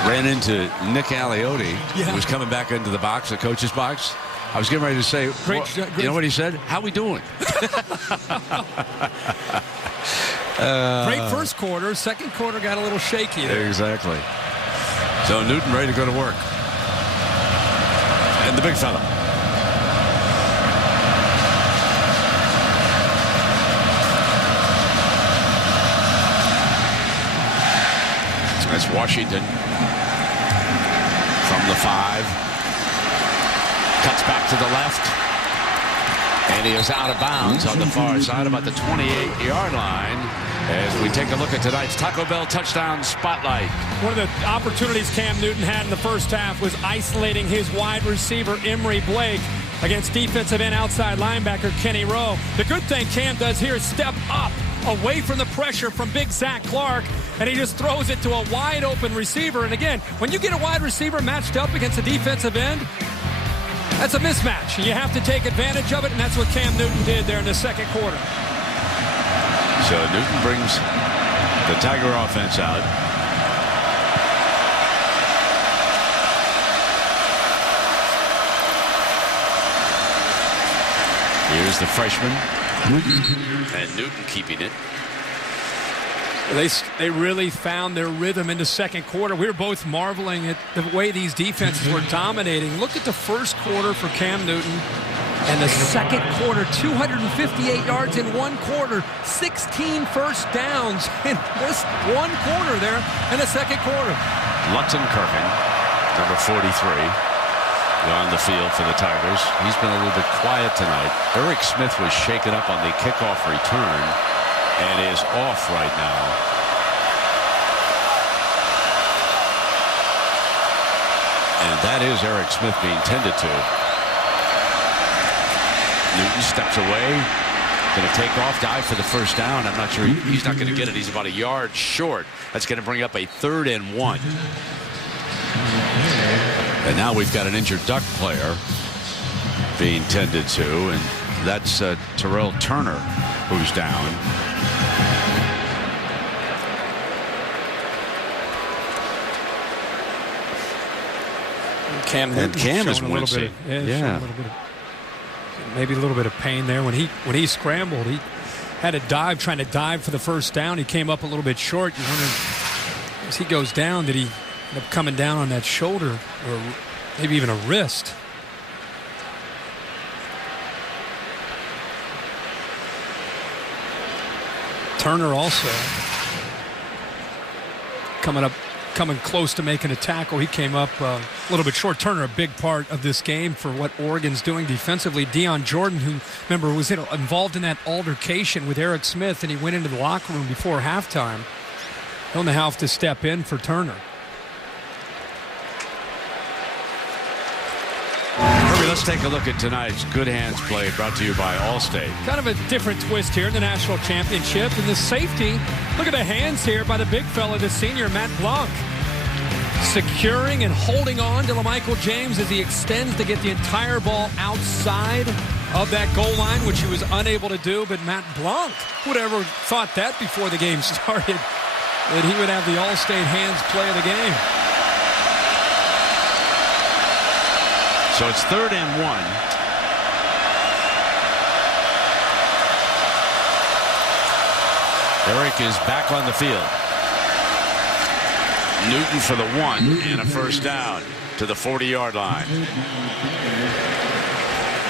Ran into Nick Aliotti, who was coming back into the box, the coach's box. I was getting ready to say, great. You know what he said? How we doing? Great first quarter. Second quarter got a little shaky there. Exactly. So Newton ready to go to work. And the big fella. That's Washington from the 5. Cuts back to the left. And he is out of bounds on the far side, about the 28-yard line, as we take a look at tonight's Taco Bell touchdown spotlight. One of the opportunities Cam Newton had in the first half was isolating his wide receiver, Emory Blake, against defensive end outside linebacker Kenny Rowe. The good thing Cam does here is step up away from the pressure from big Zach Clark, and he just throws it to a wide open receiver. And again, when you get a wide receiver matched up against a defensive end, that's a mismatch. You have to take advantage of it, and that's what Cam Newton did there in the second quarter. So Newton brings the Tiger offense out. Here's the freshman. And Newton keeping it. They really found their rhythm in the second quarter. We were both marveling at the way these defenses were dominating. Look at the first quarter for Cam Newton. And the second quarter, 258 yards in one quarter, 16 first downs in this one quarter there in the second quarter. Lutton Kirkin, number 43, on the field for the Tigers. He's been a little bit quiet tonight. Eric Smith was shaken up on the kickoff return and is off right now. And that is Eric Smith being tended to. Newton steps away, Going to take off, dive for the first down. I'm not sure. He's not going to get it. He's about a yard short. That's going to bring up a 3rd and 1. And now we've got an injured Duck player being tended to, and that's Terrell Turner, who's down. Cam is wincing. Yeah. Maybe a little bit of pain there. When he scrambled, he had to dive, trying to dive for the first down. He came up a little bit short. You wonder, as he goes down, did he end up coming down on that shoulder or maybe even a wrist? Turner also coming close to making a tackle. He came up a little bit short. Turner, a big part of this game for what Oregon's doing defensively. Deion Jordan, who, remember, was involved in that altercation with Eric Smith, and he went into the locker room before halftime. He'll now have to step in for Turner. Let's take a look at tonight's Good Hands play, brought to you by Allstate. Kind of a different twist here in the national championship. And the safety, look at the hands here by the big fella, the senior, Matt Blanc. Securing and holding on to LaMichael James as he extends to get the entire ball outside of that goal line, which he was unable to do. But Matt Blanc, who would ever thought that before the game started, that he would have the Allstate hands play of the game. So it's 3rd and 1. Eric is back on the field. Newton for the 1 and a first down to the 40-yard line.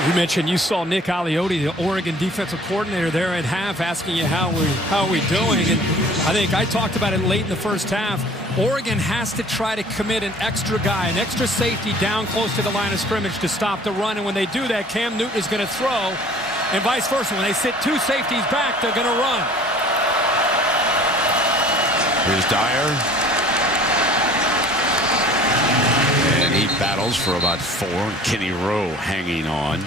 You mentioned you saw Nick Aliotti, the Oregon defensive coordinator, there at half, asking you how are we doing. And I think I talked about it late in the first half. Oregon has to try to commit an extra guy, an extra safety down close to the line of scrimmage to stop the run. And when they do that, Cam Newton is going to throw, and vice versa. When they sit 2 safeties back, they're going to run. Here's Dyer. And he battles for about 4. Kenny Rowe hanging on.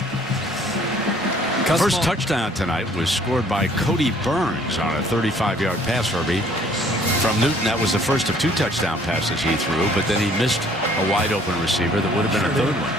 First touchdown tonight was scored by Cody Burns on a 35-yard pass, Herbie. From Newton, that was the first of 2 touchdown passes he threw, but then he missed a wide-open receiver that would have been a 3rd one.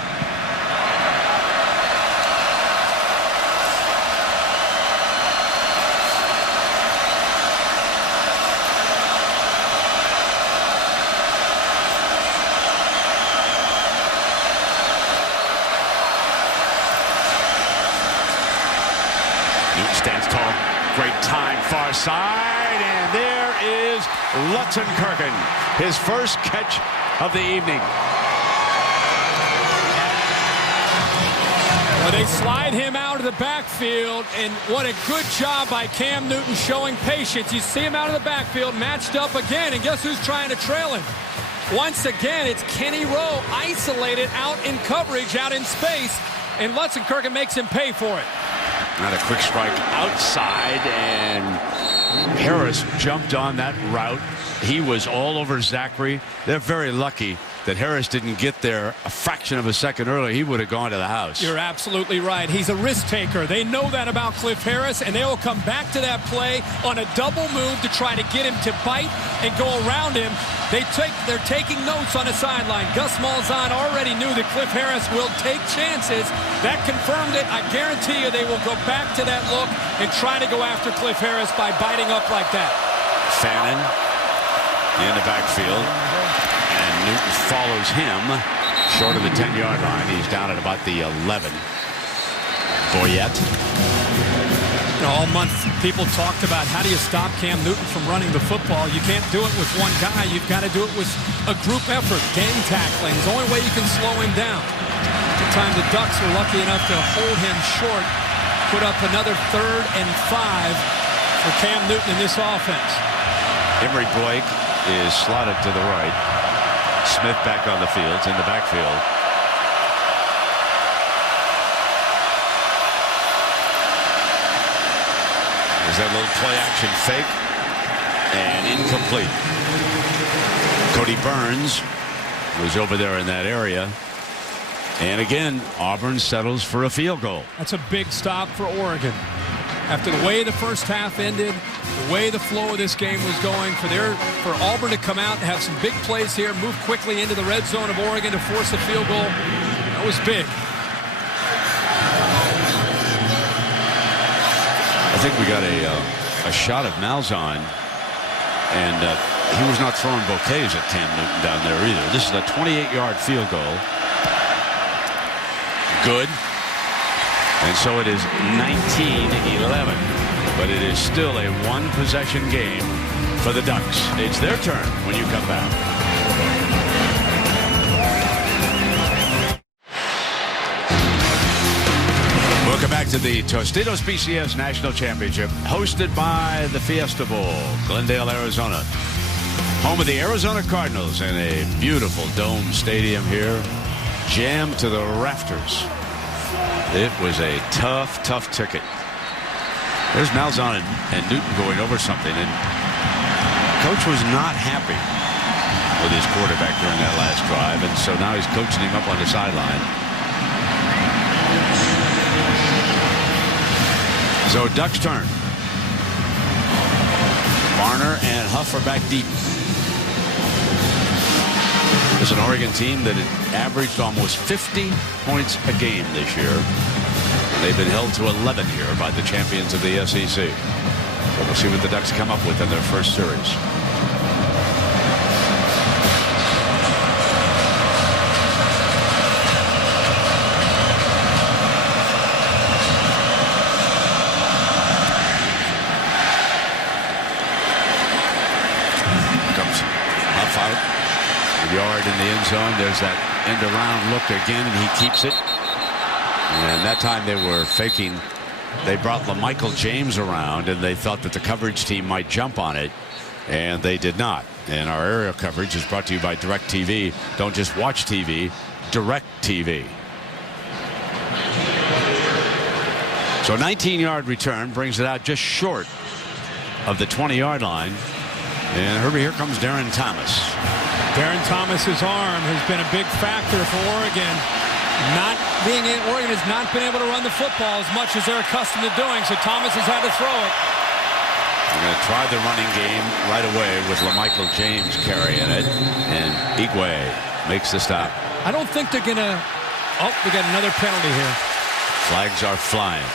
Newton stands tall, great time, far side, and there is Lutzenkirchen, his first catch of the evening. Well, they slide him out of the backfield, and what a good job by Cam Newton showing patience. You see him out of the backfield, matched up again, and guess who's trying to trail him? Once again, it's Kenny Rowe, isolated out in coverage, out in space, and Lutzenkirchen makes him pay for it. Not a quick strike outside, and Harris jumped on that route. He was all over Zachary. They're very lucky that Harris didn't get there a fraction of a second earlier. He would have gone to the house. You're absolutely right. He's a risk taker. They know that about Cliff Harris, and they will come back to that play on a double move to try to get him to bite and go around him. They're taking notes on the sideline. Gus Malzahn already knew that Cliff Harris will take chances. That confirmed it. I guarantee you they will go back to that look and try to go after Cliff Harris by biting up like that. Fannin in the backfield, and Newton follows him short of the 10-yard line. He's down at about the 11. Boyette. All month, people talked about how do you stop Cam Newton from running the football. You can't do it with one guy. You've got to do it with a group effort. Gang tackling is the only way you can slow him down. The time the Ducks were lucky enough to hold him short, put up another 3rd and 5 for Cam Newton in this offense. Emory Blake is slotted to the right. Smith back on the field, in the backfield. There's that little play-action fake, and incomplete. Cody Burns was over there in that area. And again, Auburn settles for a field goal. That's a big stop for Oregon. After the way the first half ended, the way the flow of this game was going, for Auburn to come out and have some big plays here, move quickly into the red zone of Oregon to force a field goal, that was big. I think we got a shot of Malzahn, and he was not throwing bouquets at Cam Newton down there either. This is a 28-yard field goal. Good. And so it is 19-11. But it is still a one-possession game for the Ducks. It's their turn when you come back. Welcome back to the Tostitos BCS National Championship, hosted by the Fiesta Bowl, Glendale, Arizona. Home of the Arizona Cardinals in a beautiful dome stadium here, jammed to the rafters. It was a tough, tough ticket. There's Malzahn and Newton going over something, and Coach was not happy with his quarterback during that last drive, and so now he's coaching him up on the sideline. So Ducks turn. Varner and Huff are back deep. There's an Oregon team that had averaged almost 50 points a game this year. And they've been held to 11 here by the champions of the SEC. So we'll see what the Ducks come up with in their first series. Comes Huff out. Yard in the end zone. There's that end around look again, and he keeps it. And that time they were faking. They brought LaMichael James around, and they thought that the coverage team might jump on it, and they did not. And our aerial coverage is brought to you by DirecTV. Don't just watch TV, DirecTV. So 19-yard return brings it out just short of the 20-yard line. And Herbie, here comes Darren Thomas. Darren Thomas's arm has been a big factor for Oregon. Oregon has not been able to run the football as much as they're accustomed to doing, so Thomas has had to throw it. They're going to try the running game right away with LaMichael James carrying it, and Igwe makes the stop. I don't think they're going to... Oh, we got another penalty here. Flags are flying.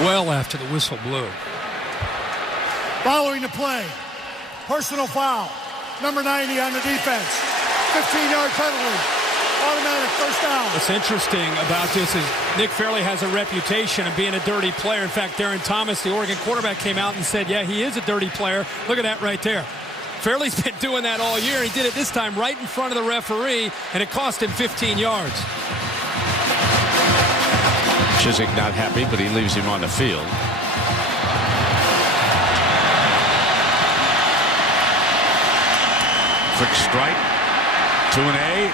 Well after the whistle blew. Following the play, personal foul, number 90 on the defense, 15-yard penalty, automatic first down. What's interesting about this is Nick Fairley has a reputation of being a dirty player. In fact, Darren Thomas, the Oregon quarterback, came out and said, yeah, he is a dirty player. Look at that right there. Fairley's been doing that all year. He did it this time right in front of the referee, and it cost him 15 yards. Chiswick not happy, but he leaves him on the field. Quick strike. 2-A.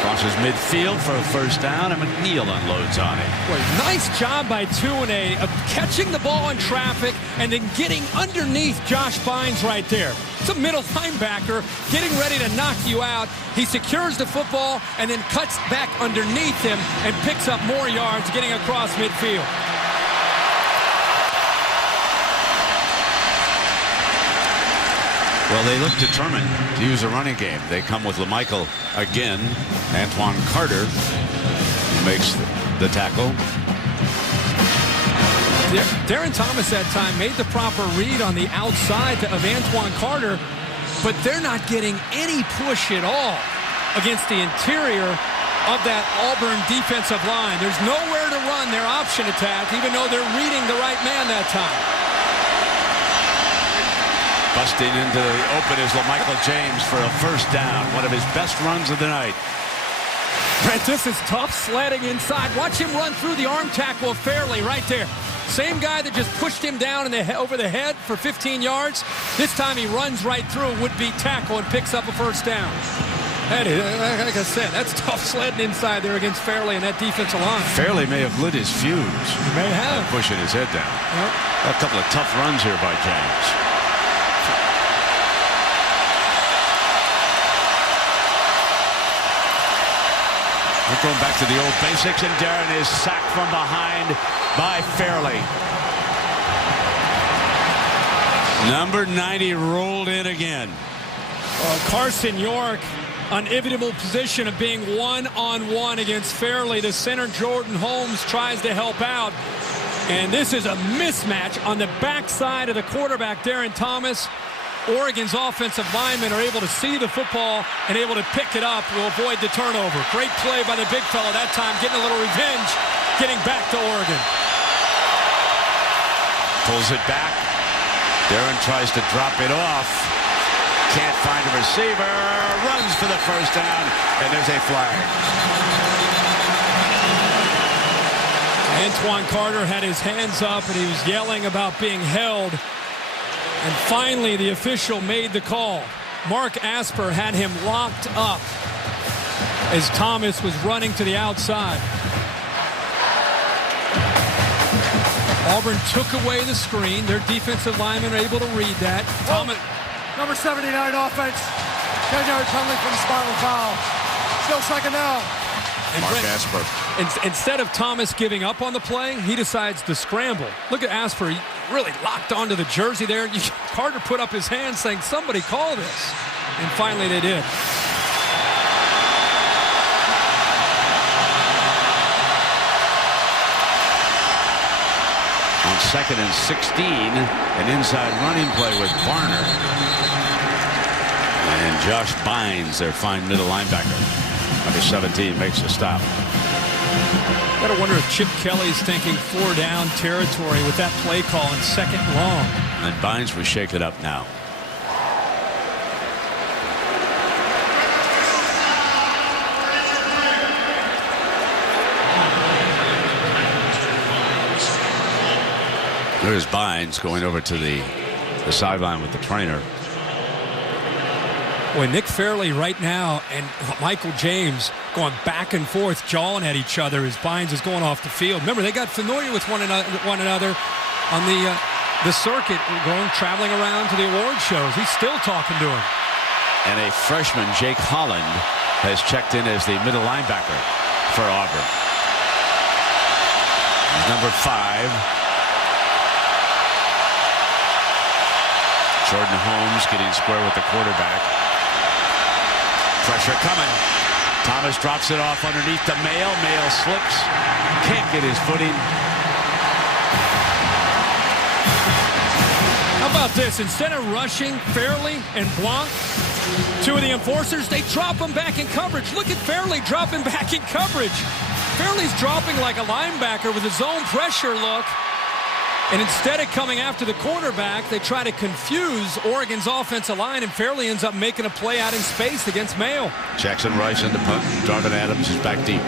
Crosses midfield for a first down, and McNeil unloads on it. Boy, nice job by 2-A of catching the ball in traffic and then getting underneath Josh Bynes right there. It's a middle linebacker getting ready to knock you out. He secures the football and then cuts back underneath him and picks up more yards getting across midfield. Well, they look determined to use a running game. They come with LaMichael again. Antoine Carter makes the tackle. Darren Thomas that time made the proper read on the outside of Antoine Carter, but they're not getting any push at all against the interior of that Auburn defensive line. There's nowhere to run their option attack, even though they're reading the right man that time. Busting into the open is LaMichael James for a first down. One of his best runs of the night. Brent, this is tough sledding inside. Watch him run through the arm tackle of Fairley right there. Same guy that just pushed him down over the head for 15 yards. This time he runs right through would-be tackle and picks up a first down. That is, like I said, that's tough sledding inside there against Fairley and that defensive line. Fairley may have lit his fuse. He may have. Pushing his head down. Yep. A couple of tough runs here by James. We're going back to the old basics, and Darren is sacked from behind by Fairley. Number 90 rolled in again. Carson York, unenviable position of being one-on-one against Fairley. The center, Jordan Holmes, tries to help out. And this is a mismatch on the backside of the quarterback, Darren Thomas. Oregon's offensive linemen are able to see the football and able to pick it up to avoid the turnover. Great play by the big fella that time, getting a little revenge, getting back to Oregon. Pulls it back. Darren tries to drop it off. Can't find a receiver. Runs for the first down, and there's a flag. Antoine Carter had his hands up, and he was yelling about being held. And finally, the official made the call. Mark Asper had him locked up as Thomas was running to the outside. Auburn took away the screen. Their defensive linemen were able to read that. Thomas. Number 79 offense. 10-yard penalty for the spinal foul. Still second down. And Mark Asper. Instead of Thomas giving up on the play, he decides to scramble. Look at Asper. He really locked onto the jersey there. Carter put up his hand saying, somebody call this. And finally they did. On 2nd and 16, an inside running play with Varner. And Josh Bynes, their fine middle linebacker. Number 17 makes a stop. Gotta wonder if Chip Kelly's thinking 4-down territory with that play call in 2nd long. And Bynes will shake it up now. There's Bynes going over to the sideline with the trainer. Boy, Nick Fairley right now and Michael James going back and forth, jawing at each other as Bynes is going off the field. Remember, they got familiar with one another on the circuit, traveling around to the award shows. He's still talking to him. And a freshman, Jake Holland, has checked in as the middle linebacker for Auburn. He's number 5. Jordan Holmes getting square with the quarterback. Pressure coming. Thomas drops it off underneath the Mail. Mail slips. Can't get his footing. How about this? Instead of rushing Fairley and Blanc, two of the enforcers, they drop him back in coverage. Look at Fairley dropping back in coverage. Fairley's dropping like a linebacker with a zone pressure look. And instead of coming after the quarterback, they try to confuse Oregon's offensive line, and Fairley ends up making a play out in space against Mayo. Jackson Rice in the punt. Darvin Adams is back deep.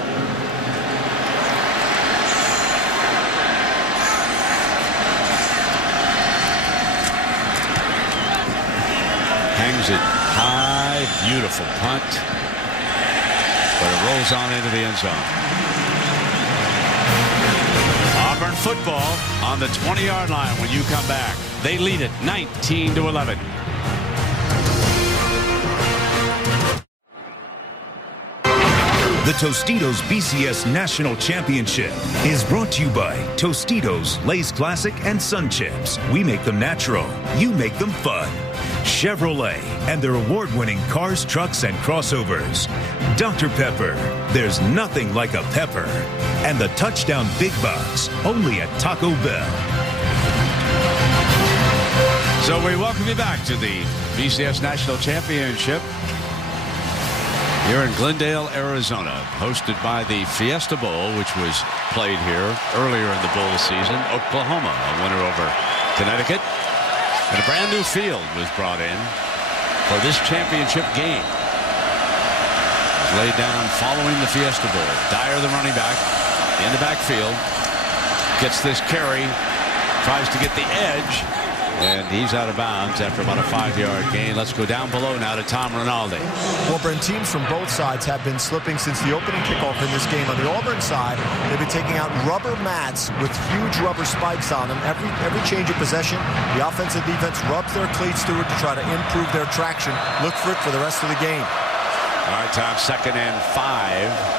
Hangs it high. Beautiful punt. But it rolls on into the end zone. Auburn football on the 20-yard line when you come back. They lead it 19-11. The Tostitos BCS National Championship is brought to you by Tostitos, Lay's Classic, and Sun Chips. We make them natural. You make them fun. Chevrolet and their award-winning cars, trucks, and crossovers. Dr. Pepper, there's nothing like a pepper. And the Touchdown Big Box, only at Taco Bell. So we welcome you back to the BCS National Championship here in Glendale, Arizona, hosted by the Fiesta Bowl, which was played here earlier in the bowl season. Oklahoma, a winner over Connecticut. And a brand new field was brought in for this championship game. It was laid down following the Fiesta Bowl. Dyer, the running back, in the backfield, gets this carry, tries to get the edge, and he's out of bounds after about a 5-yard gain. Let's go down below now to Tom Rinaldi. Well, Brent, teams from both sides have been slipping since the opening kickoff in this game. On the Auburn side, they've been taking out rubber mats with huge rubber spikes on them. Every change of possession, the offensive defense rubs their cleats through it to try to improve their traction. Look for it for the rest of the game. All right, Tom, 2nd and 5.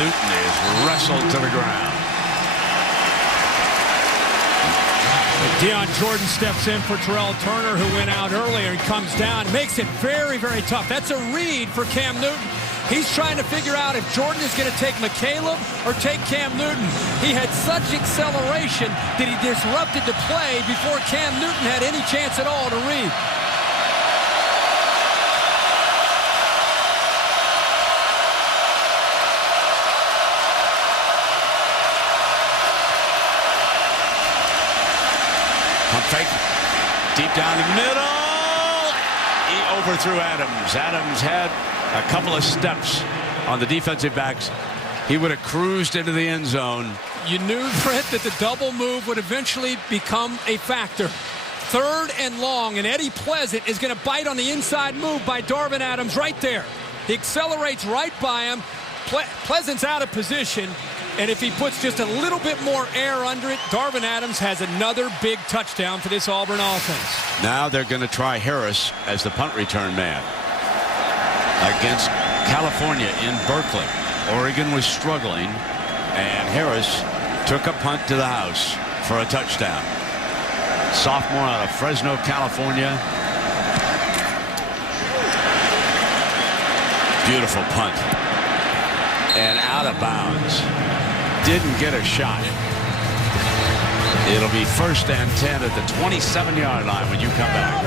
Newton is wrestled to the ground. Deion Jordan steps in for Terrell Turner, who went out earlier. He comes down, makes it very, very tough. That's a read for Cam Newton. He's trying to figure out if Jordan is going to take McCaleb or take Cam Newton. He had such acceleration that he disrupted the play before Cam Newton had any chance at all to read. Pump fake. Deep down the middle. He overthrew Adams. Adams had a couple of steps on the defensive backs. He would have cruised into the end zone. You knew, Brent, that the double move would eventually become a factor. 3rd and long, and Eddie Pleasant is going to bite on the inside move by Darvin Adams right there. He accelerates right by him. Pleasant's out of position. And if he puts just a little bit more air under it, Darvin Adams has another big touchdown for this Auburn offense. Now they're going to try Harris as the punt return man against California in Berkeley. Oregon was struggling, and Harris took a punt to the house for a touchdown. Sophomore out of Fresno, California. Beautiful punt. And out of bounds. Didn't get a shot. It'll be 1st and 10 at the 27-yard line when you come back.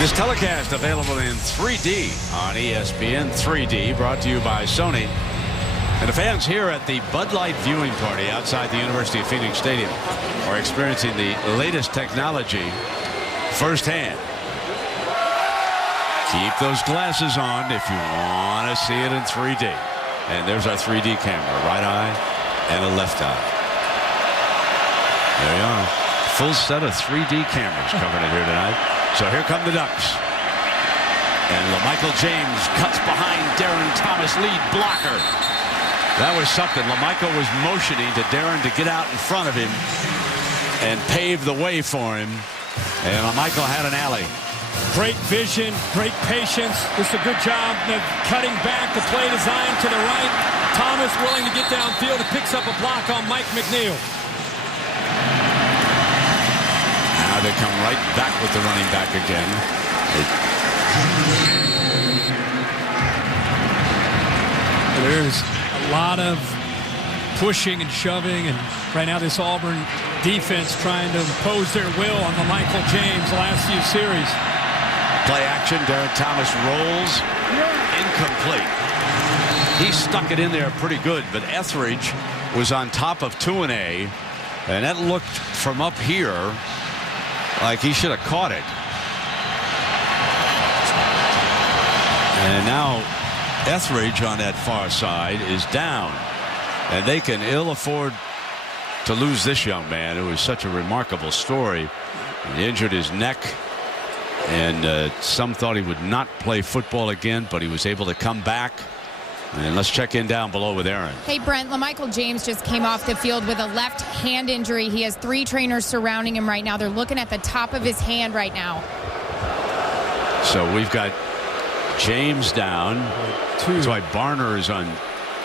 This telecast available in 3D on ESPN 3D, brought to you by Sony. And the fans here at the Bud Light viewing party outside the University of Phoenix Stadium are experiencing the latest technology firsthand. Keep those glasses on if you want to see it in 3D. And there's our 3D camera, right eye and a left eye. There you are. Full set of 3D cameras covering it here tonight. So here come the Ducks. And LaMichael James cuts behind Darren Thomas, lead blocker. That was something. LaMichael was motioning to Darren to get out in front of him and pave the way for him. And LaMichael had an alley. Great vision, great patience. Just a good job of cutting back the play design to the right. Thomas willing to get downfield. He picks up a block on Mike McNeil. Now they come right back with the running back again. There's a lot of pushing and shoving, and right now this Auburn defense trying to impose their will on LaMichael James the last few series. Play action. Darren Thomas rolls. Incomplete. He stuck it in there pretty good, but Etheridge was on top of Tuanay, and that looked from up here like he should have caught it. And now Etheridge on that far side is down, and they can ill afford to lose this young man. It was such a remarkable story. He injured his neck, and some thought he would not play football again, but he was able to come back. And let's check in down below with Aaron. Hey, Brent, LaMichael James just came off the field with a left hand injury. He has 3 trainers surrounding him right now. They're looking at the top of his hand right now. So we've got James down. That's why Barner is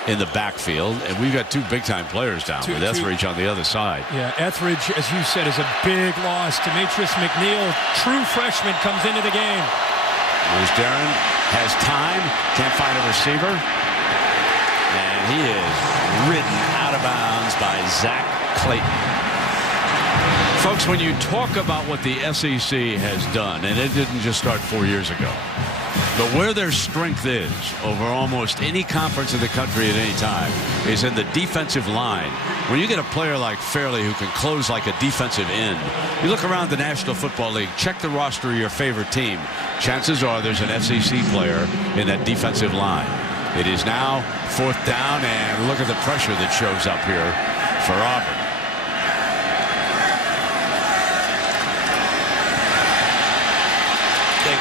in the backfield, and we've got 2 big-time players down with Etheridge on the other side. Yeah, Etheridge, as you said, is a big loss. Demetrius McNeil, true freshman, comes into the game. There's Darren, has time, can't find a receiver, and he is ridden out of bounds by Zach Clayton. Folks, when you talk about what the SEC has done, and it didn't just start 4 years ago, but where their strength is over almost any conference in the country at any time is in the defensive line. When you get a player like Fairley who can close like a defensive end, you look around the National Football League, check the roster of your favorite team. Chances are there's an SEC player in that defensive line. It is now 4th down, and look at the pressure that shows up here for Auburn.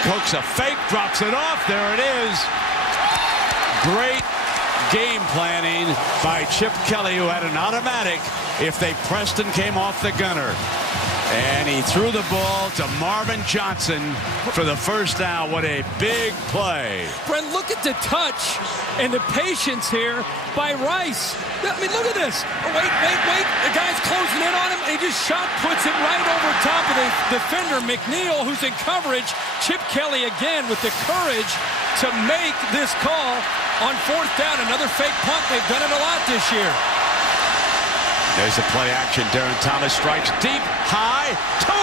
Coax a fake, drops it off. There it is. Great game planning by Chip Kelly, who had an automatic if they pressed and came off the gunner. And he threw the ball to Marvin Johnson for the first down. What a big play. Brent, look at the touch and the patience here by Rice. I mean, look at this. Oh, wait. The guy's closing in on him. He just puts it right over top of the defender, McNeil, who's in coverage. Chip Kelly again with the courage to make this call on fourth down. Another fake punt. They've done it a lot this year. There's the play action. Darren Thomas strikes deep, high, 2-8,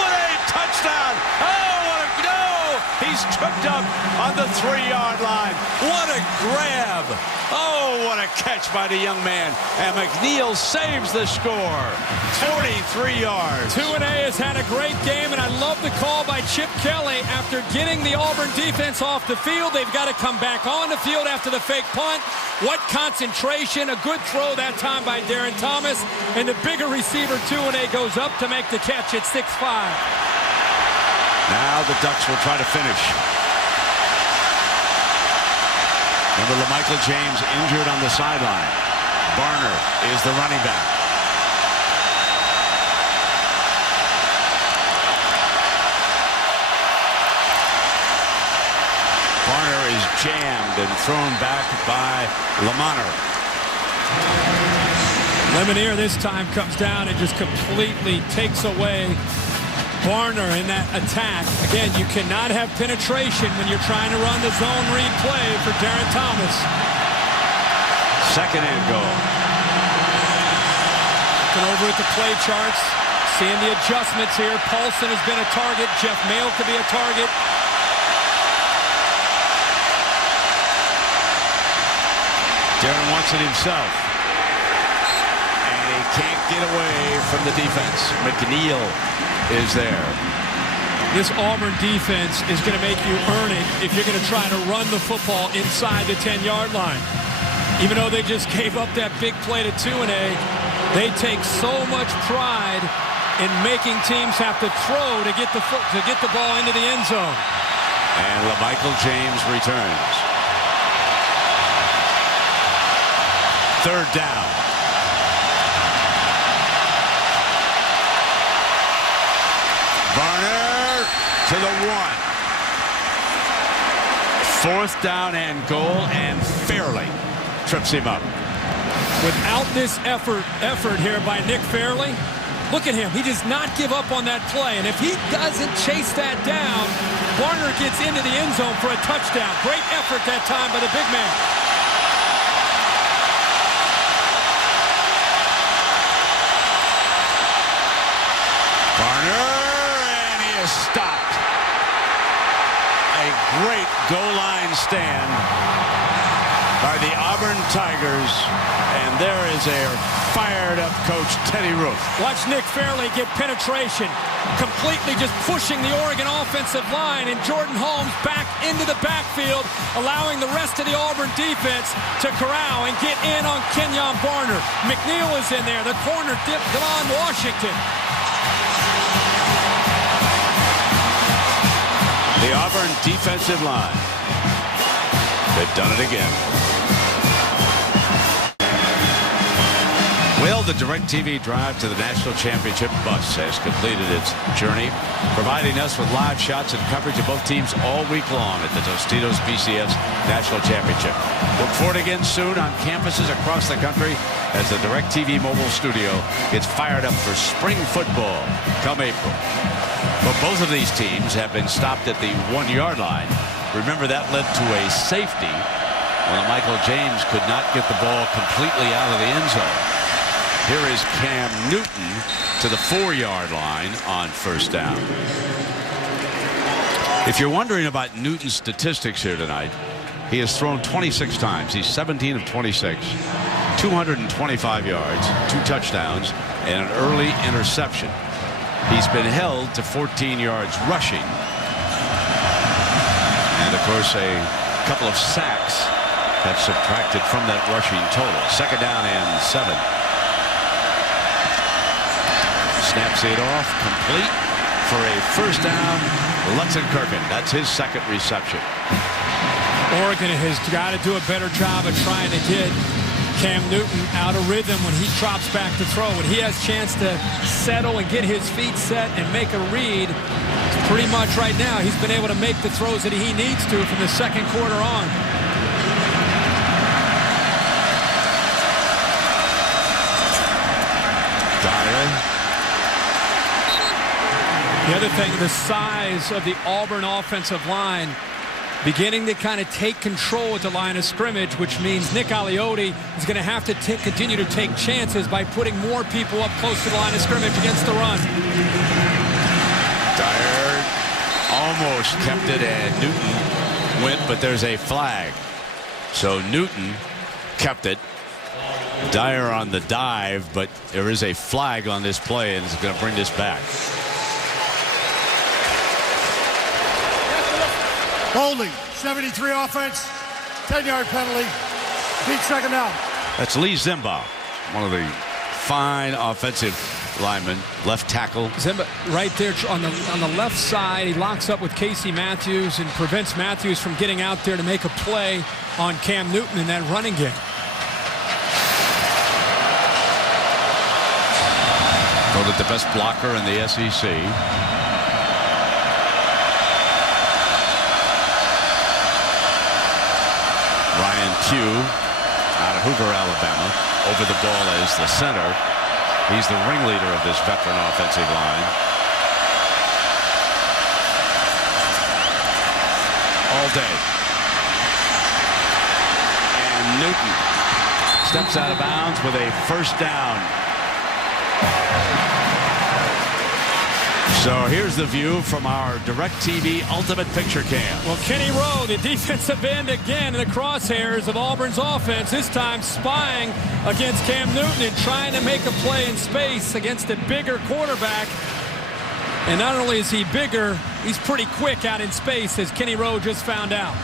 touchdown. Oh, what a no! He's tripped up on the 3-yard line. What a grab! Oh, what a catch by the young man. And McNeil saves the score. 43 yards. 2-A has had a great game, and I love the call by Chip Kelly. After getting the Auburn defense off the field, they've got to come back on the field after the fake punt. What concentration. A good throw that time by Darren Thomas. And the bigger receiver, 2-A, goes up to make the catch at 6'5". Now the Ducks will try to finish. Remember, LaMichael James injured on the sideline. Barner is the running back. Barner is jammed and thrown back by Lamonter. Lemonier this time comes down and just completely takes away Barner in that attack. Again, you cannot have penetration when you're trying to run the zone read play for Darren Thomas. Second and goal. Looking over at the play charts, seeing the adjustments here. Paulson has been a target. Jeff Mayle could be a target. Darren wants it himself. And he can't get away from the defense. McNeil is there. This Auburn defense is going to make you earn it if you're going to try to run the football inside the 10-yard line. Even though they just gave up that big play to 2-A, they take so much pride in making teams have to throw to get the ball into the end zone. And LaMichael James returns. Third down. Barner to the 1. Fourth down and goal, and Fairley trips him up. Without this effort here by Nick Fairley, look at him. He does not give up on that play. And if he doesn't chase that down, Barner gets into the end zone for a touchdown. Great effort that time by the big man. Barner, and he is stopped. A great goal line stand by the Auburn Tigers, and there is a fired-up coach, Teddy Roof. Watch Nick Fairley get penetration, completely just pushing the Oregon offensive line, and Jordan Holmes back into the backfield, allowing the rest of the Auburn defense to corral and get in on Kenyon Barner. McNeil is in there, the corner dip, Devon Washington. The Auburn defensive line. They've done it again. Well, the DirecTV drive to the national championship bus has completed its journey, providing us with live shots and coverage of both teams all week long at the Tostitos BCS National Championship. Look for it again soon on campuses across the country as the DirecTV mobile studio gets fired up for spring football come April. But both of these teams have been stopped at the 1-yard line. Remember, that led to a safety when Michael James could not get the ball completely out of the end zone. Here is Cam Newton to the 4-yard line on first down. If you're wondering about Newton's statistics here tonight, he has thrown 26 times. He's 17 of 26, 225 yards, 2 touchdowns, and an early interception. He's been held to 14 yards rushing. And, of course, a couple of sacks have subtracted from that rushing total. Second down and 7. Snaps it off, complete for a first down. Lutzenkirchen, that's his second reception. Oregon has got to do a better job of trying to get Cam Newton out of rhythm when he drops back to throw. When he has a chance to settle and get his feet set and make a read, pretty much right now he's been able to make the throws that he needs to from the second quarter on. The other thing, the size of the Auburn offensive line beginning to kind of take control at the line of scrimmage, which means Nick Aliotti is going to have to continue to take chances by putting more people up close to the line of scrimmage against the run. Dyer almost kept it, and Newton went, but there's a flag. So Newton kept it. Dyer on the dive, but there is a flag on this play, and it's going to bring this back. Holding, 73 offense, 10-yard penalty, beat second down. That's Lee Zimba, one of the fine offensive linemen, left tackle. Zimba right there on the left side. He locks up with Casey Matthews and prevents Matthews from getting out there to make a play on Cam Newton in that running game. Voted the best blocker in the SEC. Ryan Pugh out of Hoover, Alabama. Over the ball is the center. He's the ringleader of this veteran offensive line. All day. And Newton steps out of bounds with a first down. So here's the view from our DirecTV Ultimate Picture Cam. Well, Kenny Rowe, the defensive end again in the crosshairs of Auburn's offense, this time spying against Cam Newton and trying to make a play in space against a bigger quarterback. And not only is he bigger, he's pretty quick out in space, as Kenny Rowe just found out.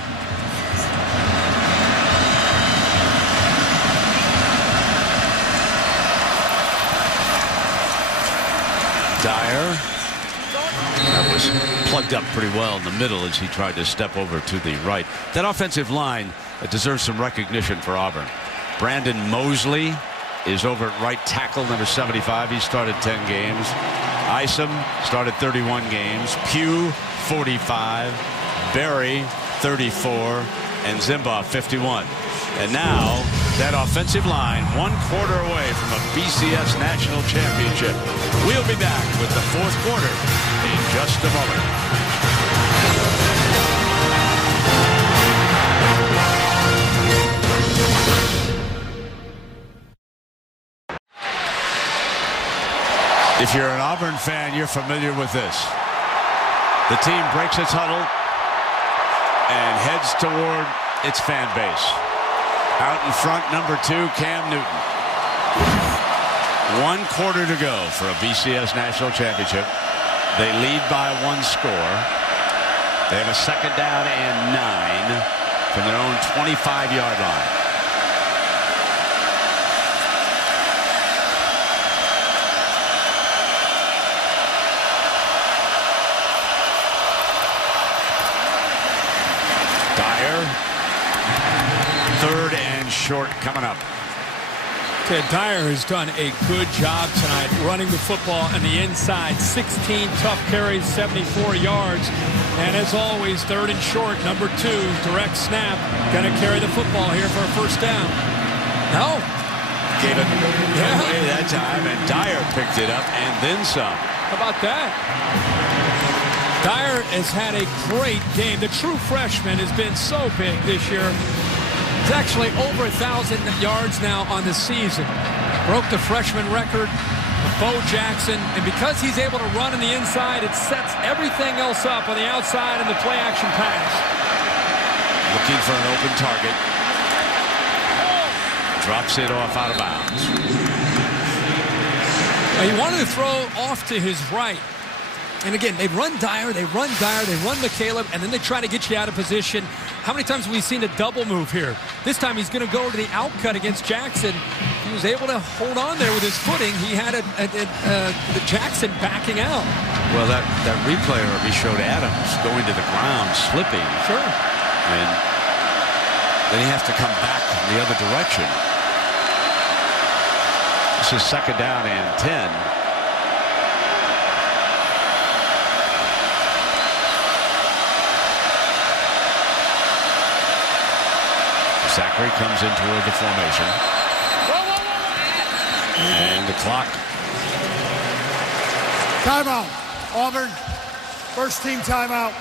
Dyer. That was plugged up pretty well in the middle as he tried to step over to the right. That offensive line deserves some recognition for Auburn. Brandon Mosley is over at right tackle, number 75. He started 10 games. Isom started 31 games. Pugh, 45. Berry, 34. And Zimba, 51. And now that offensive line 1 quarter away from a BCS national championship. We'll be back with the fourth quarter in just a moment. If you're an Auburn fan, you're familiar with this. The team breaks its huddle and heads toward its fan base. Out in front, number 2, Cam Newton. 1 quarter to go for a BCS national championship. They lead by 1 score. They have a second down and 9 from their own 25-yard line. Dyer. 3rd and short coming up. Ted Dyer has done a good job tonight running the football on the inside. 16 tough carries, 74 yards. And as always, 3rd and short, number 2, direct snap. Going to carry the football here for a first down. No. Gave it away that time, and Dyer picked it up and then some. How about that? Dyer has had a great game. The true freshman has been so big this year. He's actually over 1,000 yards now on the season. Broke the freshman record with Bo Jackson. And because he's able to run on the inside, it sets everything else up on the outside in the play-action pass. Looking for an open target. Drops it off out of bounds. He wanted to throw off to his right. And again, they run Dyer, they run McCaleb, and then they try to get you out of position. How many times have we seen a double move here? This time he's going to go to the outcut against Jackson. He was able to hold on there with his footing. He had Jackson backing out. Well, that replay already showed Adams going to the ground, slipping. Sure. And then he has to come back in the other direction. This is 2nd down and 10. Zachary comes in toward the formation. And the clock. Timeout. Auburn. First team timeout.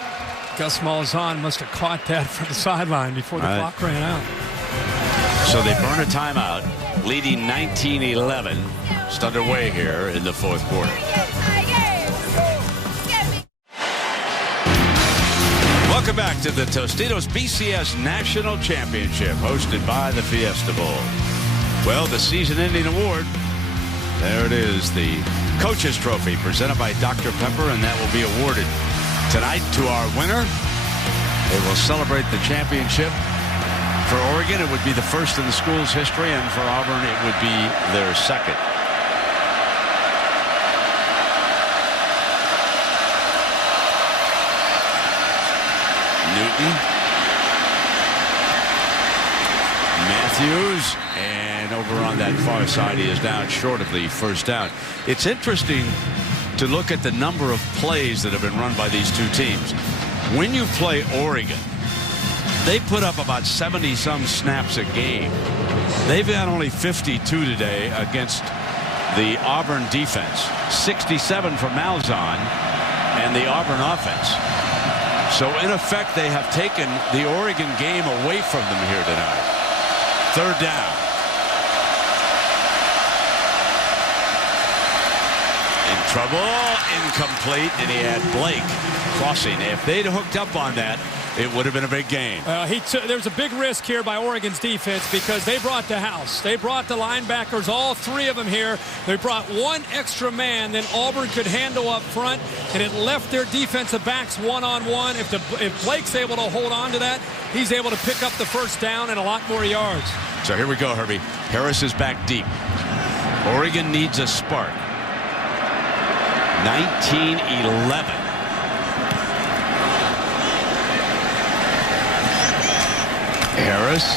Gus Malzahn must have caught that from the sideline before the clock ran out. So they burn a timeout, leading 19-11. Just underway here in the 4th quarter. Welcome back to the Tostitos BCS National Championship, hosted by the Fiesta Bowl. Well, the season-ending award, there it is, the Coach's Trophy, presented by Dr. Pepper, and that will be awarded tonight to our winner. They will celebrate the championship. For Oregon, it would be the first in the school's history, and for Auburn, it would be their second. Newton, Matthews, and over on that far side, he is down short of the first down. It's interesting to look at the number of plays that have been run by these two teams. When you play Oregon, they put up about 70-some snaps a game. They've had only 52 today against the Auburn defense. 67 from Malzahn and the Auburn offense. So, in effect, they have taken the Oregon game away from them here tonight. 3rd down. In trouble, incomplete, and he had Blake crossing. If they'd hooked up on that, it would have been a big game. There's a big risk here by Oregon's defense because they brought the house. They brought the linebackers, all 3 of them here. They brought 1 extra man than Auburn could handle up front, and it left their defensive backs one-on-one. If Blake's able to hold on to that, he's able to pick up the first down and a lot more yards. So here we go, Herbie. Harris is back deep. Oregon needs a spark. 19-11. Harris,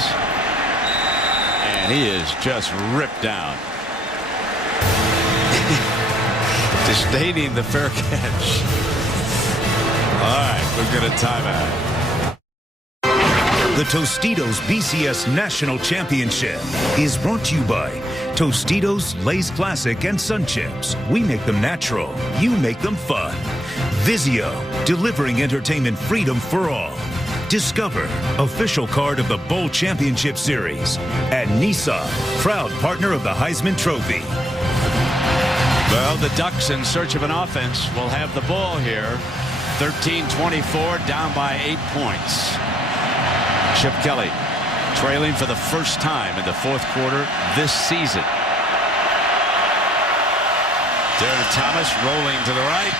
and he is just ripped down. Disdaining the fair catch. All right, we've got a timeout. The Tostitos BCS National Championship is brought to you by Tostitos, Lay's Classic, and Sun Chips. We make them natural. You make them fun. Vizio, delivering entertainment freedom for all. Discover, official card of the Bowl Championship Series. And Nissan, proud partner of the Heisman Trophy. Well, the Ducks, in search of an offense, will have the ball here. 13-24, down by 8 points. Chip Kelly trailing for the first time in the 4th quarter this season. Darren Thomas rolling to the right.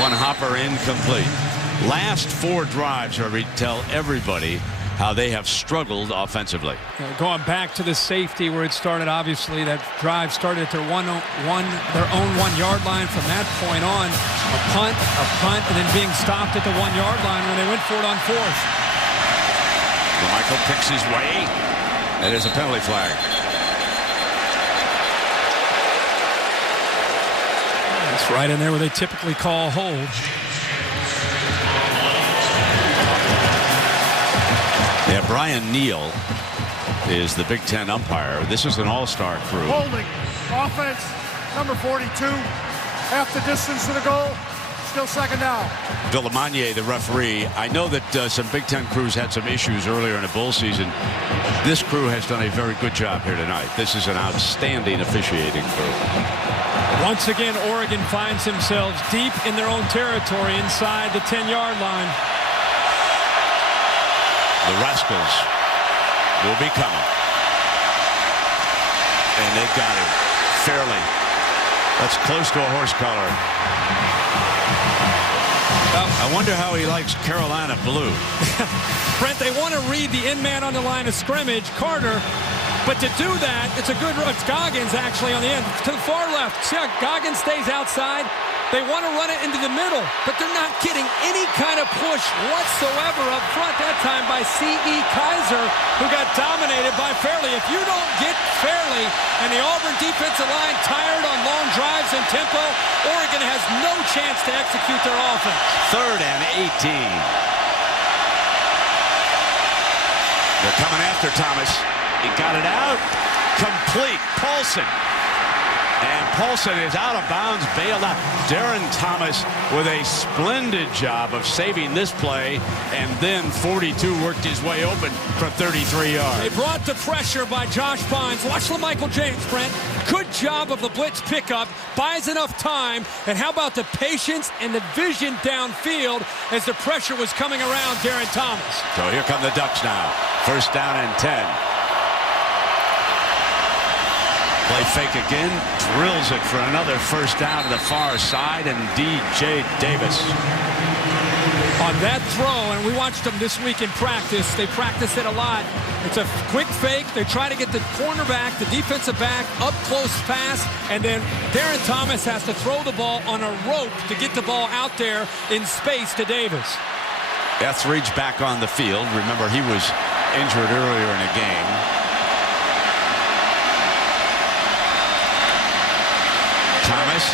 1 hopper incomplete. Last 4 drives are to tell everybody how they have struggled offensively. Going back to the safety where it started, obviously that drive started at their own 1-yard line. From that point on, a punt, and then being stopped at the 1-yard line when they went for it on 4th. Michael picks his way. That is a penalty flag. It's right in there where they typically call hold. Yeah, Brian Neal is the Big Ten umpire. This is an all-star crew. Holding. Offense, number 42. Half the distance to the goal. Still 2nd down. Villamagné, the referee. I know that some Big Ten crews had some issues earlier in the bowl season. This crew has done a very good job here tonight. This is an outstanding officiating crew. Once again, Oregon finds themselves deep in their own territory inside the 10-yard line. The Rascals will be coming. And they've got him fairly. That's close to a horse collar. I wonder how he likes Carolina blue. Brent, they want to read the in man on the line of scrimmage, Carter. But to do that, it's Goggins actually on the end. To the far left. See how Goggins stays outside? They want to run it into the middle, but they're not getting any kind of push whatsoever up front that time by C.E. Kaiser, who got dominated by Fairley. If you don't get Fairley and the Auburn defensive line tired on long drives and tempo, Oregon has no chance to execute their offense. 3rd and 18. They're coming after Thomas. He got it out. Complete. Paulson. And Paulson is out of bounds, bailed out. Darren Thomas with a splendid job of saving this play, and then 42 worked his way open from 33 yards. They brought the pressure by Josh Bynes. Watch LaMichael James, Brent. Good job of the blitz pickup. Buys enough time. And how about the patience and the vision downfield as the pressure was coming around Darren Thomas. So here come the Ducks now. 1st down and 10. Play fake again, drills it for another 1st down to the far side, and D.J. Davis. On that throw, and we watched them this week in practice, they practice it a lot. It's a quick fake. They try to get the cornerback, the defensive back, up close fast, and then Darren Thomas has to throw the ball on a rope to get the ball out there in space to Davis. Etheridge back on the field. Remember, he was injured earlier in the game. Thomas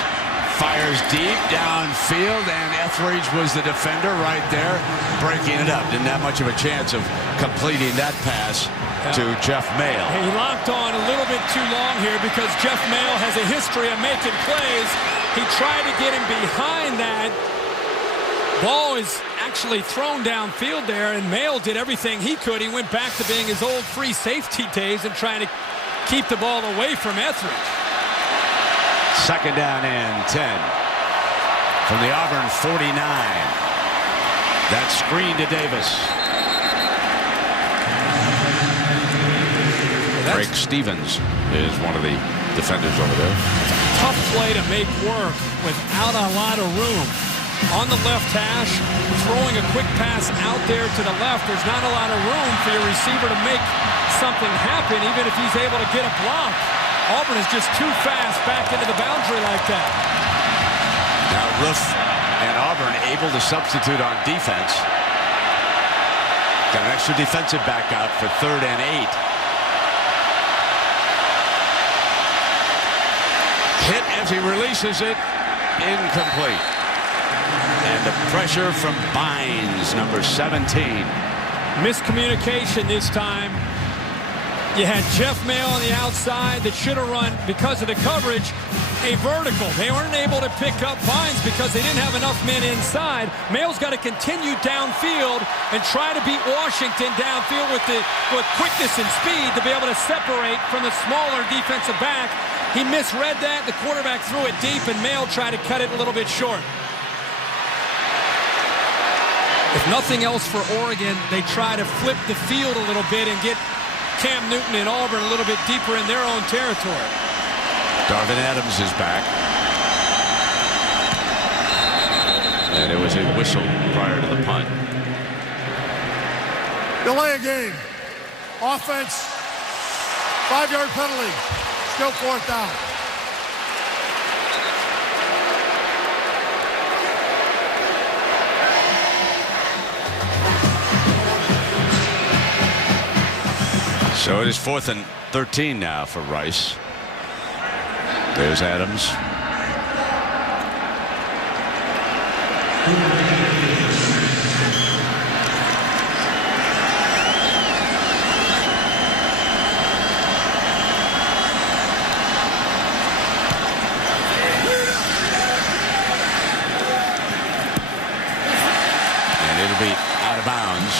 fires deep downfield, and Etheridge was the defender right there, breaking it up. Didn't have much of a chance of completing that pass to Jeff Mayle. He locked on a little bit too long here because Jeff Mayle has a history of making plays. He tried to get him behind that. Ball is actually thrown downfield there, and Mayle did everything he could. He went back to being his old free safety days and trying to keep the ball away from Etheridge. 2nd down and 10 from the Auburn 49. That screen to Davis. Craig Stevens is one of the defenders over there. Tough play to make work without a lot of room. On the left hash, throwing a quick pass out there to the left. There's not a lot of room for your receiver to make something happen, even if he's able to get a block. Auburn is just too fast back into the boundary like that. Now Roof and Auburn able to substitute on defense. Got an extra defensive back out for 3rd and 8. Hit as he releases it. Incomplete. And the pressure from Bynes, number 17. Miscommunication this time. You had Jeff Mayle on the outside that should have run, because of the coverage, a vertical. They weren't able to pick up Bynes because they didn't have enough men inside. Mayle's got to continue downfield and try to beat Washington downfield with quickness and speed to be able to separate from the smaller defensive back. He misread that. The quarterback threw it deep, and Mayle tried to cut it a little bit short. If nothing else for Oregon, they try to flip the field a little bit and get Cam Newton and Auburn a little bit deeper in their own territory. Darvin Adams is back. And it was a whistle prior to the punt. Delay a game. Offense. 5-yard penalty. Still 4th down. So it is 4th and 13 now for Rice. There's Adams. And it'll be out of bounds.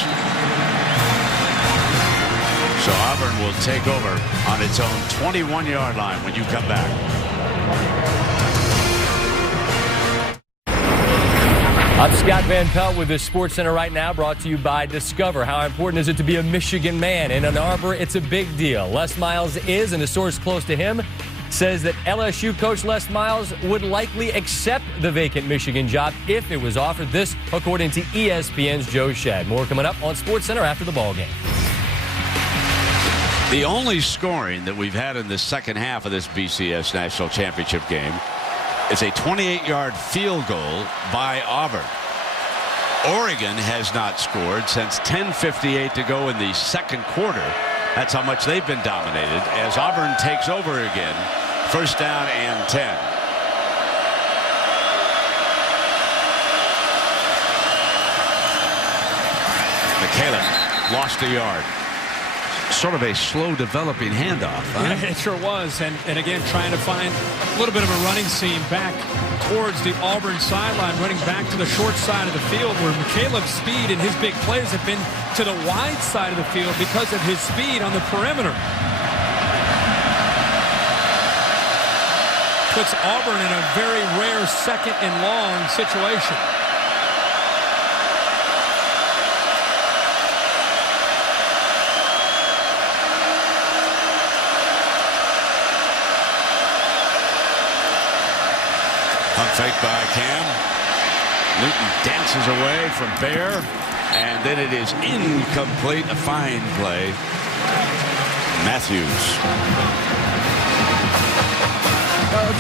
So Auburn will take over on its own 21-yard line when you come back. I'm Scott Van Pelt with the Sports Center right now, brought to you by Discover. How important is it to be a Michigan man? In Ann Arbor, it's a big deal. Les Miles is, and a source close to him says that LSU coach Les Miles would likely accept the vacant Michigan job if it was offered. This, according to ESPN's Joe Shad. More coming up on Sports Center after the ball game. The only scoring that we've had in the second half of this BCS National Championship game is a 28-yard field goal by Auburn. Oregon has not scored since 10:58 to go in the second quarter. That's how much they've been dominated as Auburn takes over again. First down and 10. McCaleb lost a yard. Sort of a slow developing handoff. Huh? Yeah, it sure was. And again, trying to find a little bit of a running seam back towards the Auburn sideline, running back to the short side of the field where McCaleb's speed and his big plays have been to the wide side of the field because of his speed on the perimeter. Puts Auburn in a very rare second and long situation. Pump fake by Cam. Newton dances away from Bear, and then it is incomplete. A fine play. Matthews.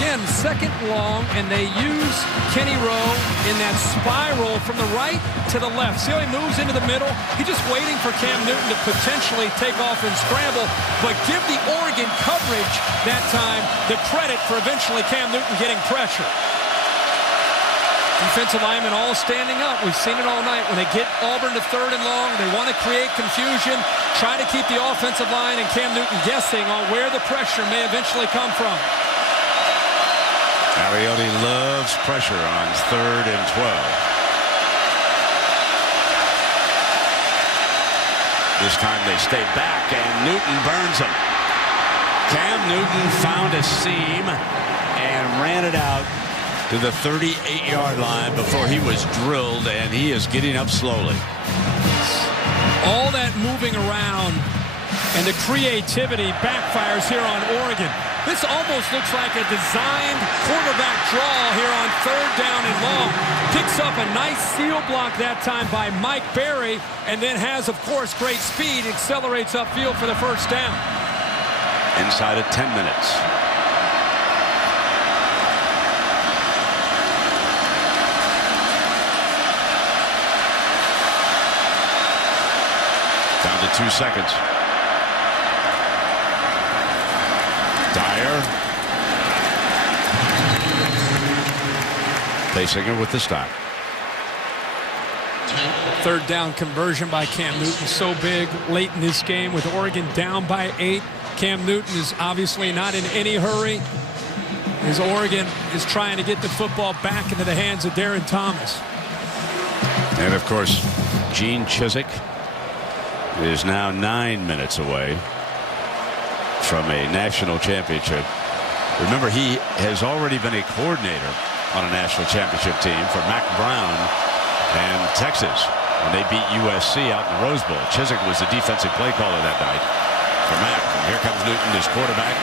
Again, second long, and they use Kenny Rowe in that spiral from the right to the left. See how he moves into the middle? He's just waiting for Cam Newton to potentially take off and scramble, but give the Oregon coverage that time the credit for eventually Cam Newton getting pressure. Defensive linemen all standing up. We've seen it all night. When they get Auburn to third and long, they want to create confusion, try to keep the offensive line and Cam Newton guessing on where the pressure may eventually come from. Arioti loves pressure on 3rd and 12. This time they stay back, and Newton burns them. Cam Newton found a seam and ran it out to the 38-yard line before he was drilled, and he is getting up slowly. All that moving around and the creativity backfires here on Oregon. This almost looks like a designed quarterback draw here on 3rd down and long. Picks up a nice seal block that time by Mike Berry, and then has, of course, great speed, accelerates upfield for the first down. Inside of 10 minutes. Down to 2 seconds. Dyer. Basinger with the stop. 3rd down conversion by Cam Newton. So big late in this game with Oregon down by 8. Cam Newton is obviously not in any hurry as Oregon is trying to get the football back into the hands of Darren Thomas. And of course, Gene Chizik is now 9 minutes away from a national championship. Remember, he has already been a coordinator on a national championship team for Mac Brown and Texas when they beat USC out in the Rose Bowl. Chizik was the defensive play caller that night for Mac. And here comes Newton, his quarterback,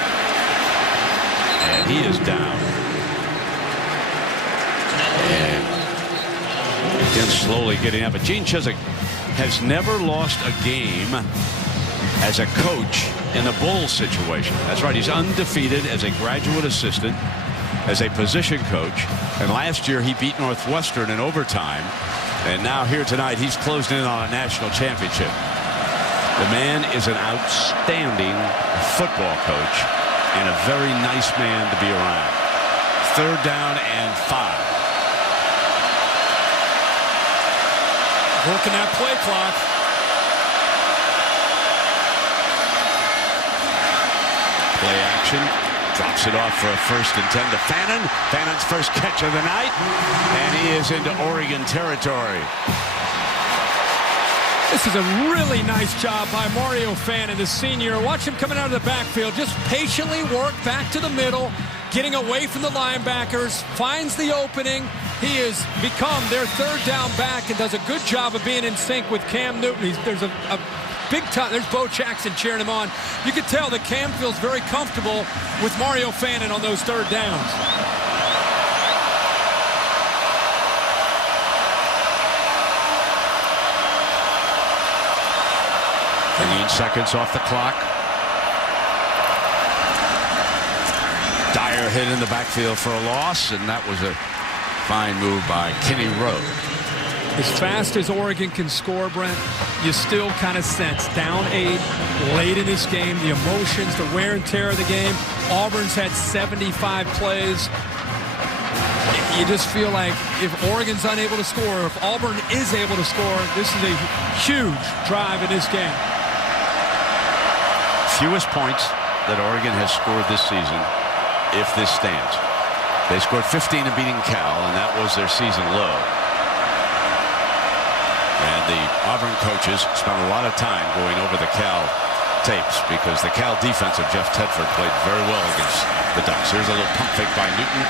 and he is down. And again, slowly getting up. But Gene Chizik has never lost a game as a coach in a bowl situation. That's right. He's undefeated as a graduate assistant, as a position coach. And last year he beat Northwestern in overtime. And now here tonight he's closed in on a national championship. The man is an outstanding football coach and a very nice man to be around. 3rd down and 5. Working that play clock. Play action. Drops it off for a 1st and 10 to Fannin. Fannin's first catch of the night. And he is into Oregon territory. This is a really nice job by Mario Fannin, the senior. Watch him coming out of the backfield. Just patiently work back to the middle, getting away from the linebackers, finds the opening. He has become their 3rd down back and does a good job of being in sync with Cam Newton. There's a big time. There's Bo Jackson cheering him on. You can tell that Cam feels very comfortable with Mario Fannin on those 3rd downs. Seconds off the clock. Dyer hit in the backfield for a loss, and that was a fine move by Kenny Rowe. As fast as Oregon can score, Brent, you still kind of sense down 8 late in this game, the emotions, the wear and tear of the game. Auburn's had 75 plays. You just feel like if Oregon's unable to score, if Auburn is able to score, this is a huge drive in this game. Fewest points that Oregon has scored this season, if this stands. They scored 15 in beating Cal, and that was their season low. And the Auburn coaches spent a lot of time going over the Cal tapes because the Cal defense of Jeff Tedford played very well against the Ducks. Here's a little pump fake by Newton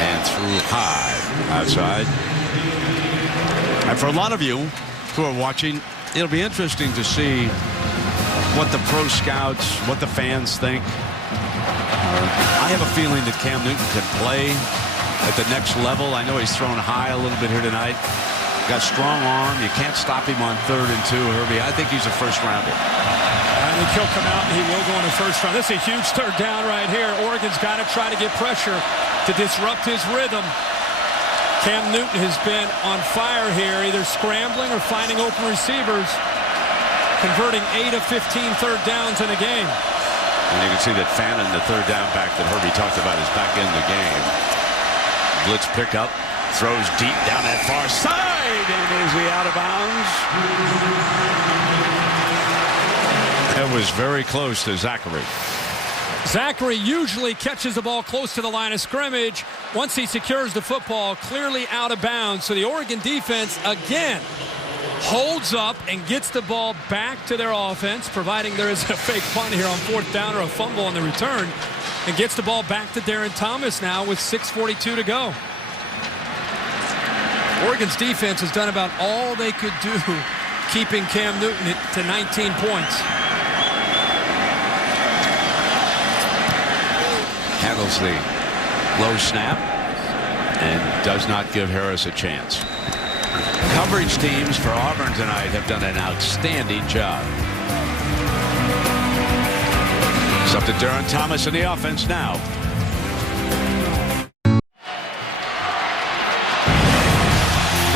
and threw high outside. And for a lot of you who are watching, it'll be interesting to see what the pro scouts, what the fans think. I have a feeling that Cam Newton can play at the next level. I know he's thrown high a little bit here tonight. Got strong arm. You can't stop him on 3rd and 2, Herbie. I think he's a first rounder. I think he'll come out and he will go in the first round. This is a huge 3rd down right here. Oregon's got to try to get pressure to disrupt his rhythm. Cam Newton has been on fire here, either scrambling or finding open receivers, converting 8 of 15 3rd downs in a game. And you can see that Fannin, the 3rd down back that Herbie talked about, is back in the game. Blitz pickup. Throws deep down that far side, and is he out of bounds? It was very close to Zachary. Zachary usually catches the ball close to the line of scrimmage. Once he secures the football, clearly out of bounds. So the Oregon defense, again, holds up and gets the ball back to their offense, providing there is a fake punt here on 4th down or a fumble on the return, and gets the ball back to Darren Thomas now with 6:42 to go. Oregon's defense has done about all they could do keeping Cam Newton to 19 points. Handles the low snap and does not give Harris a chance. Coverage teams for Auburn tonight have done an outstanding job. It's up to Darren Thomas in the offense now.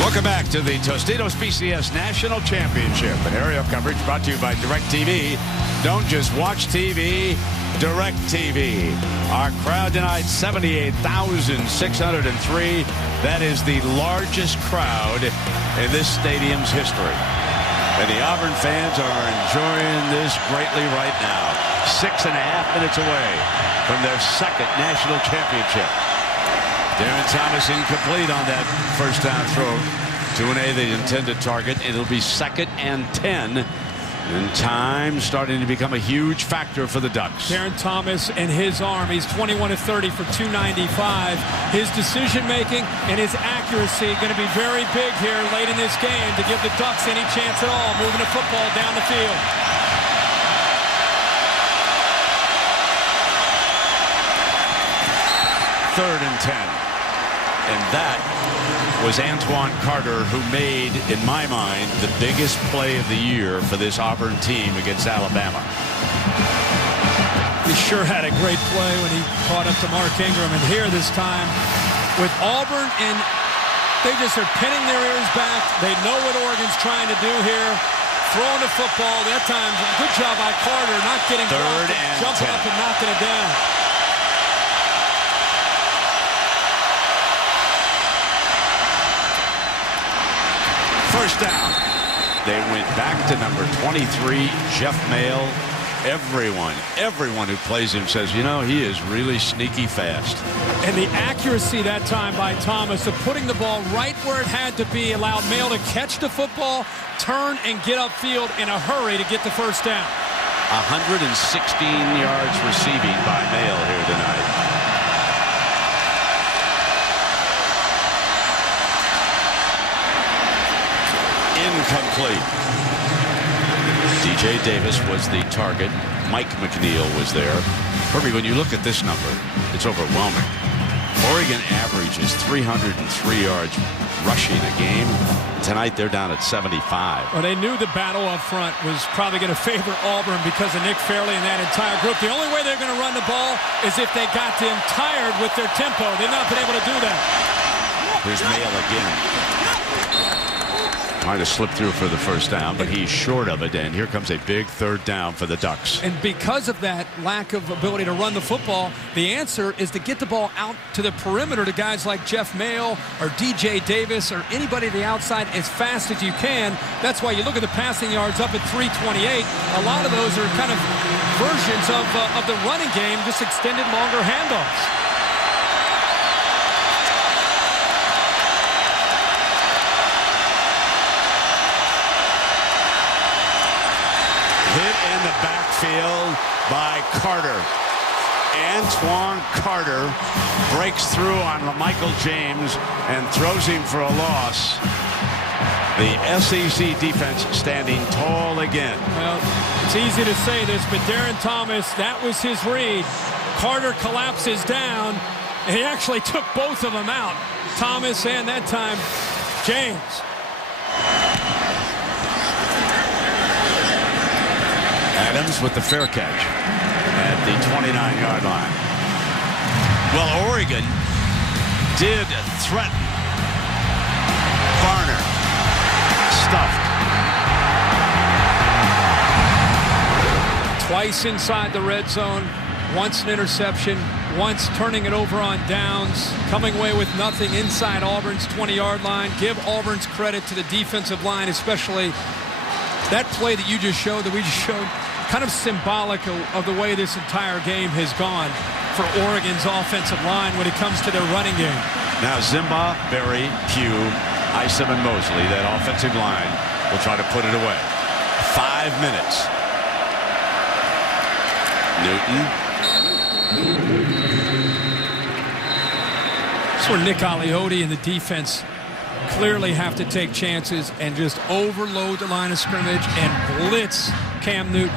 Welcome back to the Tostitos BCS National Championship. An aerial coverage brought to you by DirecTV. Don't just watch TV, DirecTV. Our crowd tonight, 78,603. That is the largest crowd in this stadium's history. And the Auburn fans are enjoying this greatly right now. 6.5 minutes away from their 2nd national championship. Darren Thomas incomplete on that 1st down throw to an A, the intended target. It'll be 2nd and 10. And time starting to become a huge factor for the Ducks. Darren Thomas and his arm. He's 21 of 30 for 295. His decision making and his accuracy going to be very big here late in this game to give the Ducks any chance at all moving the football down the field. Third and 10. And that was Antoine Carter, who made, in my mind, the biggest play of the year for this Auburn team against Alabama. He sure had a great play when he caught up to Mark Ingram. And here this time with Auburn, and they just are pinning their ears back. They know what Oregon's trying to do here. Throwing the football. That time, good job by Carter, not getting third and jumping 10. up and knocking it down. First down. They went back to number 23, Jeff Mail. Everyone who plays him says, you know, he is really sneaky fast. And the accuracy that time by Thomas of putting the ball right where it had to be allowed Mail to catch the football, turn, and get upfield in a hurry to get the first down. 116 yards receiving by Mail here tonight. Incomplete. DJ Davis was the target. Mike McNeil was there. Herbie, when you look at this number, it's overwhelming. Oregon averages 303 yards rushing a game. Tonight they're down at 75. Well, they knew the battle up front was probably going to favor Auburn because of Nick Fairley and that entire group. The only way they're going to run the ball is if they got them tired with their tempo. They've not been able to do that. Here's Mail again. Trying to slip through for the first down, but he's short of it, and here comes a big third down for the Ducks. And because of that lack of ability to run the football, the answer is to get the ball out to the perimeter to guys like Jeff Mail or DJ Davis or anybody to the outside as fast as you can. That's why you look at the passing yards up at 328. A lot of those are kind of versions of the running game, just extended longer handoffs. Hit in the backfield by Carter. Antoine Carter breaks through on Michael James and throws him for a loss. The SEC defense standing tall again. Well, it's easy to say this, but Darren Thomas, that was his read. Carter collapses down, and he actually took both of them out. Thomas and that time, James. Adams with the fair catch at the 29-yard line. Well, Oregon did threaten. Varner stuffed. Twice inside the red zone, once an interception, once turning it over on downs, coming away with nothing inside Auburn's 20-yard line. Give Auburn's credit to the defensive line, especially that play that you just showed, that we just showed, kind of symbolic of the way this entire game has gone for Oregon's offensive line when it comes to their running game. Now Zimba, Berry, Pugh, Isom, and Mosley, that offensive line, will try to put it away. 5 minutes. Newton. That's where Nick Aliotti and the defense clearly have to take chances and just overload the line of scrimmage and blitz Cam Newton.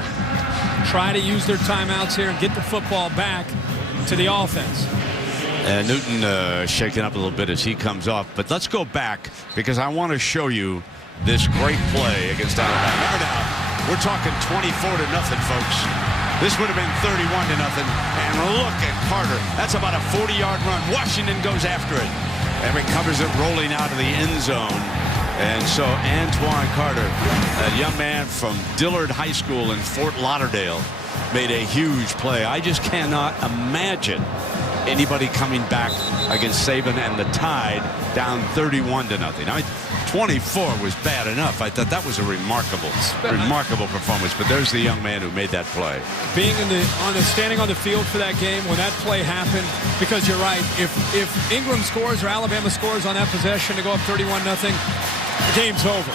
Try to use their timeouts here and get the football back to the offense. Newton shaking up a little bit as he comes off. But let's go back because I want to show you this great play against Alabama. Remember now, we're talking 24-0, folks. This would have been 31-0. And look at Carter. That's about a 40-yard run. Washington goes after it and recovers it rolling out of the end zone. And so Antoine Carter, a young man from Dillard High School in Fort Lauderdale, made a huge play. I just cannot imagine anybody coming back against Saban and the Tide down 31-0. Now, 24 was bad enough. I thought that was a remarkable performance. But there's the young man who made that play. Being standing on the field for that game when that play happened, because you're right, if Ingram scores or Alabama scores on that possession to go up 31-0, the game's over.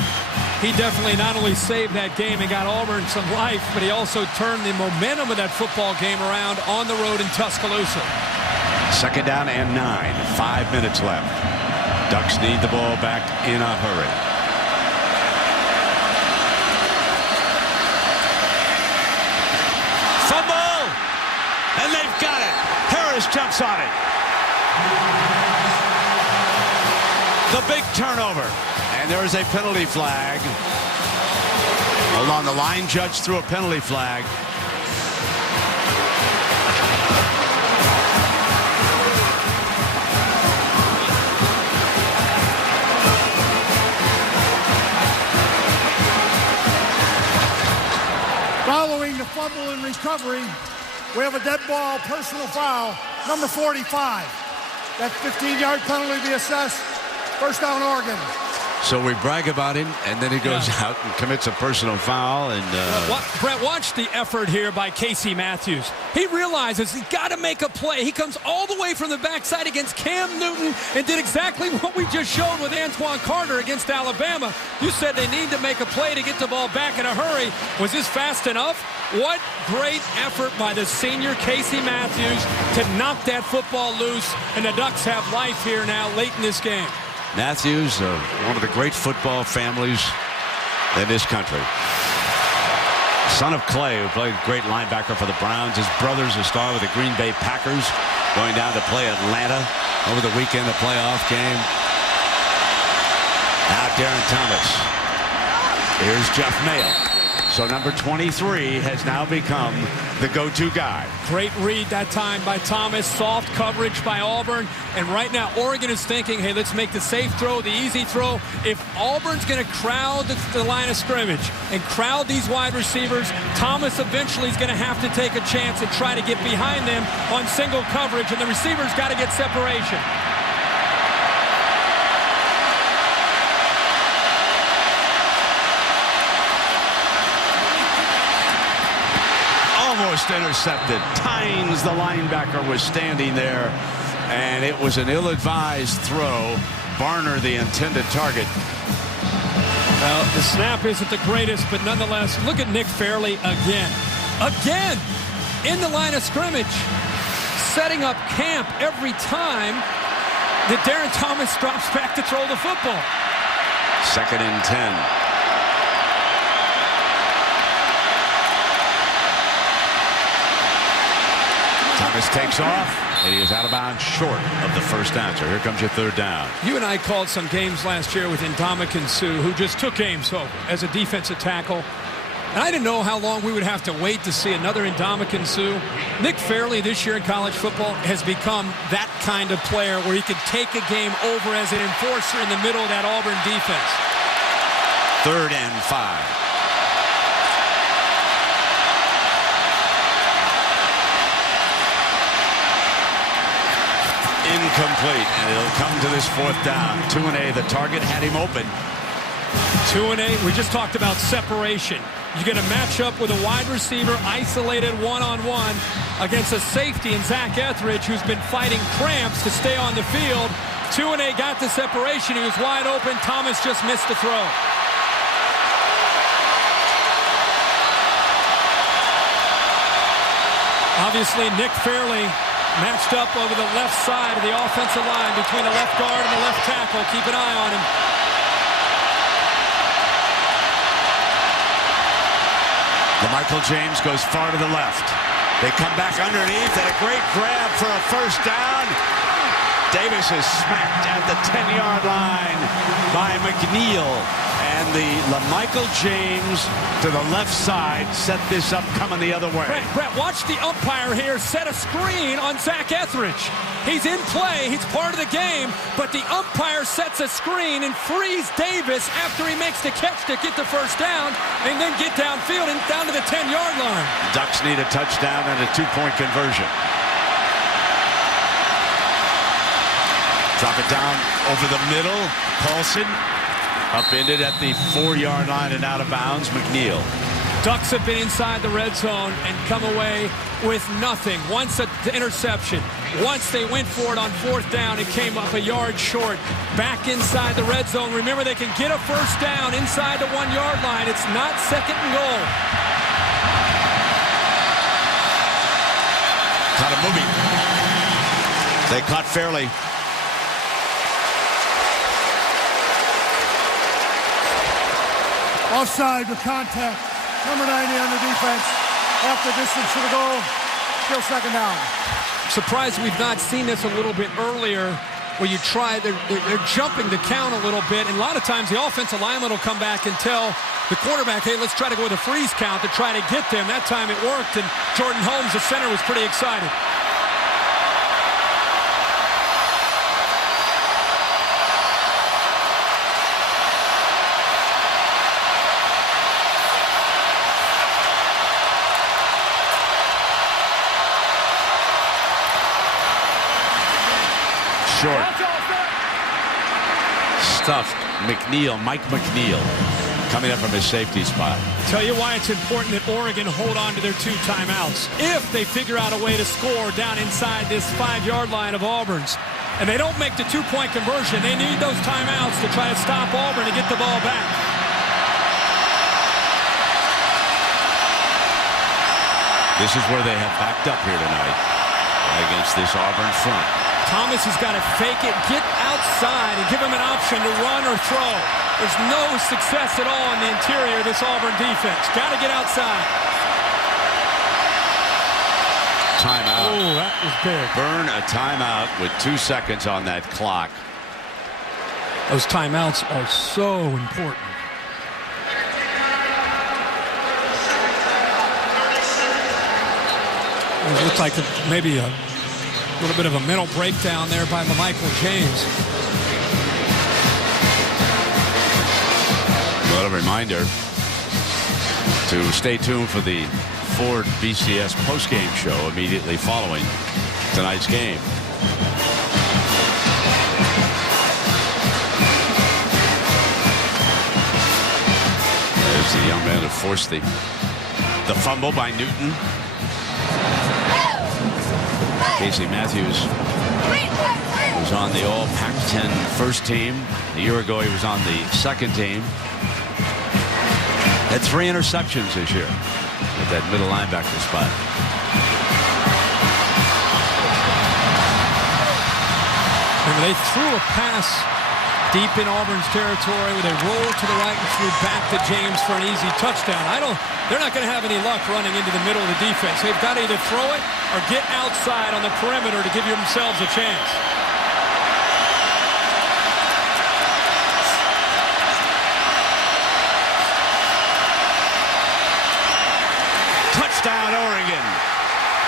He definitely not only saved that game and got Auburn some life, but he also turned the momentum of that football game around on the road in Tuscaloosa. 2nd down and 9. 5 minutes left. Ducks need the ball back in a hurry. Fumble! And they've got it. Harris jumps on it. The big turnover. And there is a penalty flag. Hold on, the line judge threw a penalty flag. Following the fumble and recovery, we have a dead ball, personal foul, number 45. That 15-yard penalty be assessed. First down, Oregon. So we brag about him, and then he goes out and commits a personal foul. And Brett, watch the effort here by Casey Matthews. He realizes he's got to make a play. He comes all the way from the backside against Cam Newton and did exactly what we just showed with Antoine Carter against Alabama. You said they need to make a play to get the ball back in a hurry. Was this fast enough? What great effort by the senior Casey Matthews to knock that football loose, and the Ducks have life here now late in this game. Matthews, one of the great football families in this country. Son of Clay, who played great linebacker for the Browns. His brother's a star with the Green Bay Packers, going down to play Atlanta. over the weekend, a playoff game. Now Darren Thomas. Here's Jeff Mayo. So number 23 has now become the go-to guy. Great read that time by Thomas. Soft coverage by Auburn. And right now, Oregon is thinking, hey, let's make the safe throw, the easy throw. If Auburn's going to crowd the line of scrimmage and crowd these wide receivers, Thomas eventually is going to have to take a chance and try to get behind them on single coverage. And the receivers got to get separation. Almost intercepted. Tynes, the linebacker, was standing there, and it was an ill-advised throw. Barner, the intended target. Well, the snap isn't the greatest, but nonetheless, look at Nick Fairley again. Again! In the line of scrimmage. Setting up camp every time that Darren Thomas drops back to throw the football. 2nd and 10. Thomas takes off, and he is out of bounds short of the first down. So here comes your 3rd down. You and I called some games last year with Ndamukong Suh, who just took games over as a defensive tackle. And I didn't know how long we would have to wait to see another Ndamukong Suh. Nick Fairley this year in college football has become that kind of player where he could take a game over as an enforcer in the middle of that Auburn defense. 3rd and 5. Incomplete, and it'll come to this 4th down. Tuane, the target, had him open. Tuane, we just talked about separation. You get a matchup with a wide receiver isolated one-on-one against a safety in Zach Etheridge, who's been fighting cramps to stay on the field. Tuane got the separation. He was wide open. Thomas just missed the throw. Obviously, Nick Fairley matched up over the left side of the offensive line between the left guard and the left tackle. Keep an eye on him. Michael James goes far to the left. They come back underneath, and a great grab for a 1st down. Davis is smacked at the 10-yard line by McNeil. And the LaMichael James to the left side set this up coming the other way. Brett, watch the umpire here set a screen on Zach Etheridge. He's in play. He's part of the game. But the umpire sets a screen and frees Davis after he makes the catch to get the 1st down and then get downfield and down to the 10-yard line. Ducks need a touchdown and a 2-point conversion. Drop it down over the middle. Paulson upended at the 4-yard line and out of bounds. McNeil. Ducks have been inside the red zone and come away with nothing. Once an interception. Once they went for it on 4th down, it came up a yard short. Back inside the red zone. Remember, they can get a 1st down inside the 1-yard line. It's not 2nd and goal. Caught him moving. They caught Fairley. Offside with contact. Number 90 on the defense. Off the distance to the goal. Still 2nd down. Surprised we've not seen this a little bit earlier where you try, they're jumping the count a little bit. And a lot of times the offensive lineman will come back and tell the quarterback, hey, let's try to go with a freeze count to try to get them. That time it worked, and Jordan Holmes, the center, was pretty excited. Short. Stuffed. McNeil, Mike McNeil, coming up from his safety spot. Tell you why it's important that Oregon hold on to their 2 timeouts. If they figure out a way to score down inside this 5-yard line of Auburn's, and they don't make the 2-point conversion, they need those timeouts to try to stop Auburn and get the ball back. This is where they have backed up here tonight against this Auburn front. Thomas has got to fake it, get outside, and give him an option to run or throw. There's no success at all in the interior of this Auburn defense. Got to get outside. Timeout. that was big. Burn a timeout with 2 seconds on that clock. Those timeouts are so important. It looked like maybe a little bit of a mental breakdown there by Michael James. Well, a reminder to stay tuned for the Ford BCS postgame show immediately following tonight's game. There's the young man who forced the fumble by Newton. Casey Matthews was on the All Pac-10 first team. A year ago, he was on the second team. Had 3 interceptions this year at that middle linebacker spot. Remember, they threw a pass deep in Auburn's territory where they rolled to the right and threw back to James for an easy touchdown. They're not going to have any luck running into the middle of the defense. They've got to either throw it or get outside on the perimeter to give themselves a chance. Touchdown, Oregon.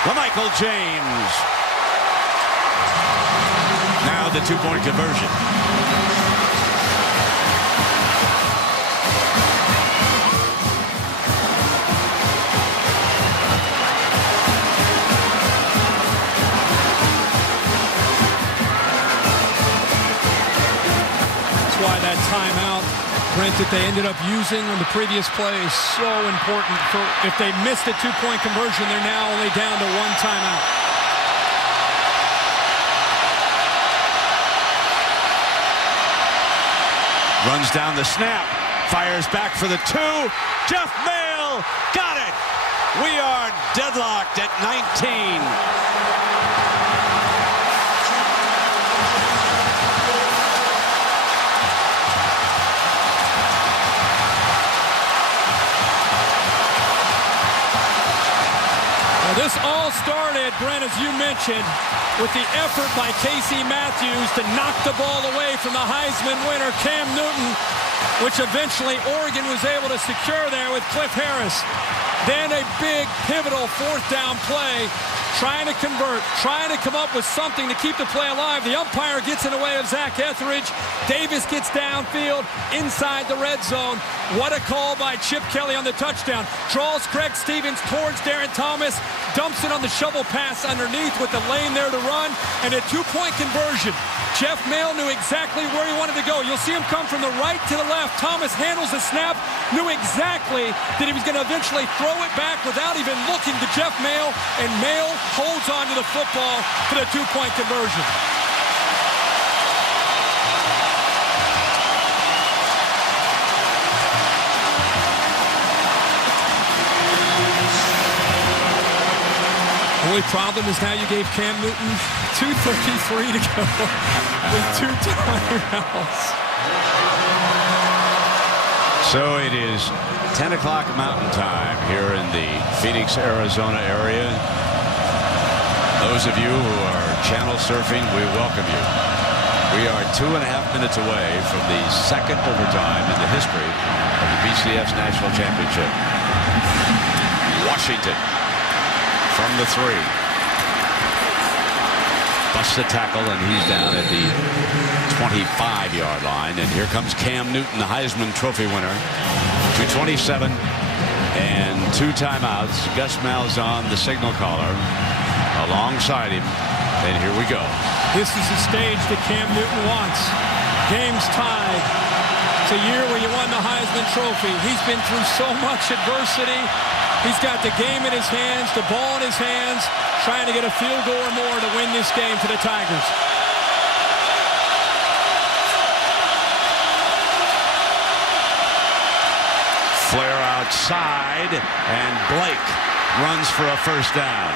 LaMichael James. Now the 2-point conversion. Why that timeout, Brent, that they ended up using on the previous play is so important. For if they missed a 2-point conversion, they're now only down to 1 timeout. Runs down the snap, fires back for the 2. Jeff Mail got it. We are deadlocked at 19. This all started, Brent, as you mentioned, with the effort by Casey Matthews to knock the ball away from the Heisman winner, Cam Newton, which eventually Oregon was able to secure there with Cliff Harris. Then a big, pivotal 4th down play, trying to convert, trying to come up with something to keep the play alive. The umpire gets in the way of Zach Etheridge. Davis gets downfield inside the red zone. What a call by Chip Kelly on the touchdown. Draws Greg Stevens towards Darren Thomas, dumps it on the shovel pass underneath with the lane there to run, and a 2-point conversion. Jeff Mail knew exactly where he wanted to go. You'll see him come from the right to the left. Thomas handles the snap, knew exactly that he was going to eventually throw it back without even looking to Jeff Mail, and Mail holds on to the football for the 2-point conversion. Only problem is now you gave Cam Newton 2:33 to go with 2 timeouts. So it is 10 o'clock Mountain Time here in the Phoenix, Arizona area. Those of you who are channel surfing, we welcome you. We are 2.5 minutes away from the second overtime in the history of the BCS National Championship. Washington from the 3. Busts the tackle, and he's down at the 25-yard line. And here comes Cam Newton, the Heisman Trophy winner. 2:27 and 2 timeouts. Gus Malzahn, the signal caller, alongside him. And here we go. This is the stage that Cam Newton wants. Game's tied. It's a year where you won the Heisman Trophy. He's been through so much adversity. He's got the game in his hands, the ball in his hands, trying to get a field goal or more to win this game for the Tigers. Flare outside, and Blake runs for a first down.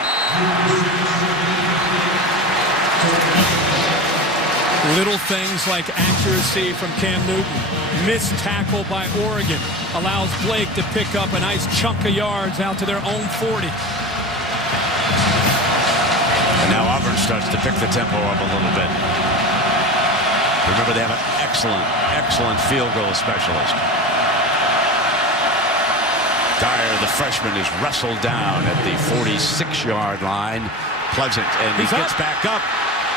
Little things like accuracy from Cam Newton. Missed tackle by Oregon allows Blake to pick up a nice chunk of yards out to their own 40. And now Auburn starts to pick the tempo up a little bit. Remember, they have an excellent field goal specialist. Dyer, the freshman, is wrestled down at the 46-yard line. Pleasant, and he gets back up.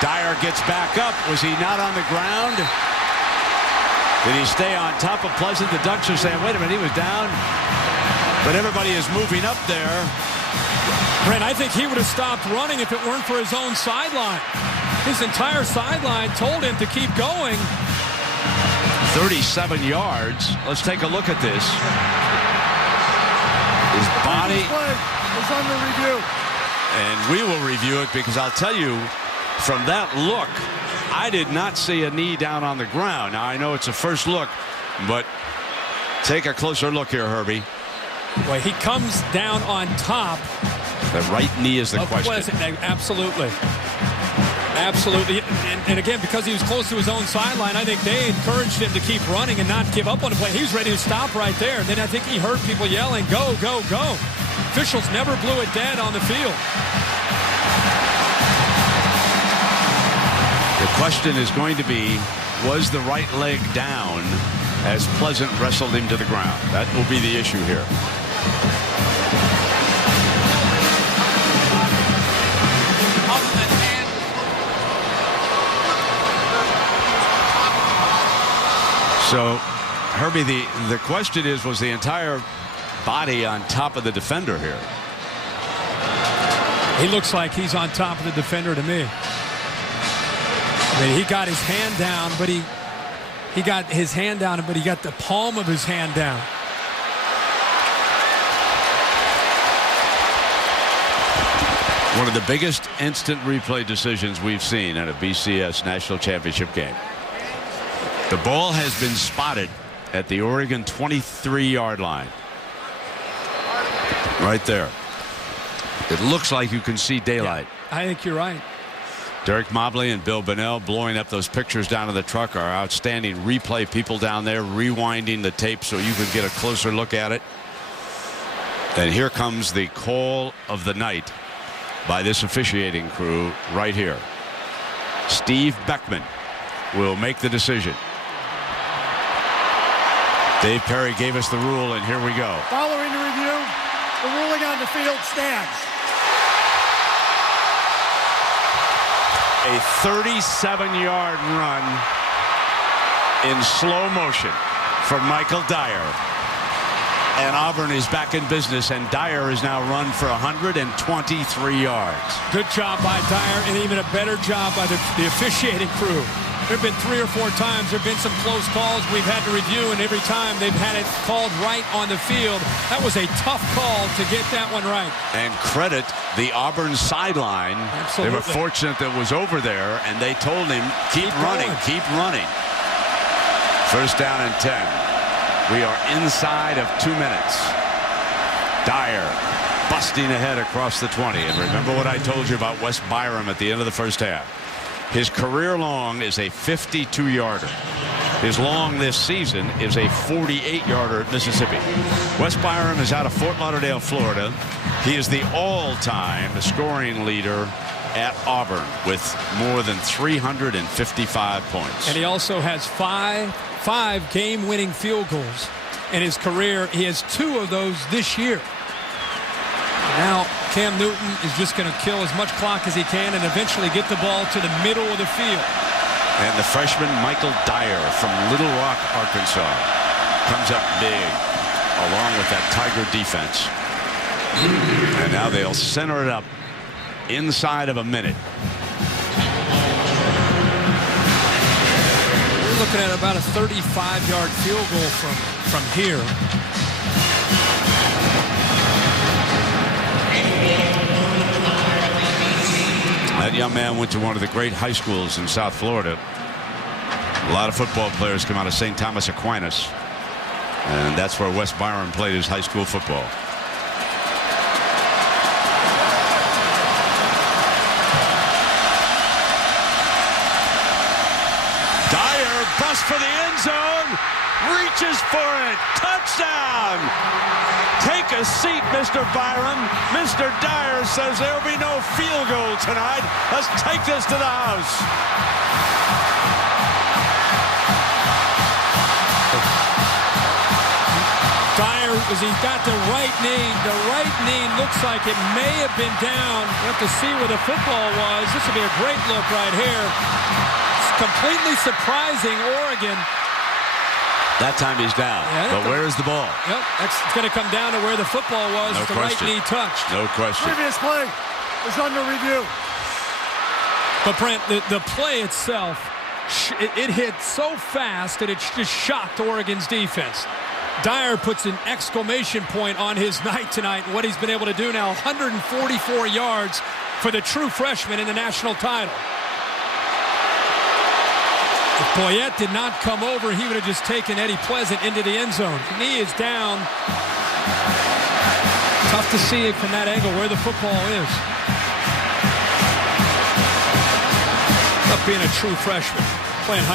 Dyer gets back up. Was he not on the ground? Did he stay on top of Pleasant? The Ducks are saying, wait a minute, he was down. But everybody is moving up there. Brent, I think he would have stopped running if it weren't for his own sideline. His entire sideline told him to keep going. 37 yards. Let's take a look at this. His body is under review. And we will review it because I'll tell you, from that look, I did not see a knee down on the ground. Now, I know it's a first look, but take a closer look here, Herbie. Boy, he comes down on top. The right knee is the question. Absolutely. Absolutely. And again, because he was close to his own sideline, I think they encouraged him to keep running and not give up on the play. He was ready to stop right there. Then I think he heard people yelling, go, go, go. Officials never blew it dead on the field. The question is going to be, was the right leg down as Pleasant wrestled him to the ground? That will be the issue here. So, Herbie, the question is, was the entire body on top of the defender here? He looks like he's on top of the defender to me. I mean, he got his hand down, but he got his hand down, but he got the palm of his hand down. One of the biggest instant replay decisions we've seen at a BCS national championship game. The ball has been spotted at the Oregon 23-yard line. Right there. It looks like you can see daylight. Yeah, I think you're right. Derek Mobley and Bill Bonnell blowing up those pictures down in the truck are outstanding replay people down there rewinding the tape so you can get a closer look at it. And here comes the call of the night by this officiating crew right here. Steve Beckman will make the decision. Dave Perry gave us the rule, and here we go. Following the review, the ruling on the field stands. A 37-yard run in slow motion for Michael Dyer. And Auburn is back in business, and Dyer is now run for 123 yards. Good job by Dyer, and even a better job by the officiating crew. There have been 3 or 4 times there have been some close calls we've had to review, and every time they've had it called right on the field. That was a tough call to get that one right. And credit the Auburn sideline. Absolutely. They were fortunate that it was over there, and they told him, keep running, keep running. First down and 10. We are inside of 2 minutes. Dyer busting ahead across the 20. And remember what I told you about Wes Byram at the end of the first half. His career long is a 52-yarder. His long this season is a 48-yarder at Mississippi. Wes Byram is out of Fort Lauderdale, Florida. He is the all-time scoring leader at Auburn with more than 355 points. And he also has five game-winning field goals in his career. He has 2 of those this year. Now Cam Newton is just going to kill as much clock as he can and eventually get the ball to the middle of the field. And the freshman Michael Dyer from Little Rock, Arkansas, comes up big along with that Tiger defense. And now they'll center it up inside of a minute. We're looking at about a 35-yard field goal from here. That young man went to one of the great high schools in South Florida. A lot of football players come out of St. Thomas Aquinas. And that's where Wes Byram played his high school football. Dyer busts for the end zone. Reaches for it. Touchdown. Take a seat, Mr. Byram. Mr. Dyer says there'll be no field goal tonight. Let's take this to the house. Dyer, as he got the right knee looks like it may have been down. We have to see where the football was. This would be a great look right here. It's completely surprising Oregon. That time he's down. Yeah, but where is the ball? Yep, it's going to come down to where the football was. No the question. Right knee touched. No question. Previous play is under review. But Brent, the play itself, it hit so fast that it just shocked Oregon's defense. Dyer puts an exclamation point on his night tonight and what he's been able to do now. 144 yards for the true freshman in the national title. If Boyette did not come over, he would have just taken Eddie Pleasant into the end zone. Knee is down. Tough to see from that angle where the football is. Up being a true freshman, playing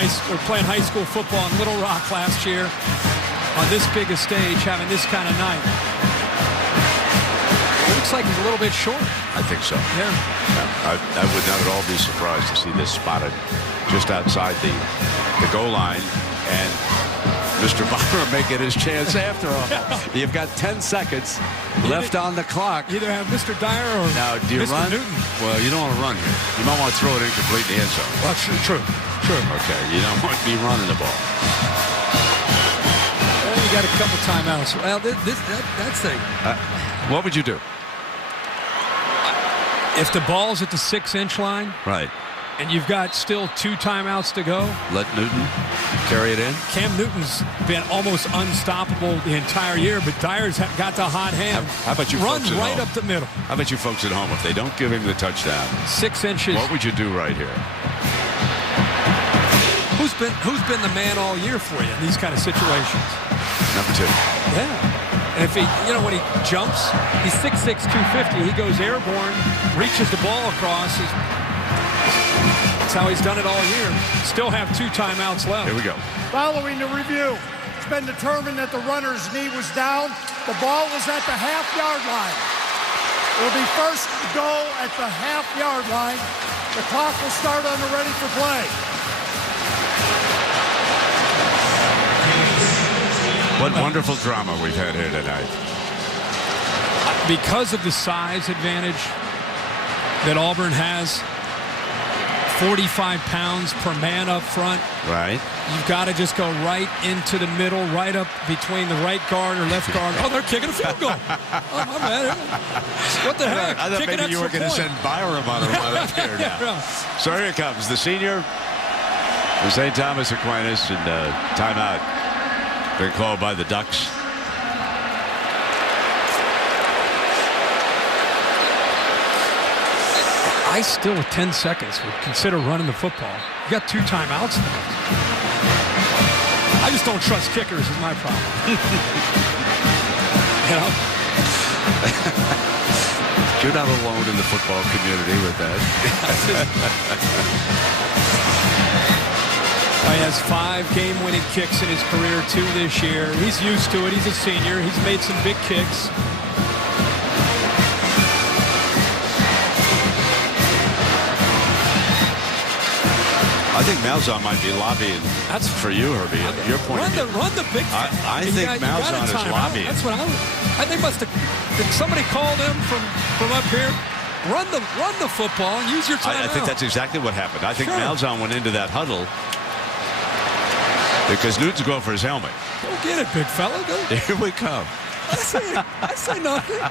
high school football in Little Rock last year on this big a stage, having this kind of night. It looks like he's a little bit short. I think so. Yeah. I would not at all be surprised to see this spotted just outside the goal line, and Mr. Byram may get his chance after all. You've got 10 seconds left on the clock. Either have Mr. Dyer or now, do you Mr. run? Newton. Well, you don't want to run here. You might want to throw it incomplete in the end zone. Well, true. Okay, you don't want to be running the ball. Well, you got a couple timeouts. Well, that's the... What would you do? If the ball's at the 6-inch line, right, and you've got still 2 timeouts to go, let Newton carry it in. Cam Newton's been almost unstoppable the entire year, but Dyer's got the hot hand. How about you run folks at right home? up the middle? How about you folks at home? If they don't give him the touchdown, 6 inches. What would you do right here? Who's been the man all year for you in these kind of situations? Number 2. Yeah. And if he, when he jumps, he's 6'6", 250. He goes airborne, reaches the ball across. That's how he's done it all year. Still have 2 timeouts left. Here we go. Following the review, it's been determined that the runner's knee was down. The ball was at the half-yard line. It'll be first goal at the half-yard line. The clock will start on the ready for play. What wonderful drama we've had here tonight. Because of the size advantage that Auburn has, 45 pounds per man up front. Right. You've got to just go right into the middle, right up between the right guard or left guard. Oh, they're kicking a field goal. Oh, my bad. What the heck? I thought Kicking maybe you were going to send Byram on a run up here now. Yeah. So here it comes. The senior, the St. Thomas Aquinas, and timeout. Been called by the Ducks. I still, with 10 seconds, would consider running the football. You got 2 timeouts left. I just don't trust kickers is my problem. You're not alone in the football community with that. He has 5 game-winning kicks in his career, 2 this year. He's used to it. He's a senior. He's made some big kicks. I think Malzahn might be lobbying. That's for you, Herbie. Your point of view. Run the big. I think Malzahn is lobbying. That's what they must have. Did somebody call them from up here? Run the football and use your timeout. I think that's exactly what happened. I think Malzahn went into that huddle because Newton's going for his helmet. Go get it, big fella. Go. Here we come. I say nothing.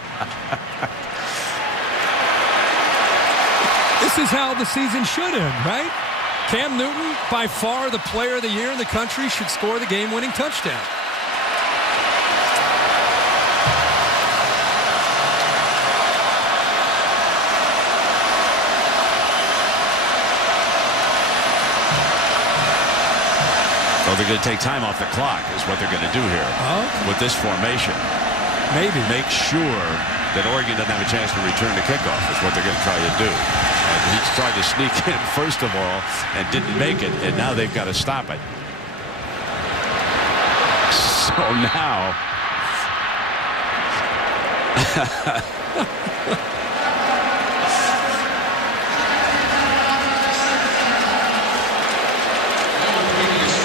This is how the season should end, right? Cam Newton, by far the player of the year in the country, should score the game-winning touchdown. Well, they're going to take time off the clock is what they're going to do here with this formation. Maybe. Make sure that Oregon doesn't have a chance to return the kickoff is what they're going to try to do. And he's tried to sneak in first of all and didn't make it, and now they've got to stop it. So now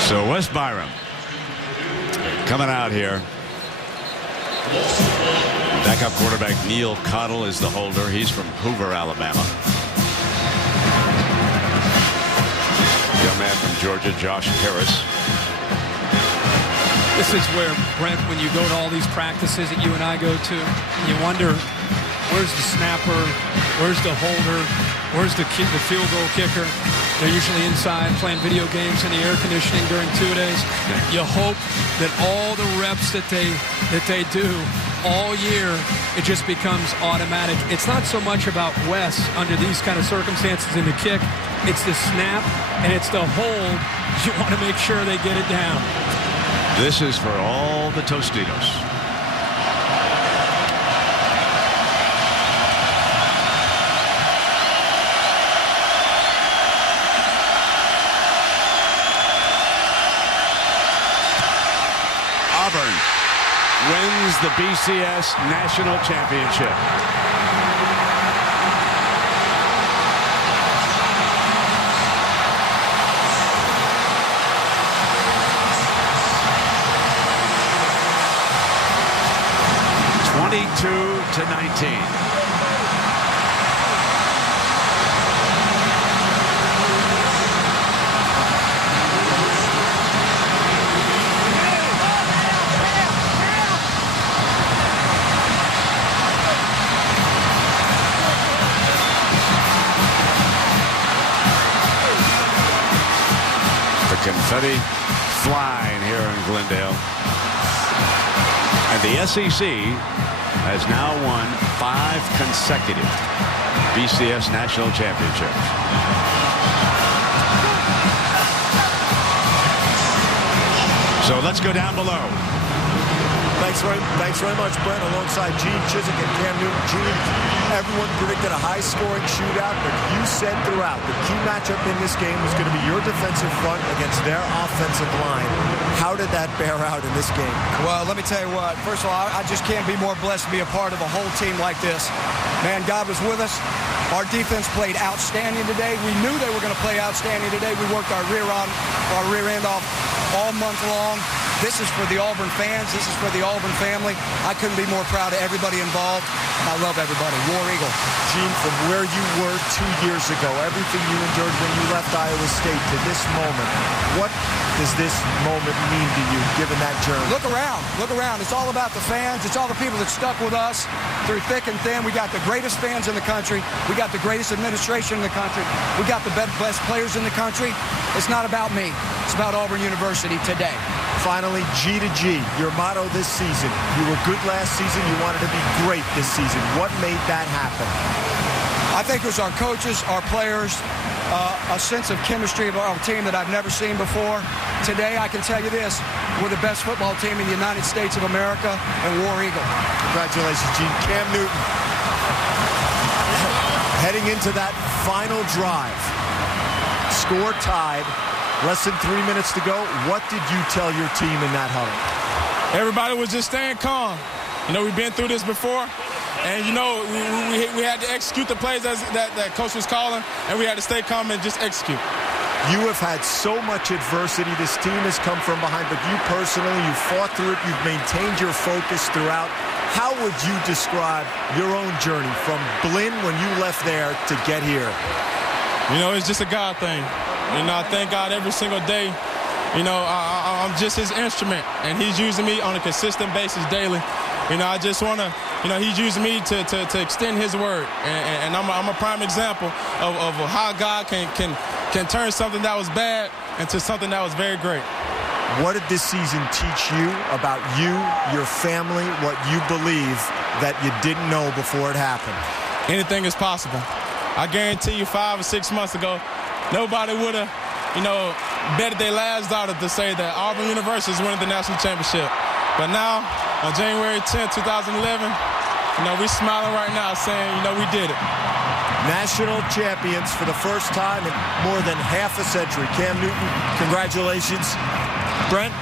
So Wes Byram coming out here. Backup quarterback Neil Cottle is the holder. He's from Hoover, Alabama. Young man from Georgia, Josh Harris. This is where, Brent, when you go to all these practices that you and I go to, you wonder, where's the snapper? Where's the holder? Where's the field goal kicker? They're usually inside playing video games in the air conditioning during two-a-days. You hope that all the reps that they do all year, it just becomes automatic. It's not so much about Wes under these kind of circumstances in the kick. It's the snap and it's the hold. You want to make sure they get it down. This is for all the Tostitos. Auburn wins the BCS National Championship. To 19. The confetti flying here in Glendale. And the SEC has now won 5 consecutive BCS National Championships. So let's go down below. Thanks very much, Brent. Alongside Gene Chizik and Cam Newton. Gene, everyone predicted a high-scoring shootout, but you said throughout the key matchup in this game was going to be your defensive front against their offensive line. How did that bear out in this game? Well, let me tell you what. First of all, I just can't be more blessed to be a part of a whole team like this. Man, God was with us. Our defense played outstanding today. We knew they were going to play outstanding today. We worked our rear end off all month long. This is for the Auburn fans. This is for the Auburn family. I couldn't be more proud of everybody involved. I love everybody. War Eagle. Gene, from where you were 2 years ago, everything you endured when you left Iowa State to this moment, what does this moment mean to you, given that journey? Look around. Look around. It's all about the fans. It's all the people that stuck with us through thick and thin. We got the greatest fans in the country. We got the greatest administration in the country. We got the best players in the country. It's not about me. It's about Auburn University today. Finally, G to G, your motto this season. You were good last season. You wanted to be great this season. What made that happen? I think it was our coaches, our players, a sense of chemistry of our team that I've never seen before. Today, I can tell you this. We're the best football team in the United States of America, and War Eagle. Congratulations, Gene. Cam Newton. Heading into that final drive. Score tied. Less than 3 minutes to go. What did you tell your team in that huddle? Everybody was just staying calm. You know, we've been through this before. And, you know, we had to execute the plays that coach was calling, and we had to stay calm and just execute. You have had so much adversity. This team has come from behind, but you personally, you fought through it. You've maintained your focus throughout. How would you describe your own journey from Blinn when you left there to get here? You know, it's just a God thing. You know, I thank God every single day. You know, I'm just his instrument, and he's using me on a consistent basis daily. You know, I just want to, you know, he's using me to extend his word. And I'm a prime example of how God can turn something that was bad into something that was very great. What did this season teach you about you, your family, what you believe that you didn't know before it happened? Anything is possible. I guarantee you 5 or 6 months ago, nobody would have, you know, betted their last dollar to say that Auburn University is winning the national championship. But now, on January 10, 2011, you know, we're smiling right now saying, you know, we did it. National champions for the first time in more than half a century. Cam Newton, congratulations. Brent?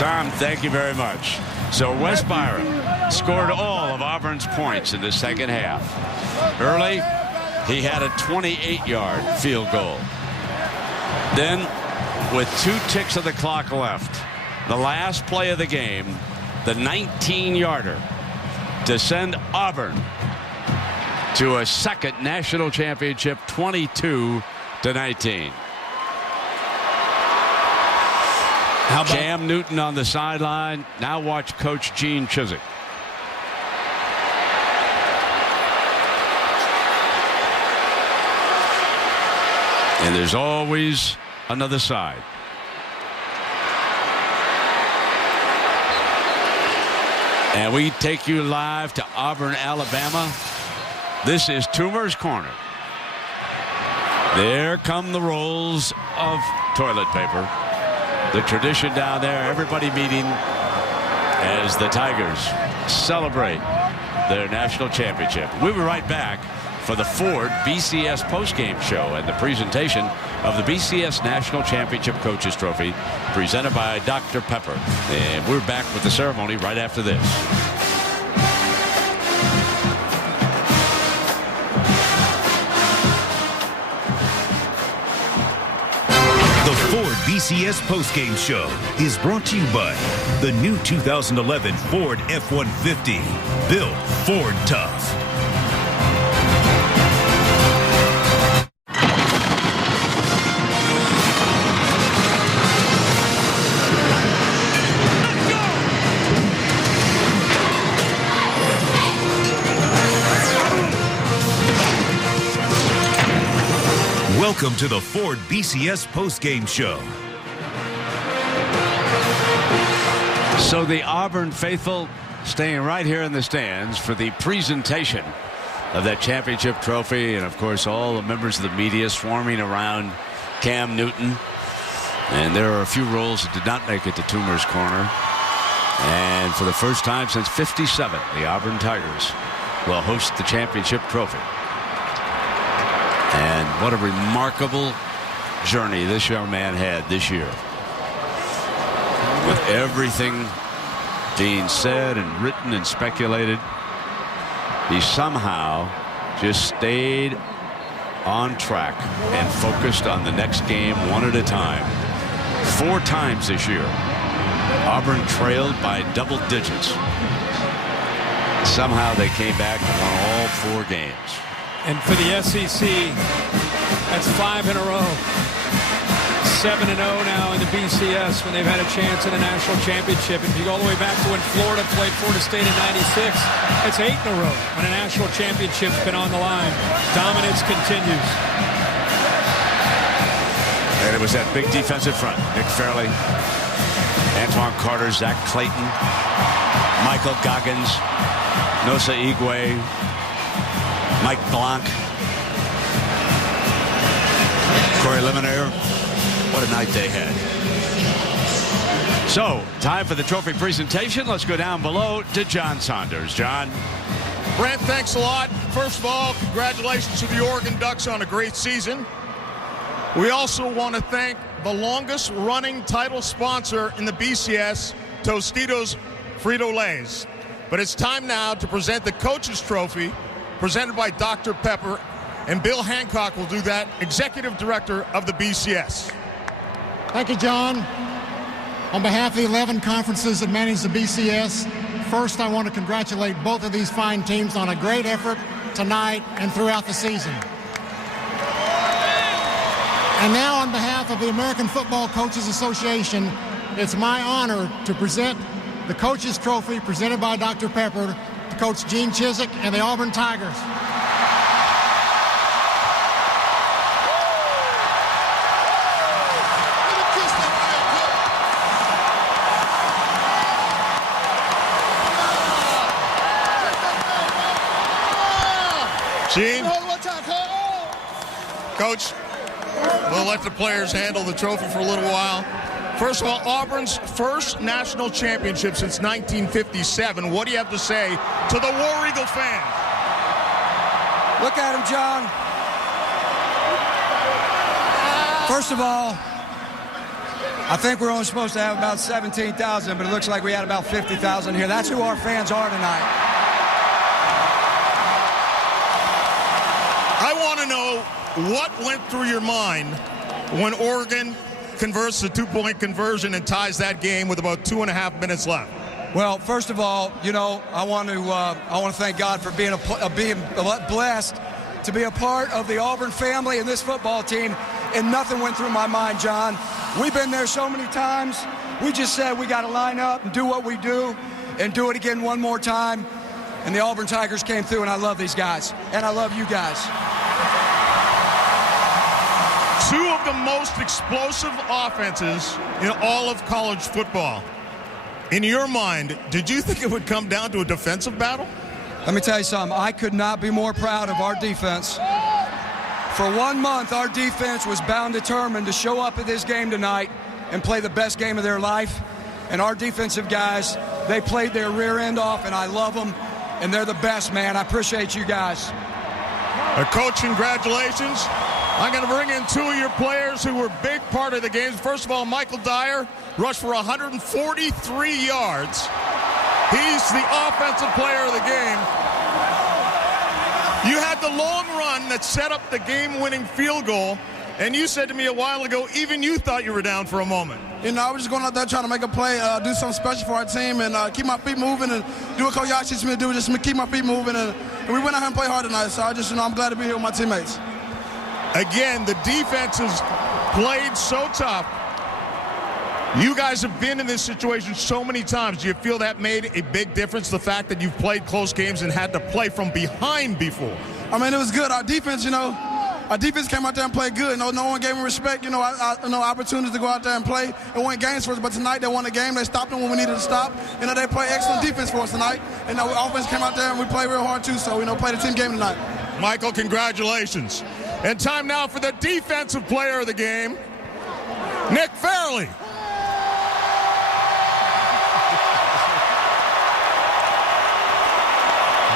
Tom, thank you very much. So Wes Byram scored all of Auburn's points in the second half. Early, he had a 28-yard field goal. Then, with 2 ticks of the clock left, the last play of the game, the 19-yarder to send Auburn to a second national championship, 22-19. Cam Newton on the sideline. Now watch Coach Gene Chizik. And there's always another side. And we take you live to Auburn, Alabama. This is Toomer's Corner. There come the rolls of toilet paper. The tradition down there, everybody meeting as the Tigers celebrate their national championship. We'll be right back for the Ford BCS postgame show and the presentation of the BCS National Championship Coaches Trophy presented by Dr. Pepper. And we're back with the ceremony right after this. The Ford BCS postgame show is brought to you by the new 2011 Ford F-150, built Ford tough. Welcome to the Ford BCS postgame show. So the Auburn faithful staying right here in the stands for the presentation of that championship trophy, and of course all the members of the media swarming around Cam Newton. And there are a few rolls that did not make it to Toomer's Corner. And for the first time since '57, the Auburn Tigers will host the championship trophy. And what a remarkable journey this young man had this year. With everything being said and written and speculated, he somehow just stayed on track and focused on the next game one at a time. 4 times this year, Auburn trailed by double digits. Somehow they came back and won all 4 games. And for the SEC, that's 5 in a row. 7-0 now in the BCS when they've had a chance in the national championship. If you go all the way back to when Florida played Florida State in '96, it's 8 in a row when a national championship's been on the line. Dominance continues. And it was that big defensive front. Nick Fairley, Antoine Carter, Zach Clayton, Michael Goggins, Nosa Igwe, Mike Blanc, Corey Lemonnier. What a night they had. So, time for the trophy presentation. Let's go down below to John Saunders. John. Brent, thanks a lot. First of all, congratulations to the Oregon Ducks on a great season. We also want to thank the longest running title sponsor in the BCS, Tostitos Frito-Lays. But it's time now to present the Coaches Trophy presented by Dr. Pepper, and Bill Hancock will do that, Executive Director of the BCS. Thank you, John. On behalf of the 11 conferences that manage the BCS, first I want to congratulate both of these fine teams on a great effort tonight and throughout the season. And now on behalf of the American Football Coaches Association, it's my honor to present the Coaches Trophy presented by Dr. Pepper to Coach Gene Chizik and the Auburn Tigers. Gene? Coach, we'll let the players handle the trophy for a little while. First of all, Auburn's first national championship since 1957. What do you have to say to the War Eagle fans? Look at him, John. First of all, I think we're only supposed to have about 17,000, but it looks like we had about 50,000 here. That's who our fans are tonight. I want to know what went through your mind when Oregon converts the two-point conversion and ties that game with about 2.5 minutes left. Well, first of all, I want to thank God for being blessed to be a part of the Auburn family and this football team, and nothing went through my mind, John. We've been there so many times. We just said we got to line up and do what we do and do it again one more time, and the Auburn Tigers came through, and I love these guys, and I love you guys. Two of the most explosive offenses in all of college football. In your mind, did you think it would come down to a defensive battle? Let me tell you something. I could not be more proud of our defense. For 1 month, our defense was bound determined to show up at this game tonight and play the best game of their life. And our defensive guys, they played their rear end off, and I love them. And they're the best, man. I appreciate you guys. Coach, congratulations. I'm going to bring in two of your players who were a big part of the game. First of all, Michael Dyer rushed for 143 yards. He's the offensive player of the game. You had the long run that set up the game-winning field goal, and you said to me a while ago, even you thought you were down for a moment. I was just going out there trying to make a play, do something special for our team, and keep my feet moving and do what Coach Yash teaches me to do, just keep my feet moving. And we went out here and played hard tonight, so I'm glad to be here with my teammates. Again, the defense has played so tough. You guys have been in this situation so many times. Do you feel that made a big difference, the fact that you've played close games and had to play from behind before? I mean, it was good. Our defense, came out there and played good. No one gave them respect. Opportunities to go out there and play and win games for us. But tonight they won the game. They stopped them when we needed to stop. They played excellent defense for us tonight. And our offense came out there and we played real hard too. So, played a team game tonight. Michael, congratulations. And time now for the defensive player of the game, Nick Fairley.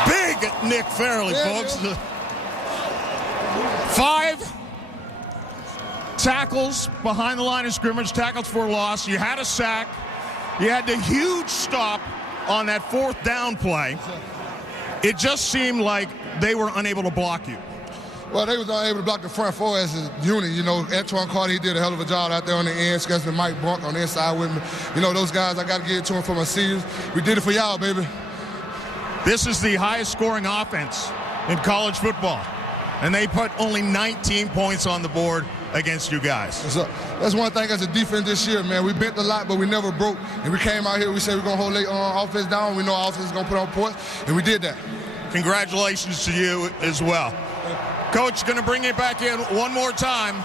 Big Nick Fairley, folks. 5 tackles behind the line of scrimmage, tackles for loss. You had a sack. You had the huge stop on that 4th down play. It just seemed like they were unable to block you. Well, they was unable to block the front 4 as a unit. Antoine Carter, he did a hell of a job out there on the end, especially Mike Brunk on the inside with me. Those guys, I got to give it to them for my seniors. We did it for y'all, baby. This is the highest scoring offense in college football, and they put only 19 points on the board against you guys. So that's one thing as a defense this year, man. We bent a lot, but we never broke. And we came out here, we said we're going to hold their offense down. We know our offense is going to put on points, and we did that. Congratulations to you as well. Coach, going to bring you back in one more time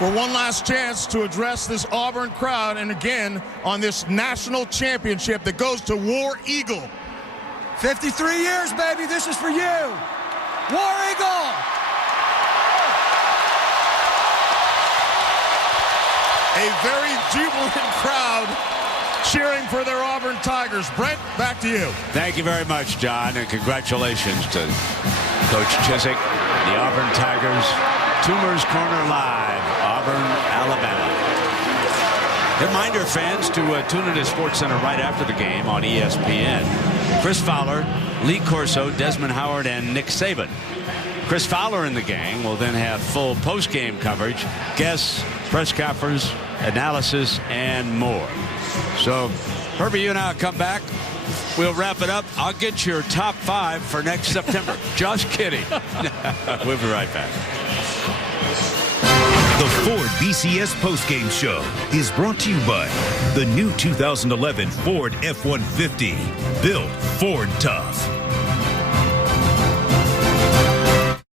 for one last chance to address this Auburn crowd, and again on this national championship that goes to War Eagle. 53 years, baby. This is for you. War Eagle. A very jubilant crowd cheering for their Auburn Tigers. Brent, back to you. Thank you very much, John, and congratulations to Coach Chiswick, the Auburn Tigers. Toomer's Corner Live, Auburn, Alabama. Reminder, fans, to tune into SportsCenter right after the game on ESPN. Chris Fowler, Lee Corso, Desmond Howard, and Nick Saban. Chris Fowler and the gang will then have full post-game coverage, guests, press conference, analysis, and more. So, Herbie, you and I will come back. We'll wrap it up. I'll get your top 5 for next September. Just kidding. We'll be right back. The Ford BCS postgame show is brought to you by the new 2011 Ford F-150. Built Ford Tough.